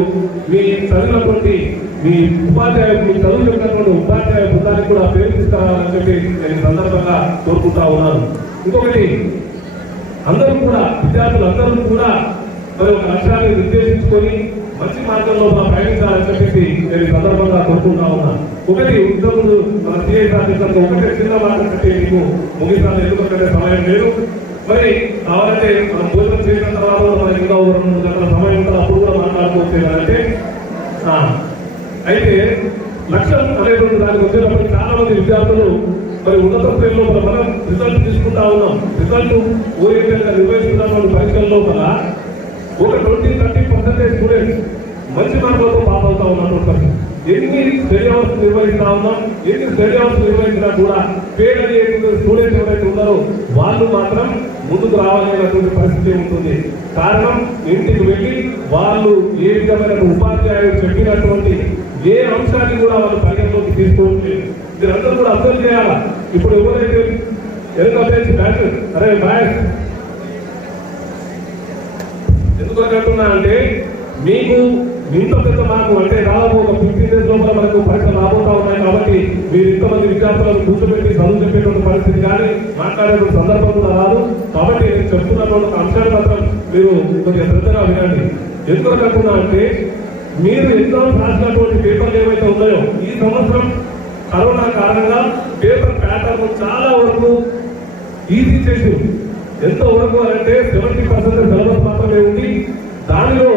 మీ చదివినటువంటి మీ ఉపాధ్యాయులు, మీ చదువు చెప్పినటువంటి ఉపాధ్యాయ బృందానికి కూడా పేరు తీసుకురావాలని చెప్పి నేను సందర్భంగా కోరుకుంటా ఉన్నాను. ఇంకొకటి అందరూ కూడా విద్యార్థులందరూ కూడా మరి ఒక లక్ష్యాన్ని నిర్దేశించుకొని మంచి మార్గంలో ప్రయాణించాలని చెప్పేసి నేను సందర్భంగా కోరుకుంటా ఉన్నాను. ఒకటి ఉద్యోగులు మన సిఐ సాధించారు. ఒకటే చిన్న మాట చెప్పి మీకు ముగిస్తాను, ఎందుకంటే సమయం లేదు. మరి కావాలంటే మనం భోజనం చేసిన తర్వాత మనకి ఇంకా 2 గంటల సమయం ఉంటుంది, అప్పుడు కూడా మాట్లాడుకోవచ్చు. అంటే అయితే లక్ష్యం అనేటువంటి దానికి వచ్చేటప్పటికి చాలా మంది విద్యార్థులు మరి ఉన్నత శ్రేణిలో మనం రిజల్ట్ తీసుకుంటా ఉన్నాం. రిజల్ట్ ఓరియంటెడ్ గా నిర్వహిస్తున్నటువంటి పరీక్షల లోపల ఒక 20-30% స్టూడెంట్స్ మంచి మార్కులతో పాస్ అవుతా ఉన్నటువంటి ఎన్ని స్టడీ అవర్స్ నిర్వహిస్తా ఉన్నాం, ఎన్ని స్టడీ అవర్స్ నిర్వహించినా కూడా ఫెయిల్ అయ్యే స్టూడెంట్స్ ఎవరైతే ఉన్నారో వాళ్ళు మాత్రం ముందుకు రావాలనేటువంటి పరిస్థితి ఉంటుంది. కారణం ఇంటికి వెళ్ళి వాళ్ళు ఏ విధమైన ఉపాధ్యాయులు చెప్పినటువంటి ఏ అంశాన్ని కూడా వాళ్ళు పరిగణలోకి తీసుకోవట్లేదు. మీరందరూ కూడా అర్థం చేయాలా. ఇప్పుడు ఎవరైతే అరే బాయ్ ఎందుకు అంటున్నా అంటే మీకు ఇంత పెద్ద మార్కు అంటే దాదాపు ఒక 15 days లోపల మనకు పరీక్షలు రాబోతా ఉన్నాయి. కాబట్టి మీరు ఇంతమంది విద్యార్థులను కూర్చోబెట్టి చదువు చెప్పేటువంటి పరిస్థితి కానీ మాట్లాడేటువంటి సందర్భం కూడా రాదు. కాబట్టి నేను చెప్తున్నటువంటి అంశాన్ని మాత్రం మీరు కొద్దిగా శ్రద్ధగా వినండి. ఎందుకు అంటున్నా అంటే మీరు ఎగ్జామ్స్ రాసినటువంటి పేపర్లు ఏవైతే ఉన్నాయో ఈ సంవత్సరం కరోనా కారణంగా పేపర్ ప్యాటర్న్ చాలా వరకు ఈజీ చేసి ఎంతవరకు అంటే 70% సిలబస్ మాత్రమే ఉంది. దానిలో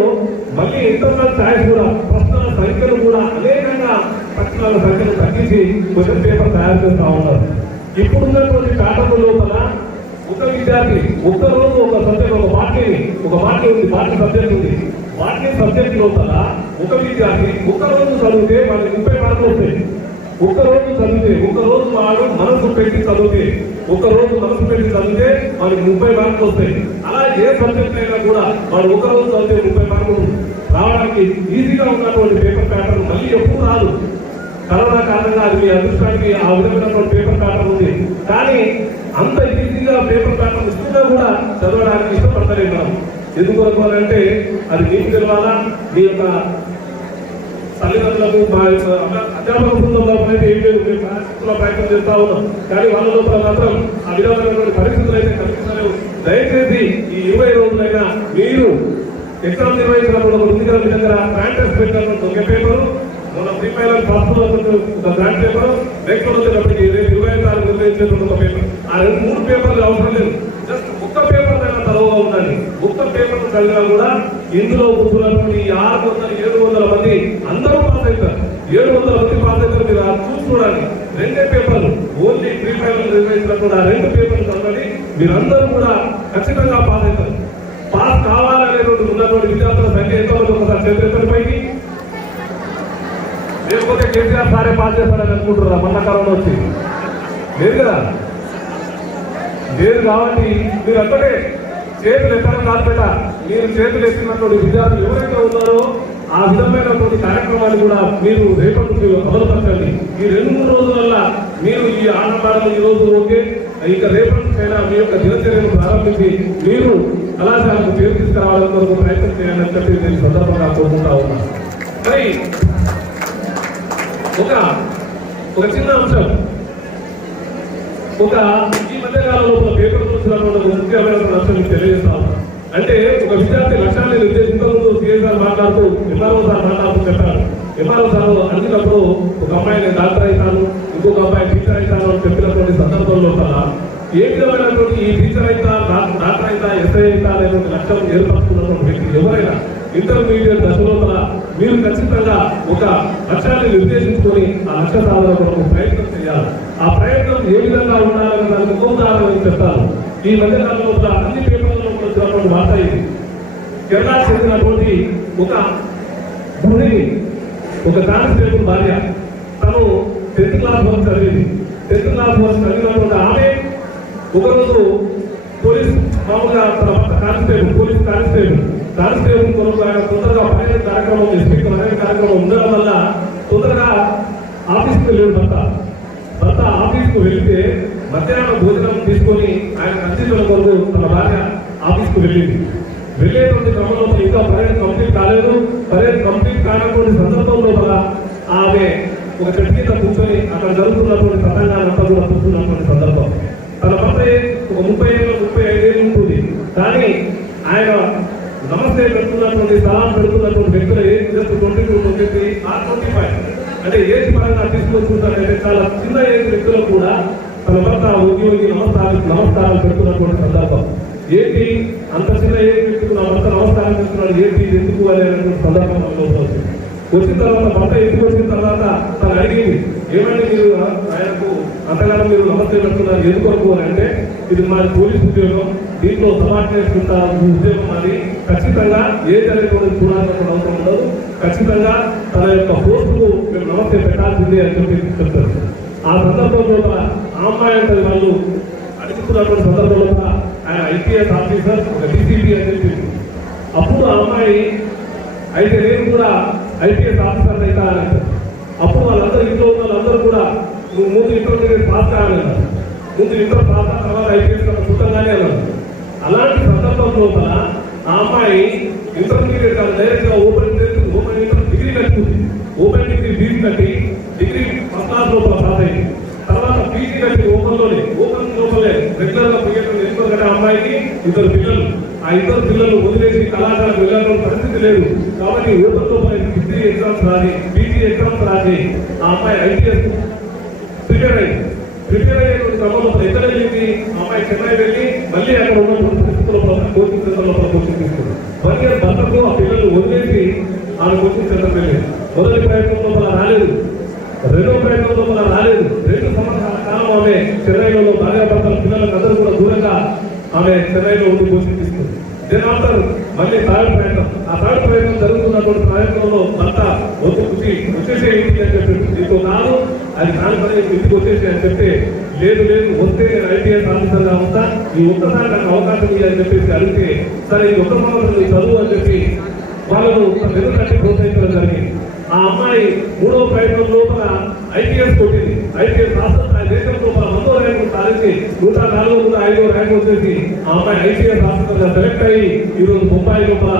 మళ్ళీ ఇంటర్నల్ ఛాయిస్ కూడా ప్రశ్నల సంఖ్యలు కూడా అనేకంగా ప్రశ్నల సంఖ్యను తగ్గించి క్వశ్చన్ పేపర్ తయారు చేస్తా ఉన్నారు. ఇప్పుడున్నటువంటి ప్యాటర్న్ లోపల ఒక విద్యార్థి ఒక్కరోజు ఒక సబ్జెక్ట్ ఒక బాటనీ ఉంది, బాటనీ సబ్జెక్ట్ ఉంది. బాటనీ సబ్జెక్ట్ లోపల ఒక విద్యార్థి ఒక్కరోజు చదివితే వాళ్ళకి 30 మార్కులు వస్తాయి. ఒక్కరోజు చదివితే ఒక్కరోజు వాడు మనసు పెట్టి చదివితే వాడికి 30 మార్కులు వస్తాయి. అలా ఏ సబ్జెక్ట్ అయినా కూడా వాడు ఒకరోజు చదివితే 30 మార్కులు రావడానికి ఈజీగా ఉన్నటువంటి పేపర్ ప్యాటర్న్ మళ్ళీ ఎప్పుడు రాదు. కరోనా కారణంగా అది మీ అదృష్టానికి ఆ విధమైనటువంటి పేపర్ ప్యాటర్న్ ఉంది. కానీ అంత ఈజీగా పేపర్ ప్యాటర్న్ ఇస్తున్నా కూడా చదవడానికి ఇష్టపడతలేదు మనం. ఎందుకు అనుకోవాలంటే అది మీకు తెలవాలా, మీ యొక్క తల్లిదండ్రులకు మా అధ్యాపక బృందం లోపల అయితే ఏం లేదు, మేము శాశ్వతంగా ప్రయత్నం చేస్తా ఉన్నాం. కానీ వాళ్ళ లోపల మాత్రం ఆ విధమైనటువంటి పరిస్థితులు అయితే కనిపిస్తలేవు. దయచేసి ఈ 20 రోజులైనా మీరు ఎగ్జామ్ నిర్వహించినప్పుడు ఒక ముందుగా మీ దగ్గర గ్రాంట్ టెస్ట్ పెట్టినప్పుడు ఒక పేపరు, మన ప్రీ ఫైనల్ ఫస్ట్ ఒక గ్రాంట్ పేపర్, నెక్స్ట్ వచ్చేటప్పటికి రేపు 25 తారీఖు నిర్వహించేటువంటి ఒక పేపర్. ఆ 3 పేపర్లు అవసరం లేదు, జస్ట్ ఒక్క పేపర్ అయినా తరువుగా ఉండాలి. ఒక్క పేపర్ చదివినా కూడా ఇందులో కూర్చున్నటువంటి 600-700 మంది అందరూ పాస్ అవుతారు. 700 మంది పాస్ అవుతారు. మీరు చూసి చూడాలి. 2 పేపర్లు ఓన్లీ ప్రీ ఫైనల్ నిర్వహించినప్పుడు ఆ 2 పేపర్లు చదవాలి. మీరందరూ కూడా ఖచ్చితంగా పాస్ అవుతారు. పాస్ కావాలనేటువంటి ఉన్నటువంటి విద్యార్థుల సంఖ్య ఎంతమంది ఒకసారి చేతులు పైకి. లేకపోతే కేసీఆర్ సారే పాస్ చేస్తారని అనుకుంటున్నారా? మొన్న కరోనా వచ్చి లేదు కదా, లేదు. కాబట్టి మీరు అక్కడే చేతులు ఎత్తడం కాదు పెట్ట, మీరు చేతులు ఎత్తినటువంటి విద్యార్థులు ఎవరైతే ఉన్నారో ఆ విధమైనటువంటి కార్యక్రమాన్ని కూడా మీరు రేపటి అమలుపరచండి. ఈ 2-3 రోజుల మీరు ఈ ఆనందాలను ఈ రోజు ఓకే, ఇంకా రేపటికైనా మీ యొక్క దినచర్యను ప్రారంభించి మీరు కళాశాలకు పేరు తీసుకురావడం కొరకు ప్రయత్నం చేయాలని చెప్పి నేను సందర్భంగా కోరుకుంటా ఉన్నాను. మరి ఒక చిన్న అంశం, ఈ మధ్యకాలంలో పేపర్ చూసినటువంటి ముఖ్యమైన అంశం మీకు తెలియజేస్తాను. అంటే ఒక విద్యార్థి లక్ష్యాన్ని నిర్దేశించడంతో సిఎస్ఆర్ మాట్లాడుతూ ఎంఆర్ఓ సార్ మాట్లాడుతూ చెప్పారు. ఎంఆర్ఓ సార్ అందినప్పుడు ఒక అమ్మాయి నేను డాక్టర్ అవుతాను, ఇంకొక అమ్మాయి టీచర్ అవుతాను అని చెప్పినటువంటి సందర్భంలో కల్లా ఏ విధమైనటువంటి ఈ టీచర్ అయితా, డాక్టర్ అయితా, ఎస్ఐ అయితా అనేటువంటి లక్ష్యం ఏర్పరుచుకున్నటువంటి వ్యక్తి ఎవరైనా ఇంటర్మీడియట్ దశలో మీరు ఖచ్చితంగా ఒక లక్ష్యాన్ని నిర్దేశించుకొని ఆ లక్ష్య సాధన కొరకు ప్రయత్నం చేయాలి. ఆ ప్రయత్నం ఏ విధంగా ఉండాలని దానికి ఒక ఉదాహరణ చెప్తాను. ఈ మధ్యకాలంలో అన్ని పేపర్లలో వచ్చినటువంటి వార్త ఇది. కేరళ చెందినటువంటి ఒక గృహిణి, ఒక కానిస్టేబుల్ భార్య, తను 10th క్లాస్ వరకు చదివింది. 10th క్లాస్ వరకు చదివినటువంటి ఆమె ఒకరోజు పోలీస్ మామూలుగా తన పోలీస్ కానిస్టేబుల్ కొరకు ఆయన తొందరగా పర్యటన కార్యక్రమం కార్యక్రమం ఉండడం వల్ల తొందరగా ఆఫీస్కి వెళ్ళాడు భర్త ఆఫీస్కు వెళితే మధ్యాహ్నం భోజనం తీసుకొని ఆయన అందించడం కొరకు తన భార్య ఆఫీస్కు వెళ్ళింది. వెళ్ళేటువంటి క్రమంలో ఇంకా పర్యటన కంప్లీట్ కాలేదు. పర్యటన కంప్లీట్ కానటువంటి సందర్భంలో ఆమె ఒక చెట్టు కింద కూర్చొని అక్కడ జరుగుతున్నటువంటి ప్రసంగాలంతా కూడా చూస్తున్నటువంటి సందర్భం. తన భర్త ఒక 35 ఏళ్ళు ఉంటుంది. కానీ ఆయన నమస్తే పెడుతున్నటువంటి సలాం పెడుతున్నటువంటి వ్యక్తుల ఏజ్ జస్ట్ 22, 25 అంటే ఏజ్ పరంగా తీసుకొచ్చుకుంటారంటే చాలా చిన్న ఏజ్ వ్యక్తులకు కూడా తన భర్త ఉద్యోగి నమస్కారాలు పెడుతున్నటువంటి సందర్భం. ఏంటి అంత చిన్న ఏజ్ వ్యక్తులకు నా భర్త నమస్కారం చేస్తున్నాడు ఏంటి ఎందుకు అనేటువంటి సందర్భంలో వచ్చిన తర్వాత భర్త ఎందుకు వచ్చిన తర్వాత తను అడిగింది, ఏమంటే మీరు ఆయనకు అంతగానో మీరు నమస్తే పెడుతున్నారు ఎందుకు అని అంటే, ఇది మాది పోలీస్ ఉద్యోగం, దీంట్లో సబార్డినేట్స్ ఉద్యోగం అది ఖచ్చితంగా ఏది అనేటువంటి చూడాల్సిన అవసరం ఉండదు, ఖచ్చితంగా తన యొక్క పోస్టుకు మేము నమస్తే పెట్టాల్సిందే అని చెప్పి చెప్తారు. ఆ సందర్భంలో ఆ అమ్మాయి అంటే వాళ్ళు అడుగుతున్నటువంటి సందర్భంలో ఆయన ఐపీఎస్ ఆఫీసర్ ఒక డీసీపీ అని చెప్పింది. అప్పుడు ఆ అమ్మాయి అయితే నేను కూడా ఐపీఎస్ ఆఫీసర్ అవుతా అని అంటారు. అప్పుడు వాళ్ళందరూ ఇంట్లో ఉన్న వాళ్ళందరూ కూడా నువ్వు ముందు ఇంటర్మీడియట్ పాస్ కావాలన్నారు, ముందు ఇంటర్ పాస్ ఆ తర్వాత ఐపీఎస్ పుస్తకంగానే అన్నారు. అలాంటి సందర్భంలో ఆ అమ్మాయి ఇంటర్మీడియట్ కాదు డైరెక్ట్ గా ఓపెన్ ఇంటర్ డిగ్రీ కట్టుకుంది. ఓపెన్ డిగ్రీ ఫీజు కట్టి డిగ్రీ ఫస్ట్ క్లాస్ లోపల పాస్ అయింది. తర్వాత పీజీ కట్టి ఓపెన్ లోపలే రెగ్యులర్ గా పోయేటువంటి ఎందుకంటే అమ్మాయికి 2 పిల్లలు. ఆ 2 పిల్లలు వదిలేసి కళాశాలకు వెళ్ళాలని పరిస్థితి లేదు. కాబట్టి ఓపెన్ లోపల డిగ్రీ ఎగ్జామ్స్ రాసి పీజీ ఎగ్జామ్స్ రాసి ఆ అమ్మాయి ఐపీఎస్ ప్రిపేర్ అయ్యేటువంటి క్రమంలో ఎక్కడ వెళ్ళింది ఆ అమ్మాయి చెన్నై వెళ్ళి మళ్ళీ అక్కడ ఉన్నటువంటి పరిస్థితుల కోచింగ్ సెంటర్ లోపల కోచింగ్ తీసుకుంది. 1 year భర్తకు ఆ పిల్లలు వదిలేసి ఆమె కోచింగ్ సెంటర్ వెళ్ళింది. మొదటి ప్రయత్నంలో మన రాలేదు, రెండో ప్రయత్నంలో మన రాలేదు. 2 సంవత్సరాల కాలం ఆమె చెన్నైలో భార్యాభర్తల పిల్లలకు అందరూ కూడా దూరంగా ఆమె చెన్నైలో ఉండి కోచింగ్ తీసుకుంది. దెన్ ఆఫ్టర్ మళ్ళీ థర్డ్ ప్రయత్నం. ఆ థర్డ్ ప్రయత్నం జరుగుతున్నటువంటి ప్రయత్నంలో భర్త వచ్చేసే ఇంటికి అని చెప్పి ఇంకో కాదు అది కాని పని ఇంటికి వచ్చేసి అని చెప్తే లేదు వస్తే నేను ఐపీఎస్ ఆఫీసర్గా ఉంటా, ఈ ఒక్కసారి నాకు అవకాశం ఉంది అని చెప్పేసి అడిగితే సరే ఈ ఒక్క సంవత్సరం చదువు అని చెప్పి వాళ్ళను వెనుకట్టి ప్రోత్సహించడం జరిగింది. ఆ అమ్మాయి 3వ ప్రయత్నం లోపల ఐపీఎస్ కొట్టింది. ఐపీఎస్ దేశం లోపల 100వ ర్యాంకు సాధించి 104 నుండి 5వ ర్యాంకు వచ్చేసి ఆ అమ్మాయి ఐపీఎస్ ఆఫీసర్ గా సెలెక్ట్ అయ్యి ఈరోజు ముంబై లోపల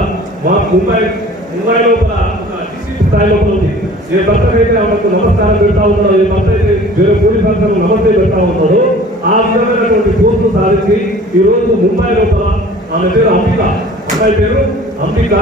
ఒక డిస్ట్రిక్ట్ స్థాయి లోపల ఉంది. ఏ భర్తకైతే ఆమెకు నమస్కారం పెడతా ఉన్నాడో, ఏ భర్త అయితే వేరే పోలీస్ ఆఫీసర్లు నమస్తే పెడతా ఉన్నాడో, ఆ విధమైనటువంటి పోస్టులు సాధించి ఈ రోజు ముంబై లోపల ఆమె పేరు అంబిక, అమ్మాయి పేరు అంబిక.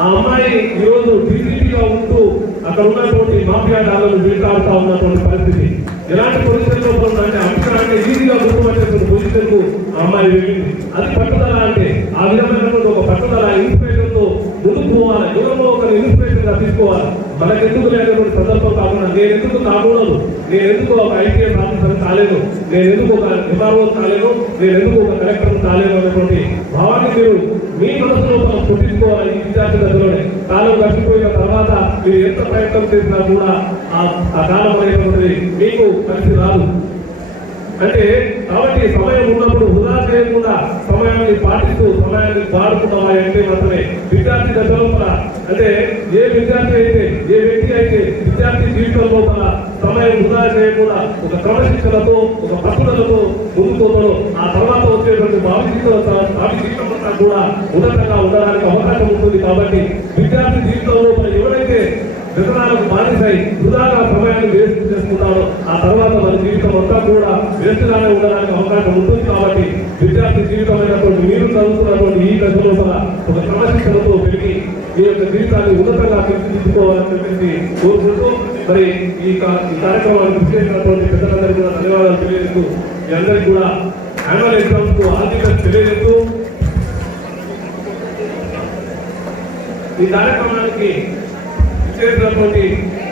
ఆ అమ్మాయి ఈ రోజు డీజీపీగా ఉంటూ అక్కడ ఉన్నటువంటి మాఫియా డాలను వీటాడుతా ఉన్నటువంటి పరిస్థితి. ఎలాంటి పొజిషన్ లో ఉందంటే అంబిక అంటే ఈజీగా గుర్తుపట్టేటువంటి పొజిషన్ కు ఆ అమ్మాయి వెళ్ళింది. అది పట్టుదల అంటే ఆ విధమైనటువంటి ఒక పట్టుదల ఇన్స్పిరేషన్ తో ముందుకు పోవాలి. ఎవరో ఒకరు ఇన్స్పిరేషన్ గా తీసుకోవాలి. మనకెందుకు లేనటువంటి సందర్భం కాకుండా నేను ఎందుకు కాకూడదు, నేను ఎందుకు ఒక ఐపీఎస్ ఆఫీసర్ కాలేదు, నేను ఎందుకు ఒక ఎంఆర్ఓ కాలేదు, నేను ఎందుకు ఒక కలెక్టర్ కాలేదు అనేటువంటి భావాన్ని మీరు మీ మనసులో పుట్టించుకోవాలి. ఈ విద్యార్థి దశలోనే కాలం గడిచిపోయిన తర్వాత మీరు ఎంత ప్రయత్నం చేసినా కూడా ఆ కాలం అనేటువంటిది మీకు కలిసి రాదు. అంటే కాబట్టి సమయం ఉన్నప్పుడు వృధా చేయకుండా సమయాన్ని పాటిస్తూ సమయాన్ని వాడుకున్నావా అంటే మాత్రమే విద్యార్థి దశలో అంటే ఏ విద్యార్థి అయితే ఏ వ్యక్తి అయితే విద్యార్థి జీవితం లోపల సమయం వృధా చేయకుండా ఒక క్రమశిక్షణతో ఒక పట్టుదలతో ముందుకోవడం ఆ తర్వాత వచ్చేటువంటి భావి జీవితం అంతా కూడా ఉన్నతంగా ఉండడానికి అవకాశం ఉంటుంది. కాబట్టి విద్యార్థి జీవితం లోపల ఎవరైతే వ్యసనాలకు బానిసై వృధాగా సమయాన్ని వేస్ట్ చేసుకుంటారో ఆ తర్వాత మన జీవితం అంతా కూడా వేస్ట్గానే ఉండడానికి అవకాశం ఉంటుంది. కాబట్టి విద్యార్థి జీవితమైనటువంటి మీరు చదువుతున్నటువంటి ఈ దశ లోపల ఒక క్రమశిక్షణతో పెరిగి మీ యొక్క జీవితాన్ని ఉన్నతంగా తీర్చిదిద్దుకోవాలని చెప్పేసి కోరుకుంటూ మరి ఈ కార్యక్రమాన్ని కృషి చేసినటువంటి పెద్దలందరికీ కూడా ధన్యవాదాలు తెలియజేస్తూ మీ అందరికీ కూడా యాన్యువల్ ఎగ్జామ్స్ కు ఆల్ ది బెస్ట్ తెలియజేస్తూ ఈ కార్యక్రమానికి చేసినటువంటి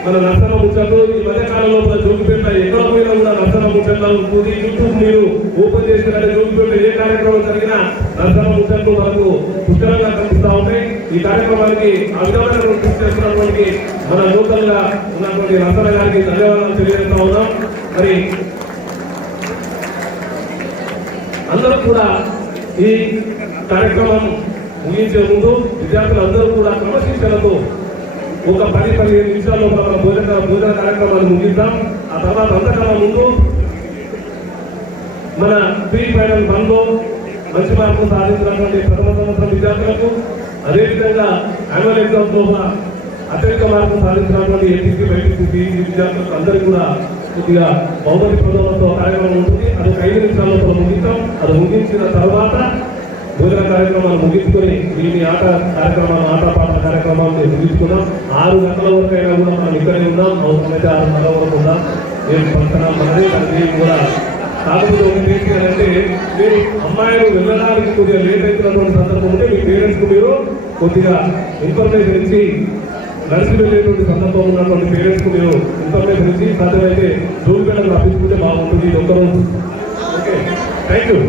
మన నర్సన ముచ్చట్లు ఈ మధ్యకాలంలో మన జోగిపేట ఎక్కడ పోయినా కూడా నర్సన ముచ్చట్లు ఉంటుంది. యూట్యూబ్ మీరు ఓపెన్ చేసినట్టు జోగిపేట ఏ కార్యక్రమం జరిగినా నర్సన ముచ్చట్లు మనకు పుస్తకంగా కనిపిస్తా ఉంటాయి. ఈ కార్యక్రమానికి ఆ విధమైనటువంటి కృషి చేస్తున్నటువంటి మన లోకల్ గా ఉన్నటువంటి నర్సన గారికి ధన్యవాదాలు తెలియజేస్తా ఉన్నాం. మరి అందరూ కూడా ఈ కార్యక్రమం ముగించే ముందు విద్యార్థులందరూ కూడా క్రమశిక్షణతో ఒక 10-15 నిమిషాల్లో మన భోజన కార్యక్రమాన్ని ముగిద్దాం. ఆ తర్వాత అంతకన్నా ముందు మన ప్రీ ఫైనల్ 1 లో మంచి మార్కులు సాధించినటువంటి ప్రథమ సంవత్సరం విద్యార్థులకు, అదేవిధంగా యాన్యువల్ ఎగ్జామ్స్ లో అత్యధిక మార్కులు సాధించినటువంటి ఏపీసీ బైపీసీ విద్యార్థులకు అందరికీ కూడా కొద్దిగా బహుమతి ప్రదర్శనతో కార్యక్రమం ఉంటుంది. అది 5 నిమిషాల్లో ముగిస్తాం. అది ముగించిన తర్వాత భోజన కార్యక్రమాలు ముగించుకొని దీని ఆట పాట కార్యక్రమాలు ముగించుకున్నాం. 6 గంటల వరకు అయినా కూడా మనం ఇక్కడే ఉన్నాం. అవసరమైతే 6:30 వరకు ఉన్నాం. నేను పడుతున్నాం మనది అది కూడా. కాకపోతే ఒకటి ఏంటంటే మీరు అమ్మాయిలు వెళ్ళడానికి కొద్దిగా లేట్ అవుతున్నటువంటి సందర్భం ఉంటే మీ పేరెంట్స్ కు మీరు కొద్దిగా ఇన్ఫర్మేషన్ ఇచ్చి నడిచి వెళ్ళేటువంటి సందర్భం ఉన్నటువంటి పేరెంట్స్ కు మీరు ఇన్ఫర్మేషన్ ఇచ్చి సాధ్యమైతే జోగిపేటకు రప్పించుకుంటే బాగుంటుంది. ఇది ఒక్కరోజు. Okay, thank you.